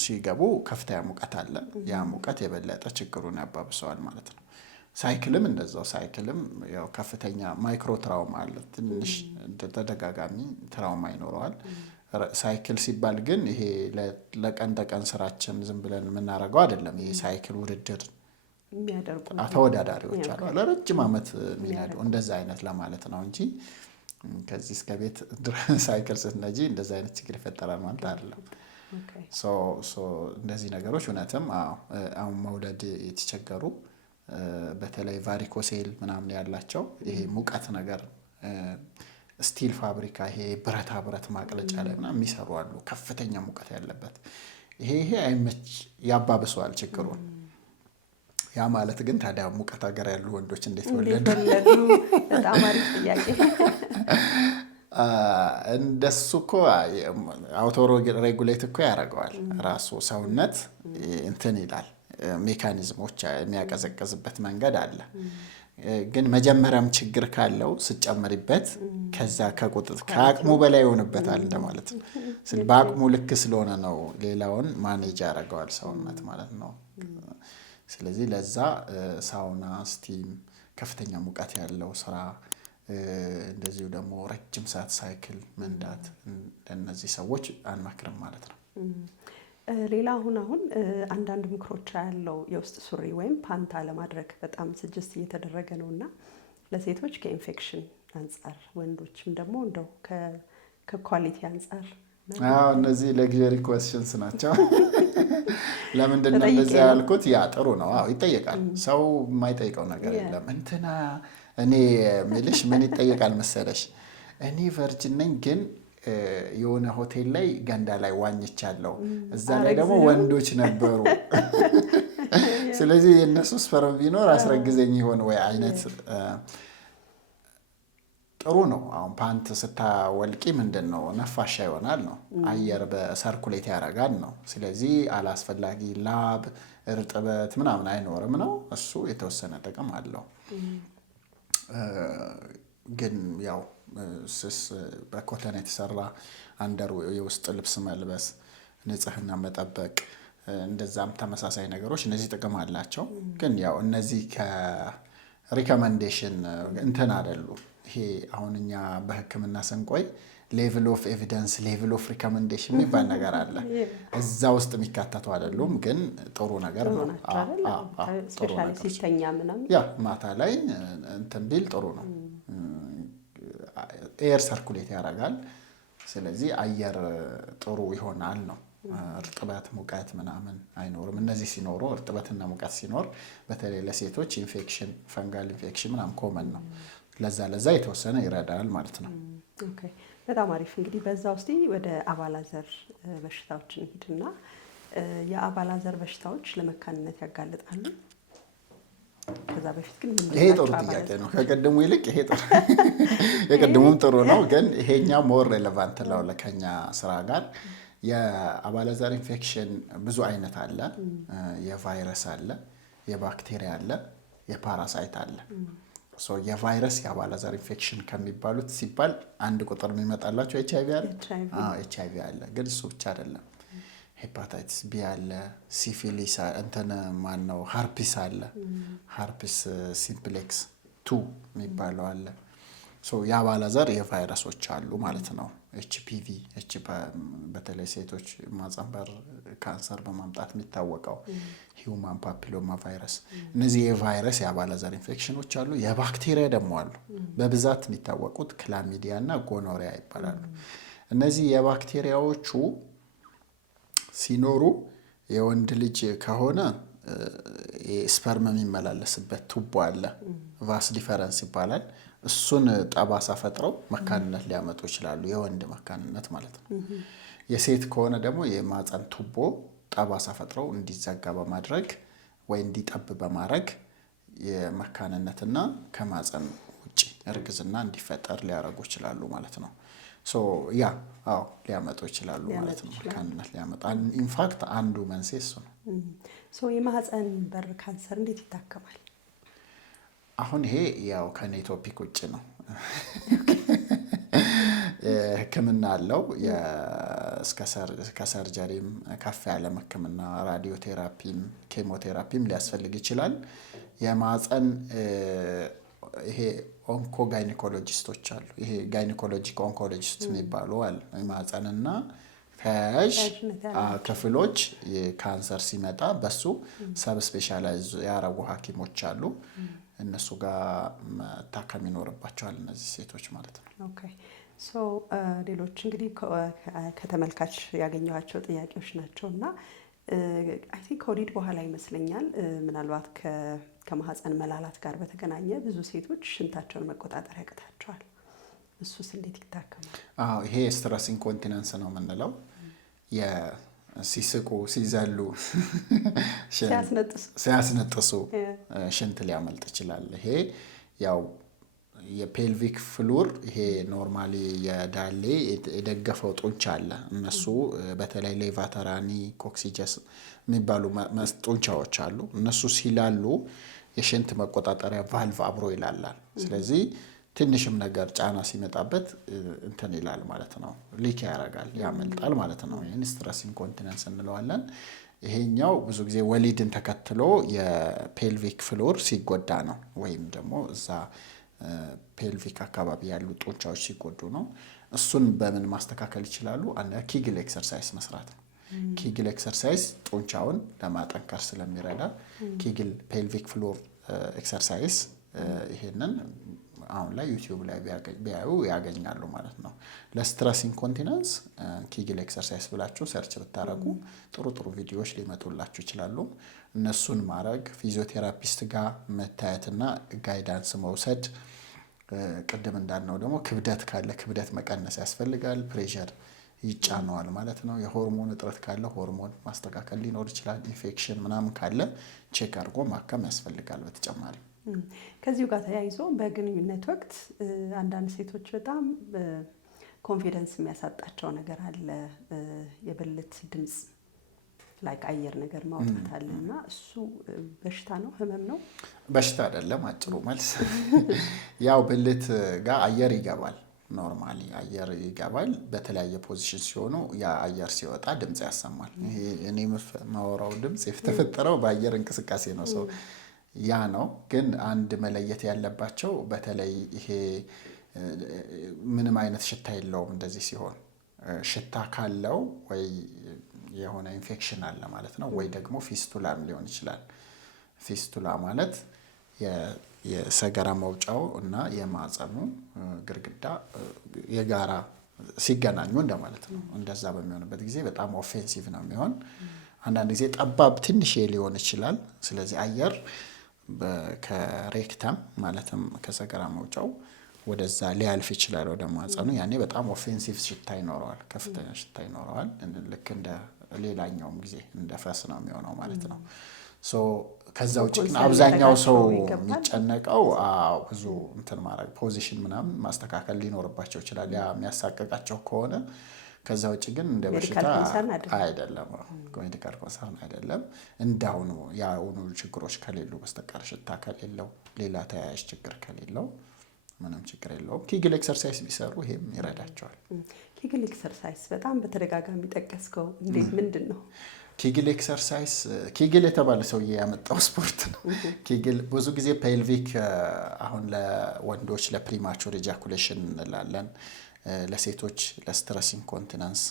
ሲገቡ ከፍተኛ ሙቀት አለ። ያ ሙቀት የበለጠ ችግሩን ያባብሰዋል ማለት ነው። ሳይክልም እንደዛው። ሳይክልም ያው ከፍተኛ ማይክሮ ትራውማ አለ። ትንሽ ተደጋጋሚ ትራውማ ይኖረዋል። ሳይክል ሲባል ግን ይሄ ለቀን ተቀን ስራችን ዝም ብለን የምናደርገው አይደለም። ይሄ ሳይክል ውድድር የሚያደርጉ ተወዳዳሪዎች አሉ ለረጅም ዓመት የሚነዱ እንደዛ አይነት ለማለት ነው እንጂ ከዚህ እስከ ቤት ሳይክል ስትነጂ እንደዛ አይነት ችግር ይፈጠራል ማለት አይደለም። እንደዚህ ነገሮች እውነትም አሁን መውለድ የተቸገሩ በተለይ ቫሪኮሴል ምናምን ያላቸው ይሄ ሙቀት ነገር ስቲል ፋብሪካ ይሄ ብረት ማቅለጫ ላይ ምናምን የሚሰሩ አሉ ከፍተኛ ሙቀት ያለበት ይሄ አይመች ያባብሰዋል ችግሩን። ያ ማለት ግን ታዲያ ሙቀት ሀገር ያሉ ወንዶች እንዴት ወለዱ? በጣም አሪፍ ጥያቄ። እንደሱ እኮ አውቶ ሬጉሌት እኮ ያደርገዋል ራሱ ሰውነት እንትን ይላል ሜካኒዝሞች የሚያቀዘቅዝበት መንገድ አለ። ግን መጀመሪያም ችግር ካለው ስጨምሪበት ከዛ ከአቅሙ በላይ ይሆንበታል እንደማለት ነው። በአቅሙ ልክ ስለሆነ ነው ሌላውን ማኔጅ ያደርገዋል ሰውነት ማለት ነው። ስለዚህ ለዛ ሳውና፣ ስቲም፣ ከፍተኛ ሙቀት ያለው ስራ እንደዚሁ ደግሞ ረጅም ሰዓት ሳይክል መንዳት ለእነዚህ ሰዎች አንመክርም ማለት ነው። ሌላ አሁን አንዳንድ ምክሮች ያለው የውስጥ ሱሪ ወይም ፓንታ ለማድረግ በጣም ስጀስት እየተደረገ ነውና ለሴቶች ከኢንፌክሽን አንፃር ወንዶችም ደግሞ እንደው ከኳሊቲ አንፃር እነዚህ ለግዠሪ ኩዌስችንስ ናቸው። ለምንድን ነው እንደዚህ ያልኩት? ያ ጥሩ ነው። ይጠየቃል። ሰው የማይጠይቀው ነገር የለም። እንትና እኔ ምልሽ ምን ይጠየቃል መሰለሽ? እኔ ቨርጅን ነኝ ግን የሆነ ሆቴል ላይ ገንዳ ላይ ዋኝቻለሁ፣ እዛ ላይ ደግሞ ወንዶች ነበሩ፣ ስለዚህ የእነሱ ስፐርም ቢኖር አስረግዘኝ ይሆን ወይ አይነት ጥሩ ነው። አሁን ፓንት ስታወልቂ ምንድን ነው ነፋሻ ይሆናል ነው፣ አየር በሰርኩሌት ያደርጋል ነው። ስለዚህ አላስፈላጊ ላብ እርጥበት ምናምን አይኖርም ነው። እሱ የተወሰነ ጥቅም አለው። ግን ያው ስስ በኮተን የተሰራ አንደር የውስጥ ልብስ መልበስ፣ ንጽህና መጠበቅ፣ እንደዛም ተመሳሳይ ነገሮች እነዚህ ጥቅም አላቸው። ግን ያው እነዚህ ከሪኮመንዴሽን እንትን አይደሉም። ይሄ አሁን እኛ በሕክምና ስንቆይ ሌቭል ኦፍ ኤቪደንስ ሌቭል ኦፍ ሪኮመንዴሽን የሚባል ነገር አለ። እዛ ውስጥ የሚካተቱ አይደሉም፣ ግን ጥሩ ነገር ነው። ስፔሻሊ ሲተኛ ምናምን ያ ማታ ላይ እንትን ቢል ጥሩ ነው። ኤር ሰርኩሌት ያደርጋል። ስለዚህ አየር ጥሩ ይሆናል ነው። እርጥበት ሙቀት ምናምን አይኖርም። እነዚህ ሲኖሩ እርጥበትና ሙቀት ሲኖር በተለይ ለሴቶች ኢንፌክሽን ፈንጋል ኢንፌክሽን ምናምን ኮመን ነው። ለዛ የተወሰነ ይረዳል ማለት ነው። ኦኬ በጣም አሪፍ። እንግዲህ በዛ ውስጥ ወደ አባላዘር በሽታዎች እንሂድና የአባላዘር በሽታዎች ለመካንነት ያጋልጣሉ? ከዛ በፊት ግን ይሄ ጥሩ ጥያቄ ነው። ከቀደሙ ይልቅ ይሄ ጥሩ የቀደሙም ጥሩ ነው፣ ግን ይሄኛው ሞር ሬሌቫንት ነው ለከኛ ስራ ጋር። የአባላዘር ኢንፌክሽን ብዙ አይነት አለ። የቫይረስ አለ፣ የባክቴሪያ አለ፣ የፓራሳይት አለ። የቫይረስ የአባላዘር ኢንፌክሽን ከሚባሉት ሲባል አንድ ቁጥር የሚመጣላቸው ኤችአይቪ አለ። ኤችአይቪ አለ፣ ግን እሱ ብቻ አይደለም። ሄፓታይቲስ ቢ አለ፣ ሲፊሊስ እንትን ማን ነው ሃርፒስ አለ፣ ሃርፒስ ሲምፕሌክስ 2 የሚባለው አለ። የአባላዘር የቫይረሶች አሉ ማለት ነው። ኤችፒቪ በተለይ ሴቶች ማህጸን በር ካንሰር በማምጣት የሚታወቀው ሂውማን ፓፒሎማ ቫይረስ። እነዚህ የቫይረስ የአባላዘር ኢንፌክሽኖች አሉ። የባክቴሪያ ደግሞ አሉ። በብዛት የሚታወቁት ክላሚዲያ እና ጎኖሪያ ይባላሉ። እነዚህ የባክቴሪያዎቹ ሲኖሩ የወንድ ልጅ ከሆነ ስፐርም የሚመላለስበት ቱቦ አለ፣ ቫስ ዲፈረንስ ይባላል። እሱን ጠባሳ ፈጥረው መካንነት ሊያመጡ ይችላሉ፣ የወንድ መካንነት ማለት ነው። የሴት ከሆነ ደግሞ የማህጸን ቱቦ ጠባሳ ፈጥረው እንዲዘጋ በማድረግ ወይ እንዲጠብ በማድረግ የመካንነትና ከማህጸን ውጪ እርግዝና እንዲፈጠር ሊያደርጉ ይችላሉ ማለት ነው። ሊያመጡ ይችላሉ ማለት ነው። መካንነት ሊያመጣ ኢንፋክት አንዱ መንስኤ እሱ ነው። የማህጸን በር ካንሰር እንዴት ይታከማል? አሁን ይሄ ያው ከኔ ቶፒክ ውጭ ነው። ሕክምና አለው። ከሰርጀሪም ከፍ ያለ ሕክምና ራዲዮቴራፒም ኬሞቴራፒም ሊያስፈልግ ይችላል። የማህጸን ይሄ ኦንኮ ጋይኒኮሎጂስቶች አሉ። ይሄ ጋይኒኮሎጂክ ኦንኮሎጂስት የሚባሉ አሉ። የማህጸንና ተያያዥ ክፍሎች ካንሰር ሲመጣ በሱ ሰብ ስፔሻላይዝ ያረጉ ሐኪሞች አሉ። እነሱ ጋር መታከም ይኖርባቸዋል እነዚህ ሴቶች ማለት ነው። ኦኬ ሶ ሌሎች እንግዲህ ከተመልካች ያገኘኋቸው ጥያቄዎች ናቸውና አይ ቲንክ ከወሊድ በኋላ ይመስለኛል ምናልባት ከማህፀን መላላት ጋር በተገናኘ ብዙ ሴቶች ሽንታቸውን መቆጣጠር ያቅታቸዋል። እሱስ እንዴት ይታከማል? ይሄ ስትረስ ኢንኮንቲነንስ ነው የምንለው። ሲስቁ፣ ሲዘሉ፣ ሲያስነጥሱ ሽንት ሊያመልጥ ይችላል። ይሄ ያው የፔልቪክ ፍሉር ይሄ ኖርማሊ የዳሌ የደገፈው ጡንቻ አለ። እነሱ በተለይ ሌቫተራኒ ኮክሲጀስ የሚባሉ ጡንቻዎች አሉ። እነሱ ሲላሉ የሽንት መቆጣጠሪያ ቫልቭ አብሮ ይላላል። ስለዚህ ትንሽም ነገር ጫና ሲመጣበት እንትን ይላል ማለት ነው፣ ሊክ ያደርጋል፣ ያመልጣል ማለት ነው። ይህን ስትረስ ኢንኮንቲነንስ እንለዋለን። ይሄኛው ብዙ ጊዜ ወሊድን ተከትሎ የፔልቪክ ፍሎር ሲጎዳ ነው፣ ወይም ደግሞ እዛ ፔልቪክ አካባቢ ያሉ ጡንቻዎች ሲጎዱ ነው። እሱን በምን ማስተካከል ይችላሉ? አንድ ኪግል ኤክሰርሳይዝ መስራት ነው። ኪግል ኤክሰርሳይዝ ጡንቻውን ለማጠንከር ስለሚረዳ ኪግል ፔልቪክ ፍሎር ኤክሰርሳይዝ ይሄንን አሁን ላይ ዩቲዩብ ላይ ቢያዩ ያገኛሉ ማለት ነው። ለስትረስ ኢንኮንቲነንስ ኪግል ኤክሰርሳይዝ ብላችሁ ሰርች ብታረጉ ጥሩ ጥሩ ቪዲዮዎች ሊመጡላችሁ ይችላሉ። እነሱን ማድረግ፣ ፊዚዮቴራፒስት ጋር መታየትና ጋይዳንስ መውሰድ። ቅድም እንዳልነው ደግሞ ክብደት ካለ ክብደት መቀነስ ያስፈልጋል። ፕሬሸር ይጫነዋል ማለት ነው። የሆርሞን እጥረት ካለ ሆርሞን ማስተካከል ሊኖር ይችላል። ኢንፌክሽን ምናምን ካለ ቼክ አድርጎ ማከም ያስፈልጋል። በተጨማሪ ከዚሁ ጋር ተያይዞ በግንኙነት ወቅት አንዳንድ ሴቶች በጣም ኮንፊደንስ የሚያሳጣቸው ነገር አለ። የብልት ድምፅ ላይ አየር ነገር ማውጣት አለ እና እሱ በሽታ ነው ህመም ነው? በሽታ አይደለም አጭሩ መልስ። ያው ብልት ጋር አየር ይገባል። ኖርማሊ አየር ይገባል። በተለያየ ፖዚሽን ሲሆኑ ያ አየር ሲወጣ ድምፅ ያሰማል። ይሄ እኔ የማወራው ድምፅ የተፈጠረው በአየር እንቅስቃሴ ነው። ሰው ያ ነው። ግን አንድ መለየት ያለባቸው በተለይ ይሄ ምንም አይነት ሽታ የለውም እንደዚህ ሲሆን፣ ሽታ ካለው ወይ የሆነ ኢንፌክሽን አለ ማለት ነው፣ ወይ ደግሞ ፊስቱላም ሊሆን ይችላል። ፊስቱላ ማለት የሰገራ መውጫው እና የማህፀኑ ግድግዳ የጋራ ሲገናኙ እንደማለት ነው። እንደዛ በሚሆንበት ጊዜ በጣም ኦፌንሲቭ ነው የሚሆን። አንዳንድ ጊዜ ጠባብ ትንሽ ሊሆን ይችላል። ስለዚህ አየር ከሬክተም ማለትም ከሰገራ መውጫው ወደዛ ሊያልፍ ይችላል ወደ ማህፀኑ። ያኔ በጣም ኦፌንሲቭ ሽታ ይኖረዋል፣ ከፍተኛ ሽታ ይኖረዋል። ልክ እንደ ሌላኛውም ጊዜ እንደ ፈስ ነው የሚሆነው ማለት ነው። ሶ ከዛ ውጭ ግን አብዛኛው ሰው የሚጨነቀው ብዙ እንትን ማድረግ ፖዚሽን ምናምን ማስተካከል ሊኖርባቸው ይችላል፣ ያ የሚያሳቀቃቸው ከሆነ። ከዛ ውጭ ግን እንደ በሽታ አይደለም፣ ሜዲካል ኮንሰርን አይደለም። እንዳሁኑ ያሁኑ ችግሮች ከሌሉ በስተቀር ሽታ ከሌለው ሌላ ተያያዥ ችግር ከሌለው ምንም ችግር የለውም። ኪግል ኤክሰርሳይዝ ቢሰሩ ይሄም ይረዳቸዋል። ኪግል ኤክሰርሳይዝ በጣም በተደጋጋሚ ጠቀስከው፣ እንዴት ምንድን ነው ኪግል ኤክሰርሳይዝ? ኪግል የተባለ ሰውዬ ያመጣው ስፖርት ነው። ኪግል ብዙ ጊዜ ፔልቪክ አሁን ለወንዶች ለፕሪማቹር ኢጃኩሌሽን እንላለን፣ ለሴቶች ለስትረስ ኢንኮንቲነንስ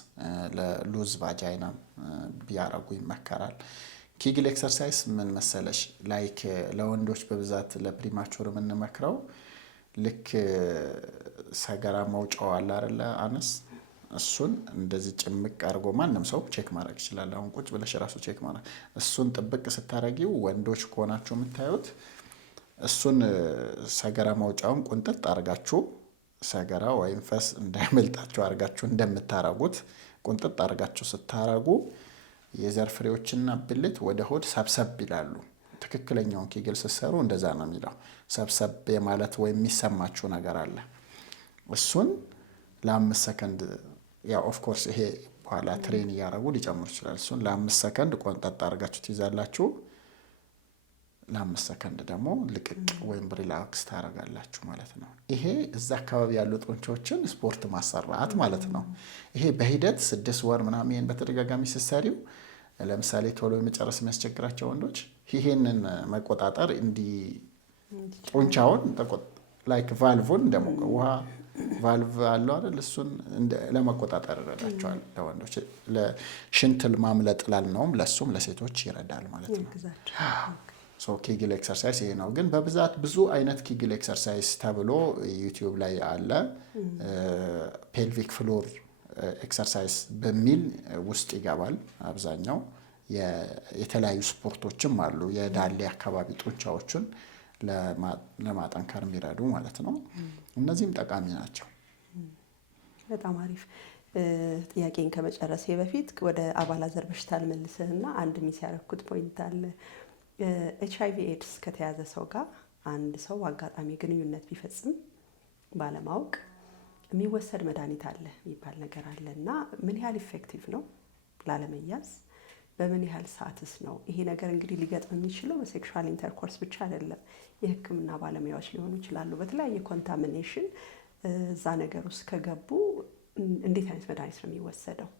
ለሉዝ ቫጃይና ቢያረጉ ይመከራል። ኪግል ኤክሰርሳይዝ ምን መሰለሽ፣ ላይክ ለወንዶች በብዛት ለፕሪማቹር የምንመክረው ልክ ሰገራ መውጫው አለ አይደለ አነስ፣ እሱን እንደዚህ ጭምቅ አድርጎ ማንም ሰው ቼክ ማድረግ ይችላል። አሁን ቁጭ ብለሽ ራሱ ቼክ ማድረግ፣ እሱን ጥብቅ ስታረጊው ወንዶች ከሆናችሁ የምታዩት እሱን ሰገራ መውጫውን ቁንጥጥ አድርጋችሁ ሰገራ ወይም ፈስ እንዳይመልጣችሁ አድርጋችሁ እንደምታረጉት ቁንጥጥ አድርጋችሁ ስታረጉ የዘር ፍሬዎችና ብልት ወደ ሆድ ሰብሰብ ይላሉ። ትክክለኛውን ኪግል ስትሰሩ እንደዛ ነው የሚለው። ሰብሰብ የማለት ወይም የሚሰማችሁ ነገር አለ። እሱን ለ5 ሰከንድ ያው ኦፍ ኮርስ ይሄ በኋላ ትሬን እያደረጉ ሊጨምሩ ይችላል። እሱን ለ5 ሰከንድ ቆንጠጥ አድርጋችሁ ትይዛላችሁ። ለ5 ሰከንድ ደግሞ ልቅቅ ወይም ሪላክስ ታደርጋላችሁ ማለት ነው። ይሄ እዛ አካባቢ ያሉ ጡንቻዎችን ስፖርት ማሰራት ማለት ነው። ይሄ በሂደት 6 ወር ምናምን ይሄን በተደጋጋሚ ስትሰሪው፣ ለምሳሌ ቶሎ የመጨረስ የሚያስቸግራቸው ወንዶች ይሄንን መቆጣጠር ጡንቻውን ላይክ ቫልቭን ደግሞ ውሃ ቫልቭ አለው አይደል? እሱን ለመቆጣጠር ይረዳቸዋል። ለወንዶች ለሽንት ማምለጥ ላልነውም ለሱም ለሴቶች ይረዳል ማለት ነው። ሶ ኬግል ኤክሰርሳይዝ ይሄ ነው። ግን በብዛት ብዙ አይነት ኬግል ኤክሰርሳይዝ ተብሎ ዩቲዩብ ላይ አለ። ፔልቪክ ፍሎር ኤክሰርሳይዝ በሚል ውስጥ ይገባል አብዛኛው። የተለያዩ ስፖርቶችም አሉ የዳሌ አካባቢ ጡንቻዎችን ለማጠንከር የሚረዱ ማለት ነው። እነዚህም ጠቃሚ ናቸው። በጣም አሪፍ። ጥያቄን ከመጨረሴ በፊት ወደ አባላዘር በሽታ ልመልስህና አንድ ሚስ ያደረኩት ፖይንት አለ። HIV ኤድስ ከተያዘ ሰው ጋር አንድ ሰው አጋጣሚ ግንኙነት ቢፈጽም ባለማወቅ የሚወሰድ መድኃኒት አለ የሚባል ነገር አለ እና ምን ያህል ኢፌክቲቭ ነው ላለመያዝ? በምን ያህል ሰዓትስ ነው? ይሄ ነገር እንግዲህ ሊገጥም የሚችለው በሴክሹዋል ኢንተርኮርስ ብቻ አይደለም። የሕክምና ባለሙያዎች ሊሆኑ ይችላሉ። በተለያየ ኮንታሚኔሽን እዛ ነገር ውስጥ ከገቡ እንዴት አይነት መድኃኒት ነው የሚወሰደው?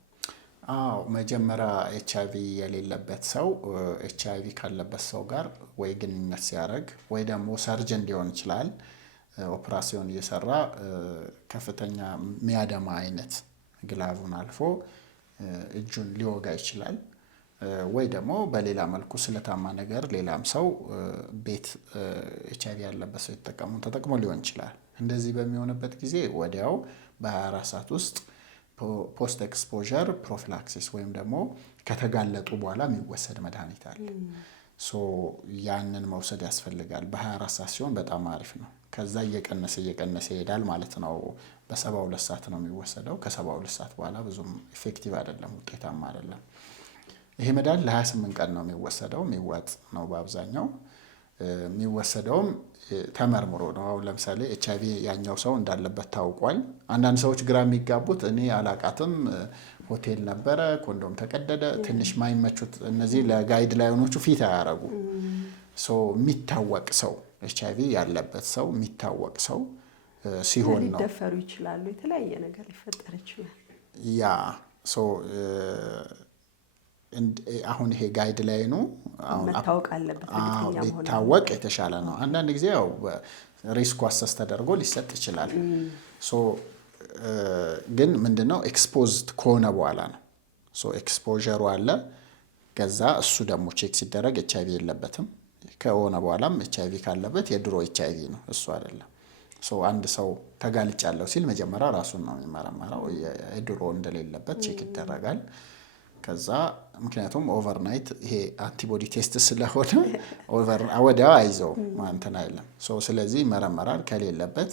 አዎ መጀመሪያ HIV የሌለበት ሰው HIV ካለበት ሰው ጋር ወይ ግንኙነት ሲያደርግ ወይ ደግሞ ሰርጀን ሊሆን ይችላል ኦፕራሲዮን እየሰራ ከፍተኛ ሚያደማ አይነት ግላቡን አልፎ እጁን ሊወጋ ይችላል። ወይ ደግሞ በሌላ መልኩ ስለታማ ነገር ሌላም ሰው ቤት HIV ያለበት ሰው ተጠቅሞ ሊሆን ይችላል። እንደዚህ በሚሆንበት ጊዜ ወዲያው በ24 ሰዓት ውስጥ ፖስት ኤክስፖዠር ፕሮፊላክሲስ ወይም ደግሞ ከተጋለጡ በኋላ የሚወሰድ መድኃኒት አለ። ሶ ያንን መውሰድ ያስፈልጋል። በ24 ሰዓት ሲሆን በጣም አሪፍ ነው። ከዛ እየቀነሰ ይሄዳል ማለት ነው። በ72 ሰዓት ነው የሚወሰደው። ከ72 ሰዓት በኋላ ብዙም ኢፌክቲቭ አይደለም፣ ውጤታማ አይደለም። ይሄ መድኃኒት ለ28 ቀን ነው የሚወሰደው። የሚዋጥ ነው በአብዛኛው። የሚወሰደውም ተመርምሮ ነው። አሁን ለምሳሌ HIV ያኛው ሰው እንዳለበት ታውቋል። አንዳንድ ሰዎች ግራ የሚጋቡት እኔ አላቃትም ሆቴል ነበረ ኮንዶም ተቀደደ ትንሽ ማይመቹት እነዚህ ለጋይድ ላይኖቹ ፊት አያረጉ። ሶ የሚታወቅ ሰው HIV ያለበት ሰው የሚታወቅ ሰው ሲሆን ነው ሊደፈሩ ይችላሉ። የተለያየ ነገር ሊፈጠር ይችላል። ያ ሶ አሁን ይሄ ጋይድ ላይኑ አሁን መታወቅ አለበት። ቢታወቅ የተሻለ ነው። አንዳንድ ጊዜ ያው ሪስኩ አሰስ ተደርጎ ሊሰጥ ይችላል። ሶ ግን ምንድነው ኤክስፖዝድ ከሆነ በኋላ ነው። ሶ ኤክስፖዠሩ አለ። ከዛ እሱ ደግሞ ቼክ ሲደረግ HIV የለበትም ከሆነ በኋላም HIV ካለበት የድሮ HIV ነው እሱ አይደለም። ሶ አንድ ሰው ተጋልጫለሁ ሲል መጀመሪያ ራሱን ነው የሚመረመረው። የድሮ እንደሌለበት ቼክ ይደረጋል። ከዛ ምክንያቱም ኦቨርናይት ይሄ አንቲቦዲ ቴስት ስለሆነ ወዲያው አይዘው እንትን አይደለም። ሶ ስለዚህ ይመረመራል። ከሌለበት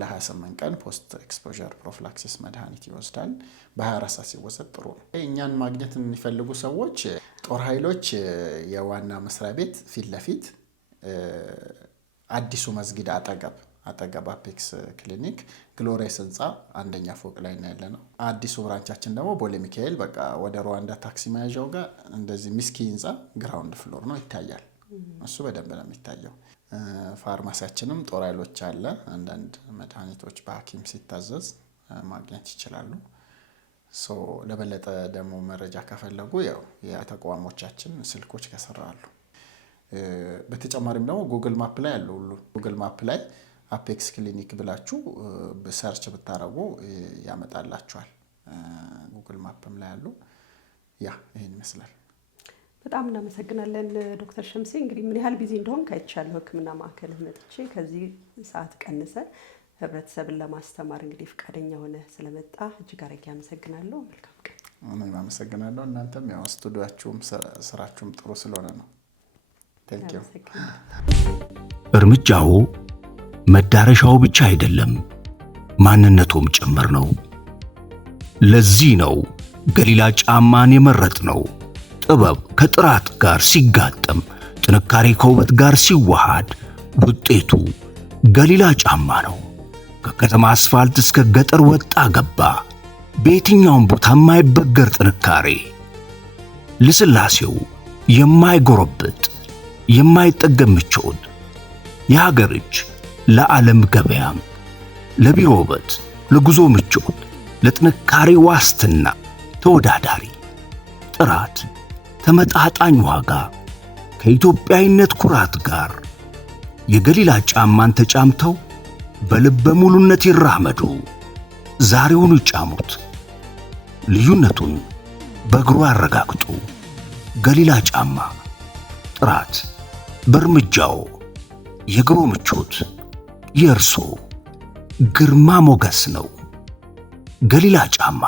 ለ28 ቀን ፖስት ኤክስፖዠር ፕሮፊላክሲስ መድኃኒት ይወስዳል። በ24 ሰዓት ሲወሰድ ጥሩ ነው። እኛን ማግኘት የሚፈልጉ ሰዎች ጦር ኃይሎች የዋና መስሪያ ቤት ፊት ለፊት አዲሱ መስጊድ አጠገብ አፔክስ ክሊኒክ ግሎሪየስ ህንፃ አንደኛ ፎቅ ላይ ነው ያለነው። አዲሱ ብራንቻችን ደግሞ ቦሌ ሚካኤል በቃ ወደ ሩዋንዳ ታክሲ መያዣው ጋር እንደዚህ ሚስኪ ህንፃ ግራውንድ ፍሎር ነው ይታያል። እሱ በደንብ ነው የሚታየው። ፋርማሲያችንም ጦር ኃይሎች አለ። አንዳንድ መድኃኒቶች በሐኪም ሲታዘዝ ማግኘት ይችላሉ። ሶ ለበለጠ ደግሞ መረጃ ከፈለጉ ያው የተቋሞቻችን ስልኮች ከሰራሉ። በተጨማሪም ደግሞ ጉግል ማፕ ላይ አለ። ሁሉ ጉግል ማፕ ላይ አፔክስ ክሊኒክ ብላችሁ ሰርች ብታረጉ ያመጣላችኋል። ጉግል ማፕም ላይ አሉ። ያ ይሄን ይመስላል። በጣም እናመሰግናለን ዶክተር ሸምሴ። እንግዲህ ምን ያህል ቢዚ እንደሆን ካይቻለሁ ህክምና ማዕከል መጥቼ ከዚህ ሰዓት ቀንሰ ህብረተሰብን ለማስተማር እንግዲህ ፈቃደኛ ሆነ ስለመጣ እጅግ አድርጌ አመሰግናለሁ። መልካም ቀን። እኔም አመሰግናለሁ። እናንተም ያው ስቱዲዮአችሁም ስራችሁም ጥሩ ስለሆነ ነው። ቴንክ ዩ። እርምጃው መዳረሻው ብቻ አይደለም ማንነቱም ጭምር ነው። ለዚህ ነው ገሊላ ጫማን የመረጥነው። ጥበብ ከጥራት ጋር ሲጋጠም፣ ጥንካሬ ከውበት ጋር ሲዋሃድ ውጤቱ ገሊላ ጫማ ነው። ከከተማ አስፋልት እስከ ገጠር ወጣ ገባ፣ በየትኛውም ቦታ የማይበገር ጥንካሬ፣ ልስላሴው የማይጎረብጥ የማይጠገም ምቾት፣ የሀገር እጅ ለዓለም ገበያም፣ ለቢሮ ውበት፣ ለጉዞ ምቾት፣ ለጥንካሬ ዋስትና ተወዳዳሪ ጥራት፣ ተመጣጣኝ ዋጋ ከኢትዮጵያዊነት ኩራት ጋር የገሊላ ጫማን ተጫምተው በልበ ሙሉነት ይራመዱ። ዛሬውኑ ይጫሙት። ልዩነቱን በእግሩ ያረጋግጡ። ገሊላ ጫማ ጥራት በእርምጃው የእግሩ ምቾት የእርሶ ግርማ ሞገስ ነው። ገሊላ ጫማ